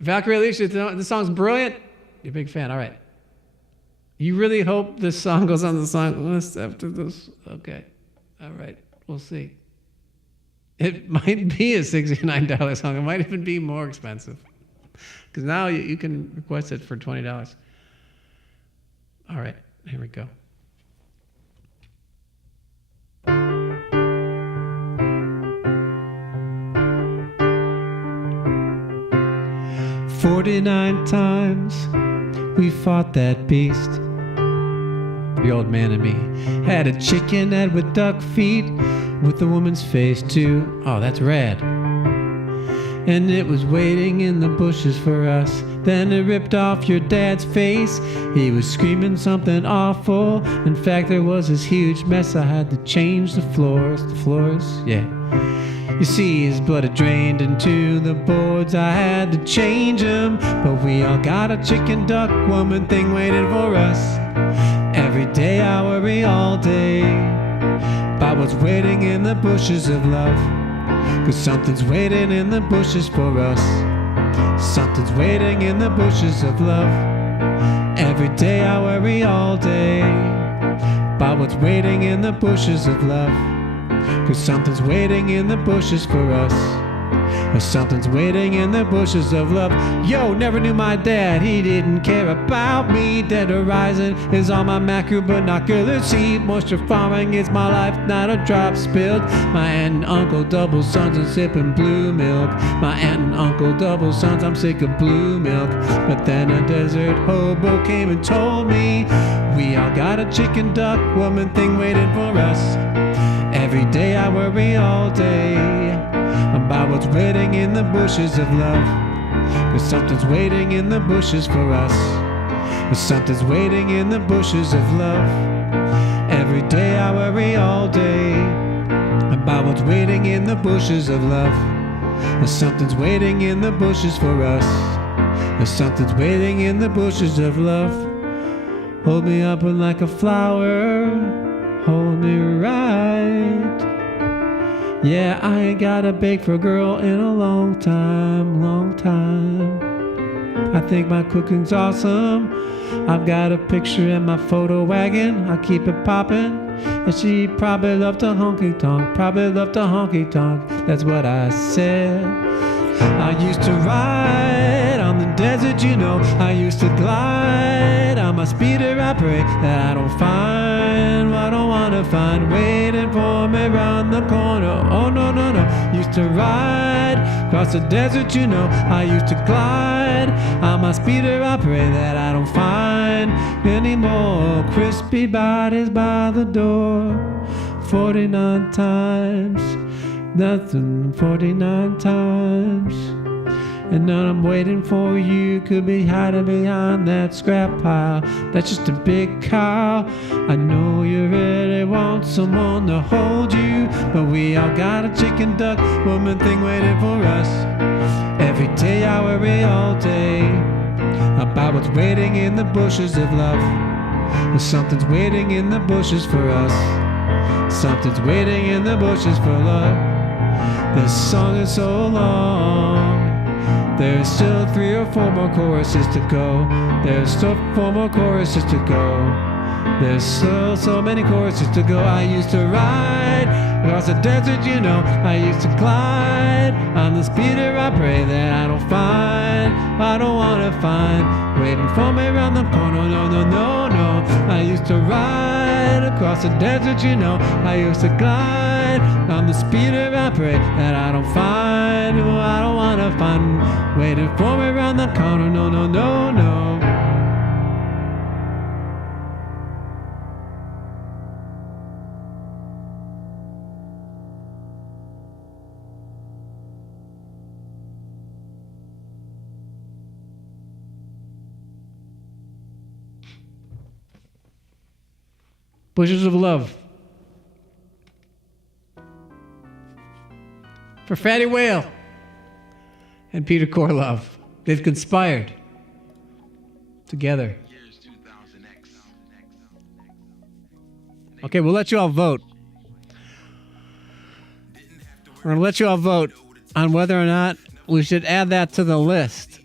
Valkyrie Alicia, the song's brilliant. You're a big fan. All right. You really hope this song goes on the song list after this? Okay. All right. We'll see. It might be a $69 song. It might even be more expensive. Because now you can request it for $20. All right. Here we go. "49 times we fought that beast. The old man and me had a chicken head with duck feet, with a woman's face too. Oh, that's rad. And it was waiting in the bushes for us. Then it ripped off your dad's face. He was screaming something awful. In fact, there was this huge mess. I had to change the floors. The floors, yeah. You see, his blood had drained into the boards. I had to change them. But we all got a chicken duck woman thing waiting for us. Every day I worry all day about what's waiting in the bushes of love. 'Cause something's waiting in the bushes for us. Something's waiting in the bushes of love. Every day I worry all day about what's waiting in the bushes of love. 'Cause something's waiting in the bushes for us. Or something's waiting in the bushes of love. Yo, never knew my dad, he didn't care about me. Dead horizon is all my macro binoculars see. Moisture farming is my life, not a drop spilled. My aunt and uncle double sons and sipping blue milk. My aunt and uncle double sons, I'm sick of blue milk. But then a desert hobo came and told me we all got a chicken duck woman thing waiting for us. Every day I worry all day about what's waiting in the bushes of love. 'Cause something's waiting in the bushes for us. 'Cause something's waiting in the bushes of love. Every day I worry all day about what's waiting in the bushes of love. 'Cause something's waiting in the bushes for us. 'Cause something's waiting in the bushes of love. Hold me up like a flower. Hold me right. Yeah, I ain't gotta beg for a girl in a long time, long time. I think my cooking's awesome. I've got a picture in my photo wagon. I keep it popping. And she probably loved to honky tonk, probably loved to honky tonk. That's what I said. I used to ride on the desert, you know. I used to glide on my speeder. I pray that I don't find what I don't wanna find waiting for me round the corner. Oh no, no, no. Used used to ride across the desert, you know. I used to glide on my speeder. I pray that I don't find any more crispy bodies by the door. 49 times, nothing 49 times. And none I'm waiting for you could be hiding behind that scrap pile. That's just a big cow. I know you really want someone to hold you, but we all got a chicken duck woman thing waiting for us. Every day I worry all day about what's waiting in the bushes of love. Well, something's waiting in the bushes for us. Something's waiting in the bushes for love. This song is so long. There's still 3 or 4 more choruses to go. There's still 4 more choruses to go. There's still so many choruses to go. I used to ride across the desert, you know. I used to glide on the speeder. I pray that I don't find, I don't wanna find, waiting for me around the corner. No, no, no, no. I used to ride across the desert, you know. I used to glide on the speeder. I pray that I don't find, I don't wanna find, waiting for me around the corner. No, no, no, no. Bushes of Love. For Fatty Whale and Peter Korlov. They've conspired together. Okay, we'll let you all vote. We're going to let you all vote on whether or not we should add that to the list.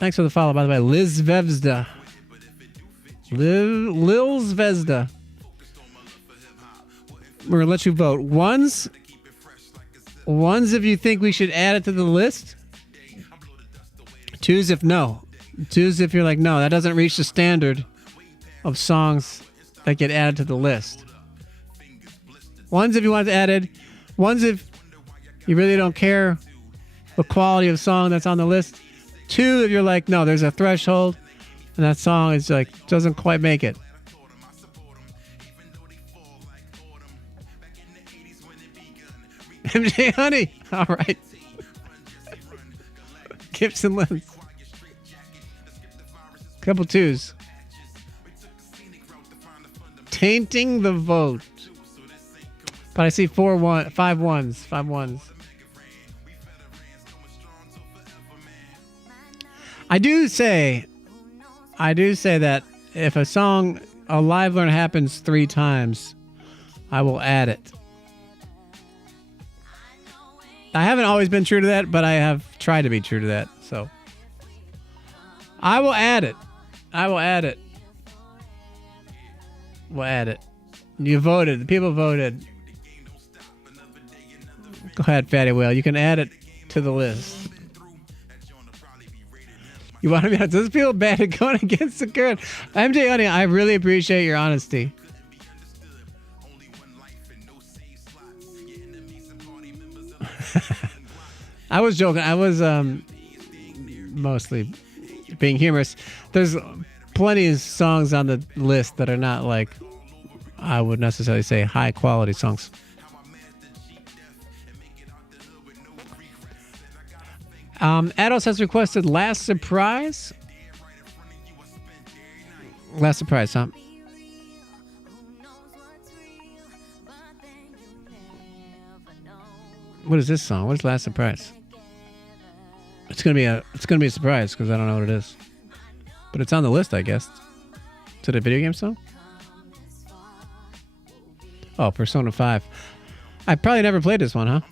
Thanks for the follow, by the way. Liz Zvezda. Lil Zvezda. We're going to let you vote. Ones if you think we should add it to the list. Twos if no. Twos if you're like, no, that doesn't reach the standard of songs that get added to the list. Ones if you want it added. Ones if you really don't care the quality of song that's on the list. Two if you're like, no, there's a threshold and that song is like, doesn't quite make it. MJ Honey. All right. Gibson Limbs. Couple twos. Tainting the vote. But I see 5 ones. I do say that if a song, a live learn happens 3 times, I will add it. I haven't always been true to that, but I have tried to be true to that. So I will add it. We'll add it. You voted. The people voted. Go ahead, Fatty Whale. You can add it to the list. You want to be honest? Does it feel bad going against the current? MJ Honey, I really appreciate your honesty. I was joking. I was mostly being humorous. There's plenty of songs on the list that are not like, I would necessarily say, high quality songs. Ados has requested Last Surprise. Last Surprise, huh? What is this song? What is Last Surprise? It's gonna be a surprise because I don't know what it is. But it's on the list, I guess. Is it a video game song? Oh, Persona 5. I probably never played this one, huh?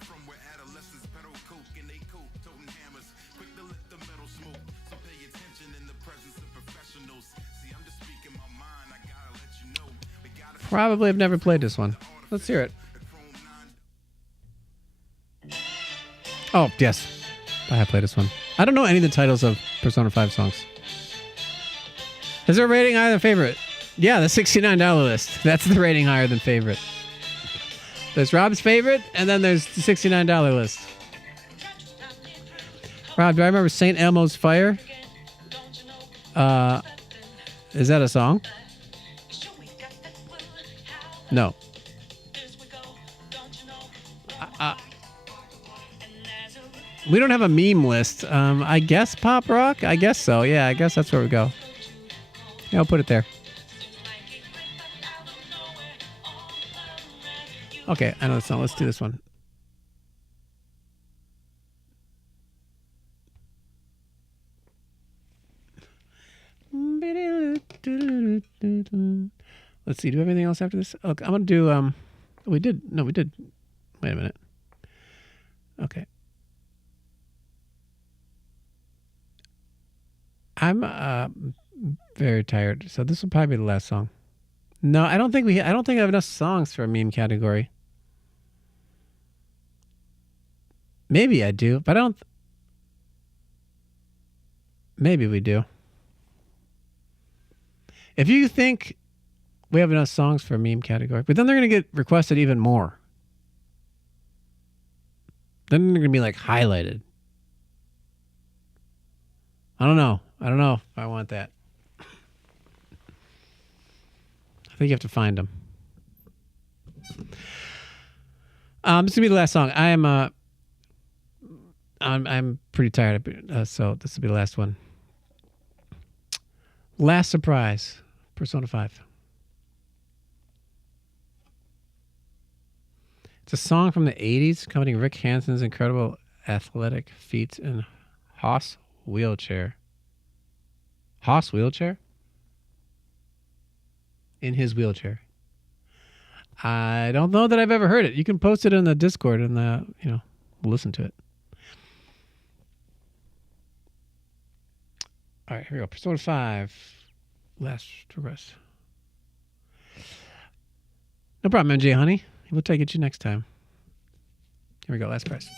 Probably have never played this one. Let's hear it. Oh, yes. I have played this one. I don't know any of the titles of Persona 5 songs. Is there a rating higher than favorite? Yeah, the $69 list. That's the rating higher than favorite. There's Rob's favorite, and then there's the $69 list. Rob, do I remember St. Elmo's Fire? Is that a song? No. We don't have a meme list. I guess pop rock? I guess so. Yeah, I guess that's where we go. Yeah, I'll put it there. Okay, I know the song. Let's do this one. Let's see. Do we have anything else after this? Okay, I'm gonna do. We did. No, we did. Wait a minute. Okay. I'm very tired, so this will probably be the last song. No, I don't think I have enough songs for a meme category. Maybe I do, but I don't. Maybe we do. If you think we have enough songs for a meme category, but then they're going to get requested even more. Then they're going to be like highlighted. I don't know if I want that. I think you have to find them. This is going to be the last song. I'm pretty tired, so this will be the last one. Last Surprise, Persona 5. It's a song from the 80s accompanying Rick Hansen's incredible athletic feats in Haas wheelchair. Haas wheelchair? In his wheelchair. I don't know that I've ever heard it. You can post it in the Discord and we'll listen to it. All right, here we go. Persona 5. Last request. No problem, MJ Honey. We'll take it to you next time. Here we go. Last price.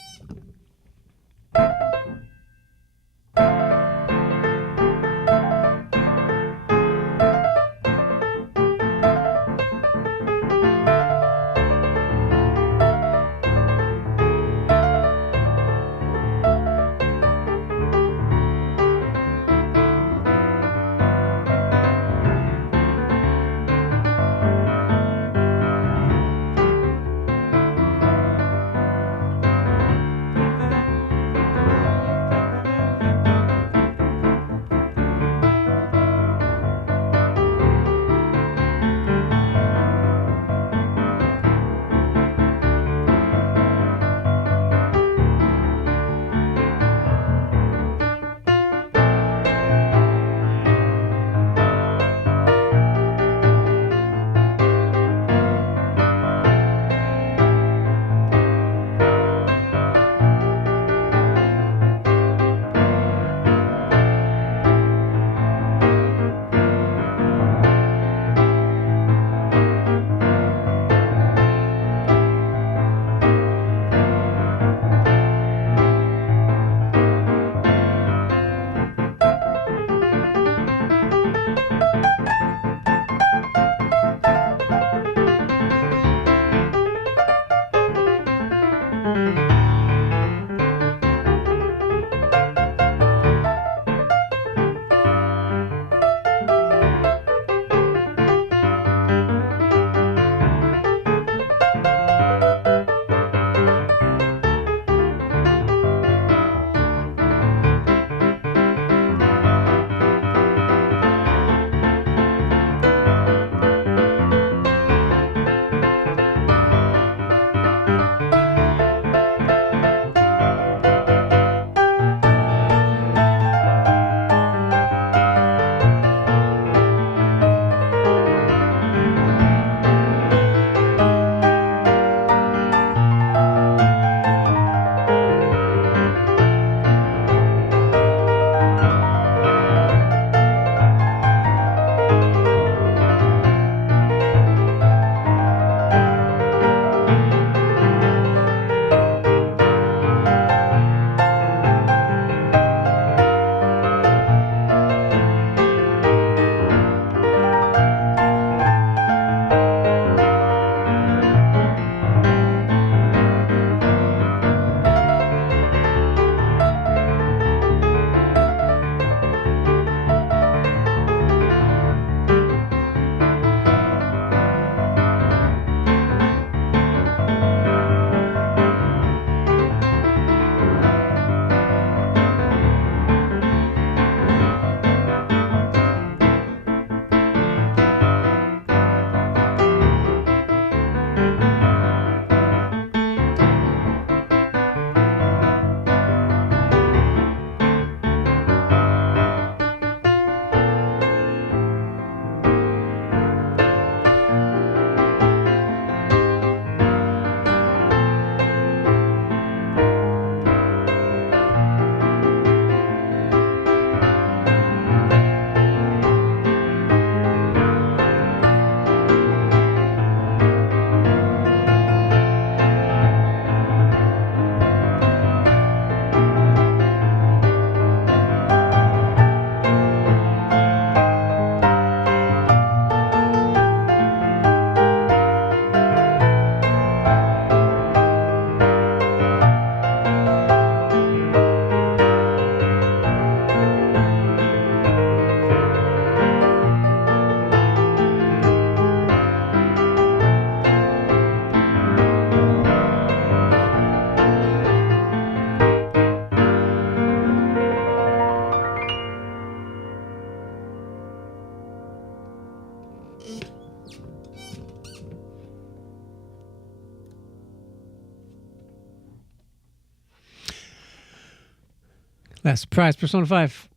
Last surprise, Persona 5.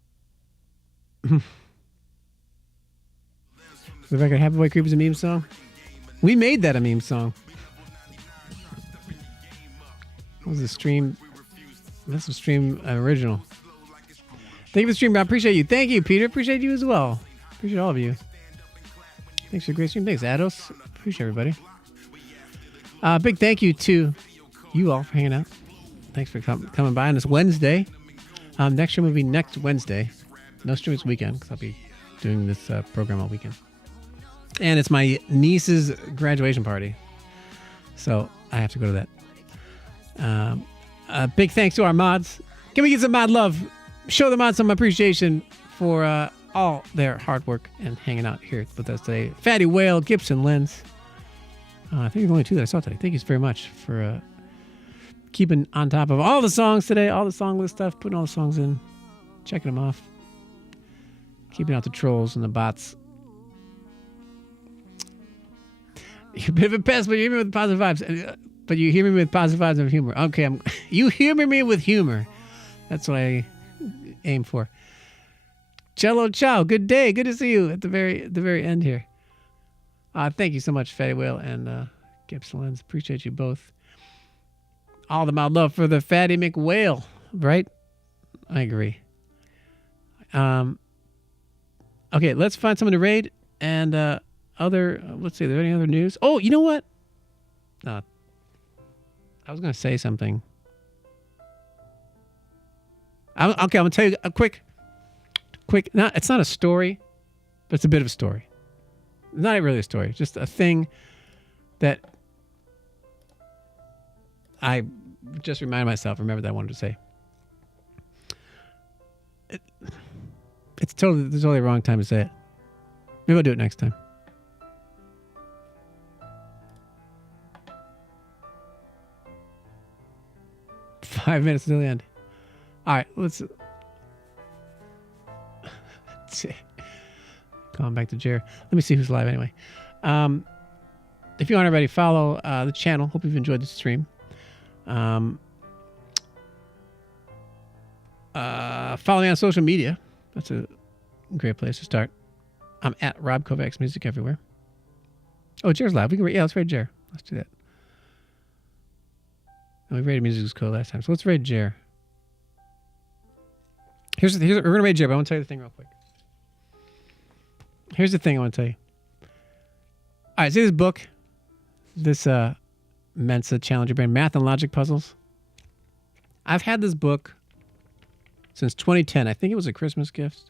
The record Happy Boy Creep is a meme song. We made that a meme song. What was the stream? That's the stream original. Thank you for the stream, Rob. Appreciate you. Thank you, Peter. Appreciate you as well. Appreciate all of you. Thanks for the great stream. Thanks, Ados. Appreciate everybody. Big thank you to you all for hanging out. Thanks for coming by on this Wednesday. Next stream will be next Wednesday. No stream this weekend because I'll be doing this program all weekend. And it's my niece's graduation party. So I have to go to that. Big thanks to our mods. Can we get some mod love? Show the mods some appreciation for all their hard work and hanging out here with us today. Fatty Whale, Gibson Lens. I think you're the only two that I saw today. Thank you very much for keeping on top of all the songs today, all the song list stuff, putting all the songs in, checking them off, keeping out the trolls and the bots. You're a bit of a pest, but you hear me with positive vibes. But you hear me with positive vibes and humor. Okay, you humor me with humor. That's what I aim for. Cello Chow, good day. Good to see you at the very end here. Thank you so much, Fatty Whale and Gibson Lens. Appreciate you both. All the mild love for the Fatty McWhale, right? I agree. Okay, let's find someone to raid and let's see, are there any other news? Oh, you know what? I was going to say something. I'm going to tell you a quick. It's not a story, but it's a bit of a story. Not really a story, just a thing that I just reminded myself. Remember that I wanted to say. It's totally the wrong time to say it. Maybe I'll do it next time. Five minutes until the end. All right, let's going back to Jer. Let me see who's live anyway. If you aren't already, follow the channel. Hope you've enjoyed the stream. Follow me on social media. That's a great place to start. I'm at Rob Kovacs Music everywhere. Oh, Jer's live. Let's raid Jer. Let's do that. We rated Music Co last time, so let's raid Jer. We're gonna raid Jer, but I want to tell you the thing real quick. Here's the thing I want to tell you. All right, see this book, this Mensa Challenger Brain Math and Logic Puzzles. I've had this book since 2010. I think it was a Christmas gift.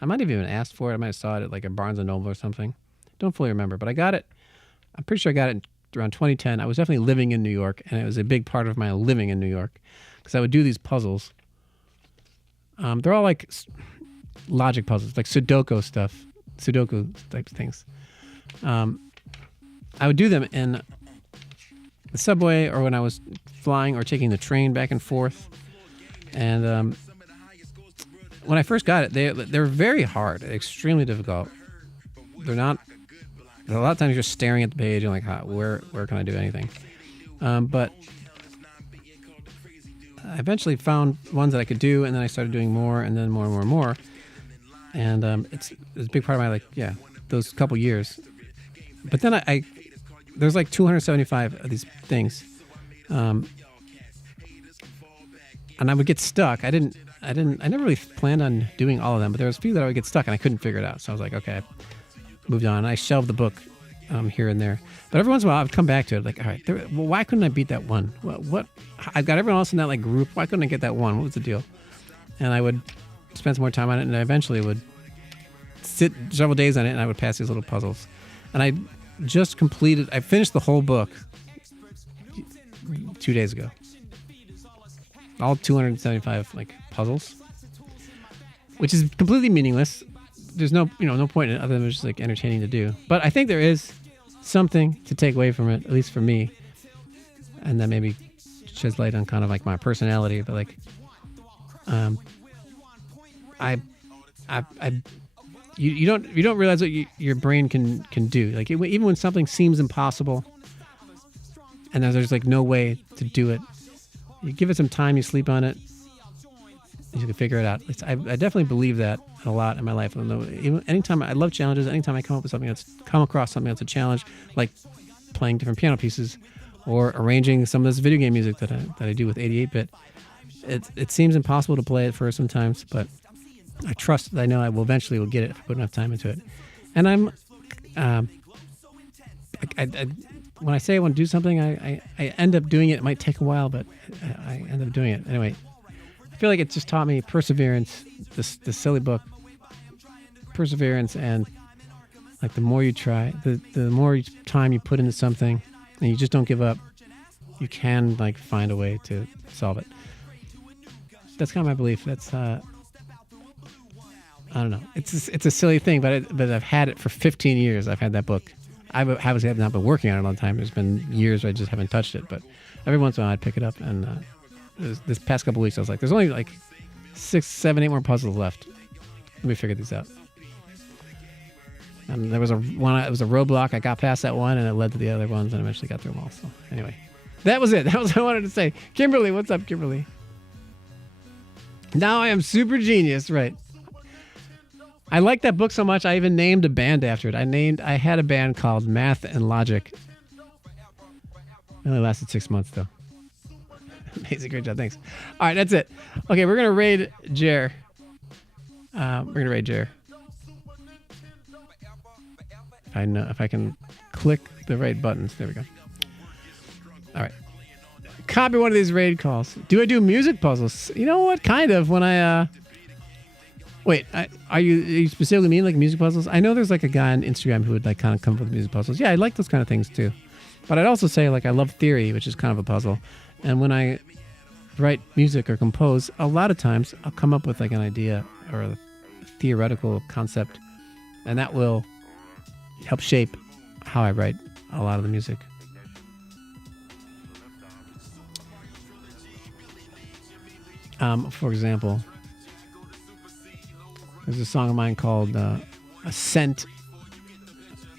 I might have even asked for it. I might have saw it at like a Barnes & Noble or something. Don't fully remember, but I got it. I'm pretty sure I got it around 2010. I was definitely living in New York, and it was a big part of my living in New York because I would do these puzzles. They're all like logic puzzles, like Sudoku type things. I would do them in the subway or when I was flying or taking the train back and forth. And when I first got it, they're very hard, extremely difficult. They're not. A lot of times you're staring at the page and like, where can I do anything? But I eventually found ones that I could do, and then I started doing more, and then more and more and more. And it's a big part of my those couple years. But then I there's like 275 of these things, and I would get stuck. I never really planned on doing all of them, but there was a few that I would get stuck, and I couldn't figure it out. So I was like, okay. Moved on. I shelved the book here and there, but every once in a while I would come back to it. Like, all right, why couldn't I beat that one? What? I've got everyone else in that like group. Why couldn't I get that one? What was the deal? And I would spend some more time on it, and I eventually would sit several days on it, and I would pass these little puzzles. And I finished the whole book 2 days ago. All 275 like puzzles, which is completely meaningless. There's no point in it other than it's just like entertaining to do. But I think there is something to take away from it, at least for me, and that maybe sheds light on kind of like my personality. But like, you don't realize what your brain can do. Like even when something seems impossible, and there's like no way to do it, you give it some time, you sleep on it, You can figure it out. I definitely believe that a lot in my life. Even anytime I love challenges, anytime I come across something that's a challenge, like playing different piano pieces or arranging some of this video game music that I do with 88-bit. It seems impossible to play at first sometimes, but I trust that I know I will eventually get it if I put enough time into it. And I'm when I say I want to do something, I end up doing it. It might take a while, but I end up doing it anyway. I feel like it just taught me perseverance. This silly book, perseverance, and like the more you try, the more time you put into something, and you just don't give up, you can like find a way to solve it. That's kind of my belief. That's I don't know. It's a silly thing, but I've had it for 15 years. I've had that book. I have not been working on it all the time. There's been years where I just haven't touched it, but every once in a while I'd pick it up. And this past couple weeks I was like, there's only like 6, 7, 8 more puzzles left. Let me figure these out. And there was it was a roadblock. I got past that one and it led to the other ones and eventually got through them all. So anyway, that was it. That was what I wanted to say. Kimberly, what's up, Kimberly? Now I am super genius, right? I like that book so much, I even named a band after it. I had a band called Math and Logic. It only lasted 6 months, though. Amazing, great job, thanks. All right, that's it. Okay, we're going to raid Jer. If I can click the right buttons. There we go. All right. Copy one of these raid calls. Do I do music puzzles? You know what? Kind of. When I wait, are you specifically mean like music puzzles? I know there's like a guy on Instagram who would like kind of come up with music puzzles. Yeah, I like those kind of things too. But I'd also say like I love theory, which is kind of a puzzle. And when I write music or compose, a lot of times I'll come up with like an idea or a theoretical concept, and that will help shape how I write a lot of the music. For example, there's a song of mine called Ascent,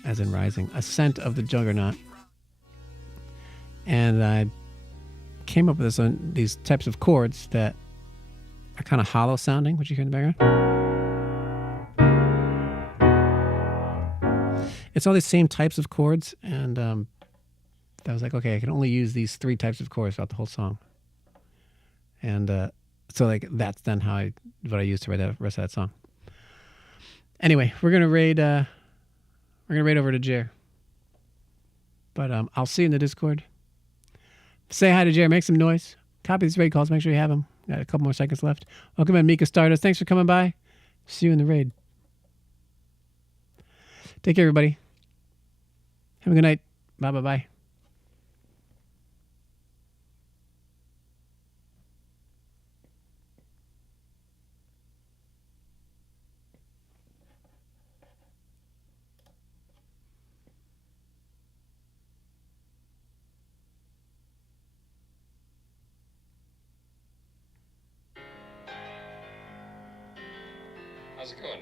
as in rising, Ascent of the Juggernaut. And I came up with these types of chords that are kind of hollow sounding, which you hear in the background. It's all these same types of chords, and I was like, okay, I can only use these 3 types of chords throughout the whole song. And so like that's then what I use to write the rest of that song. Anyway, we're gonna raid over to Jer. But I'll see you in the Discord. Say hi to Jer, make some noise. Copy these raid calls, make sure you have them. Got a couple more seconds left. Welcome in, Mika Stardust. Thanks for coming by. See you in the raid. Take care, everybody. Have a good night. Bye bye bye. How's it going?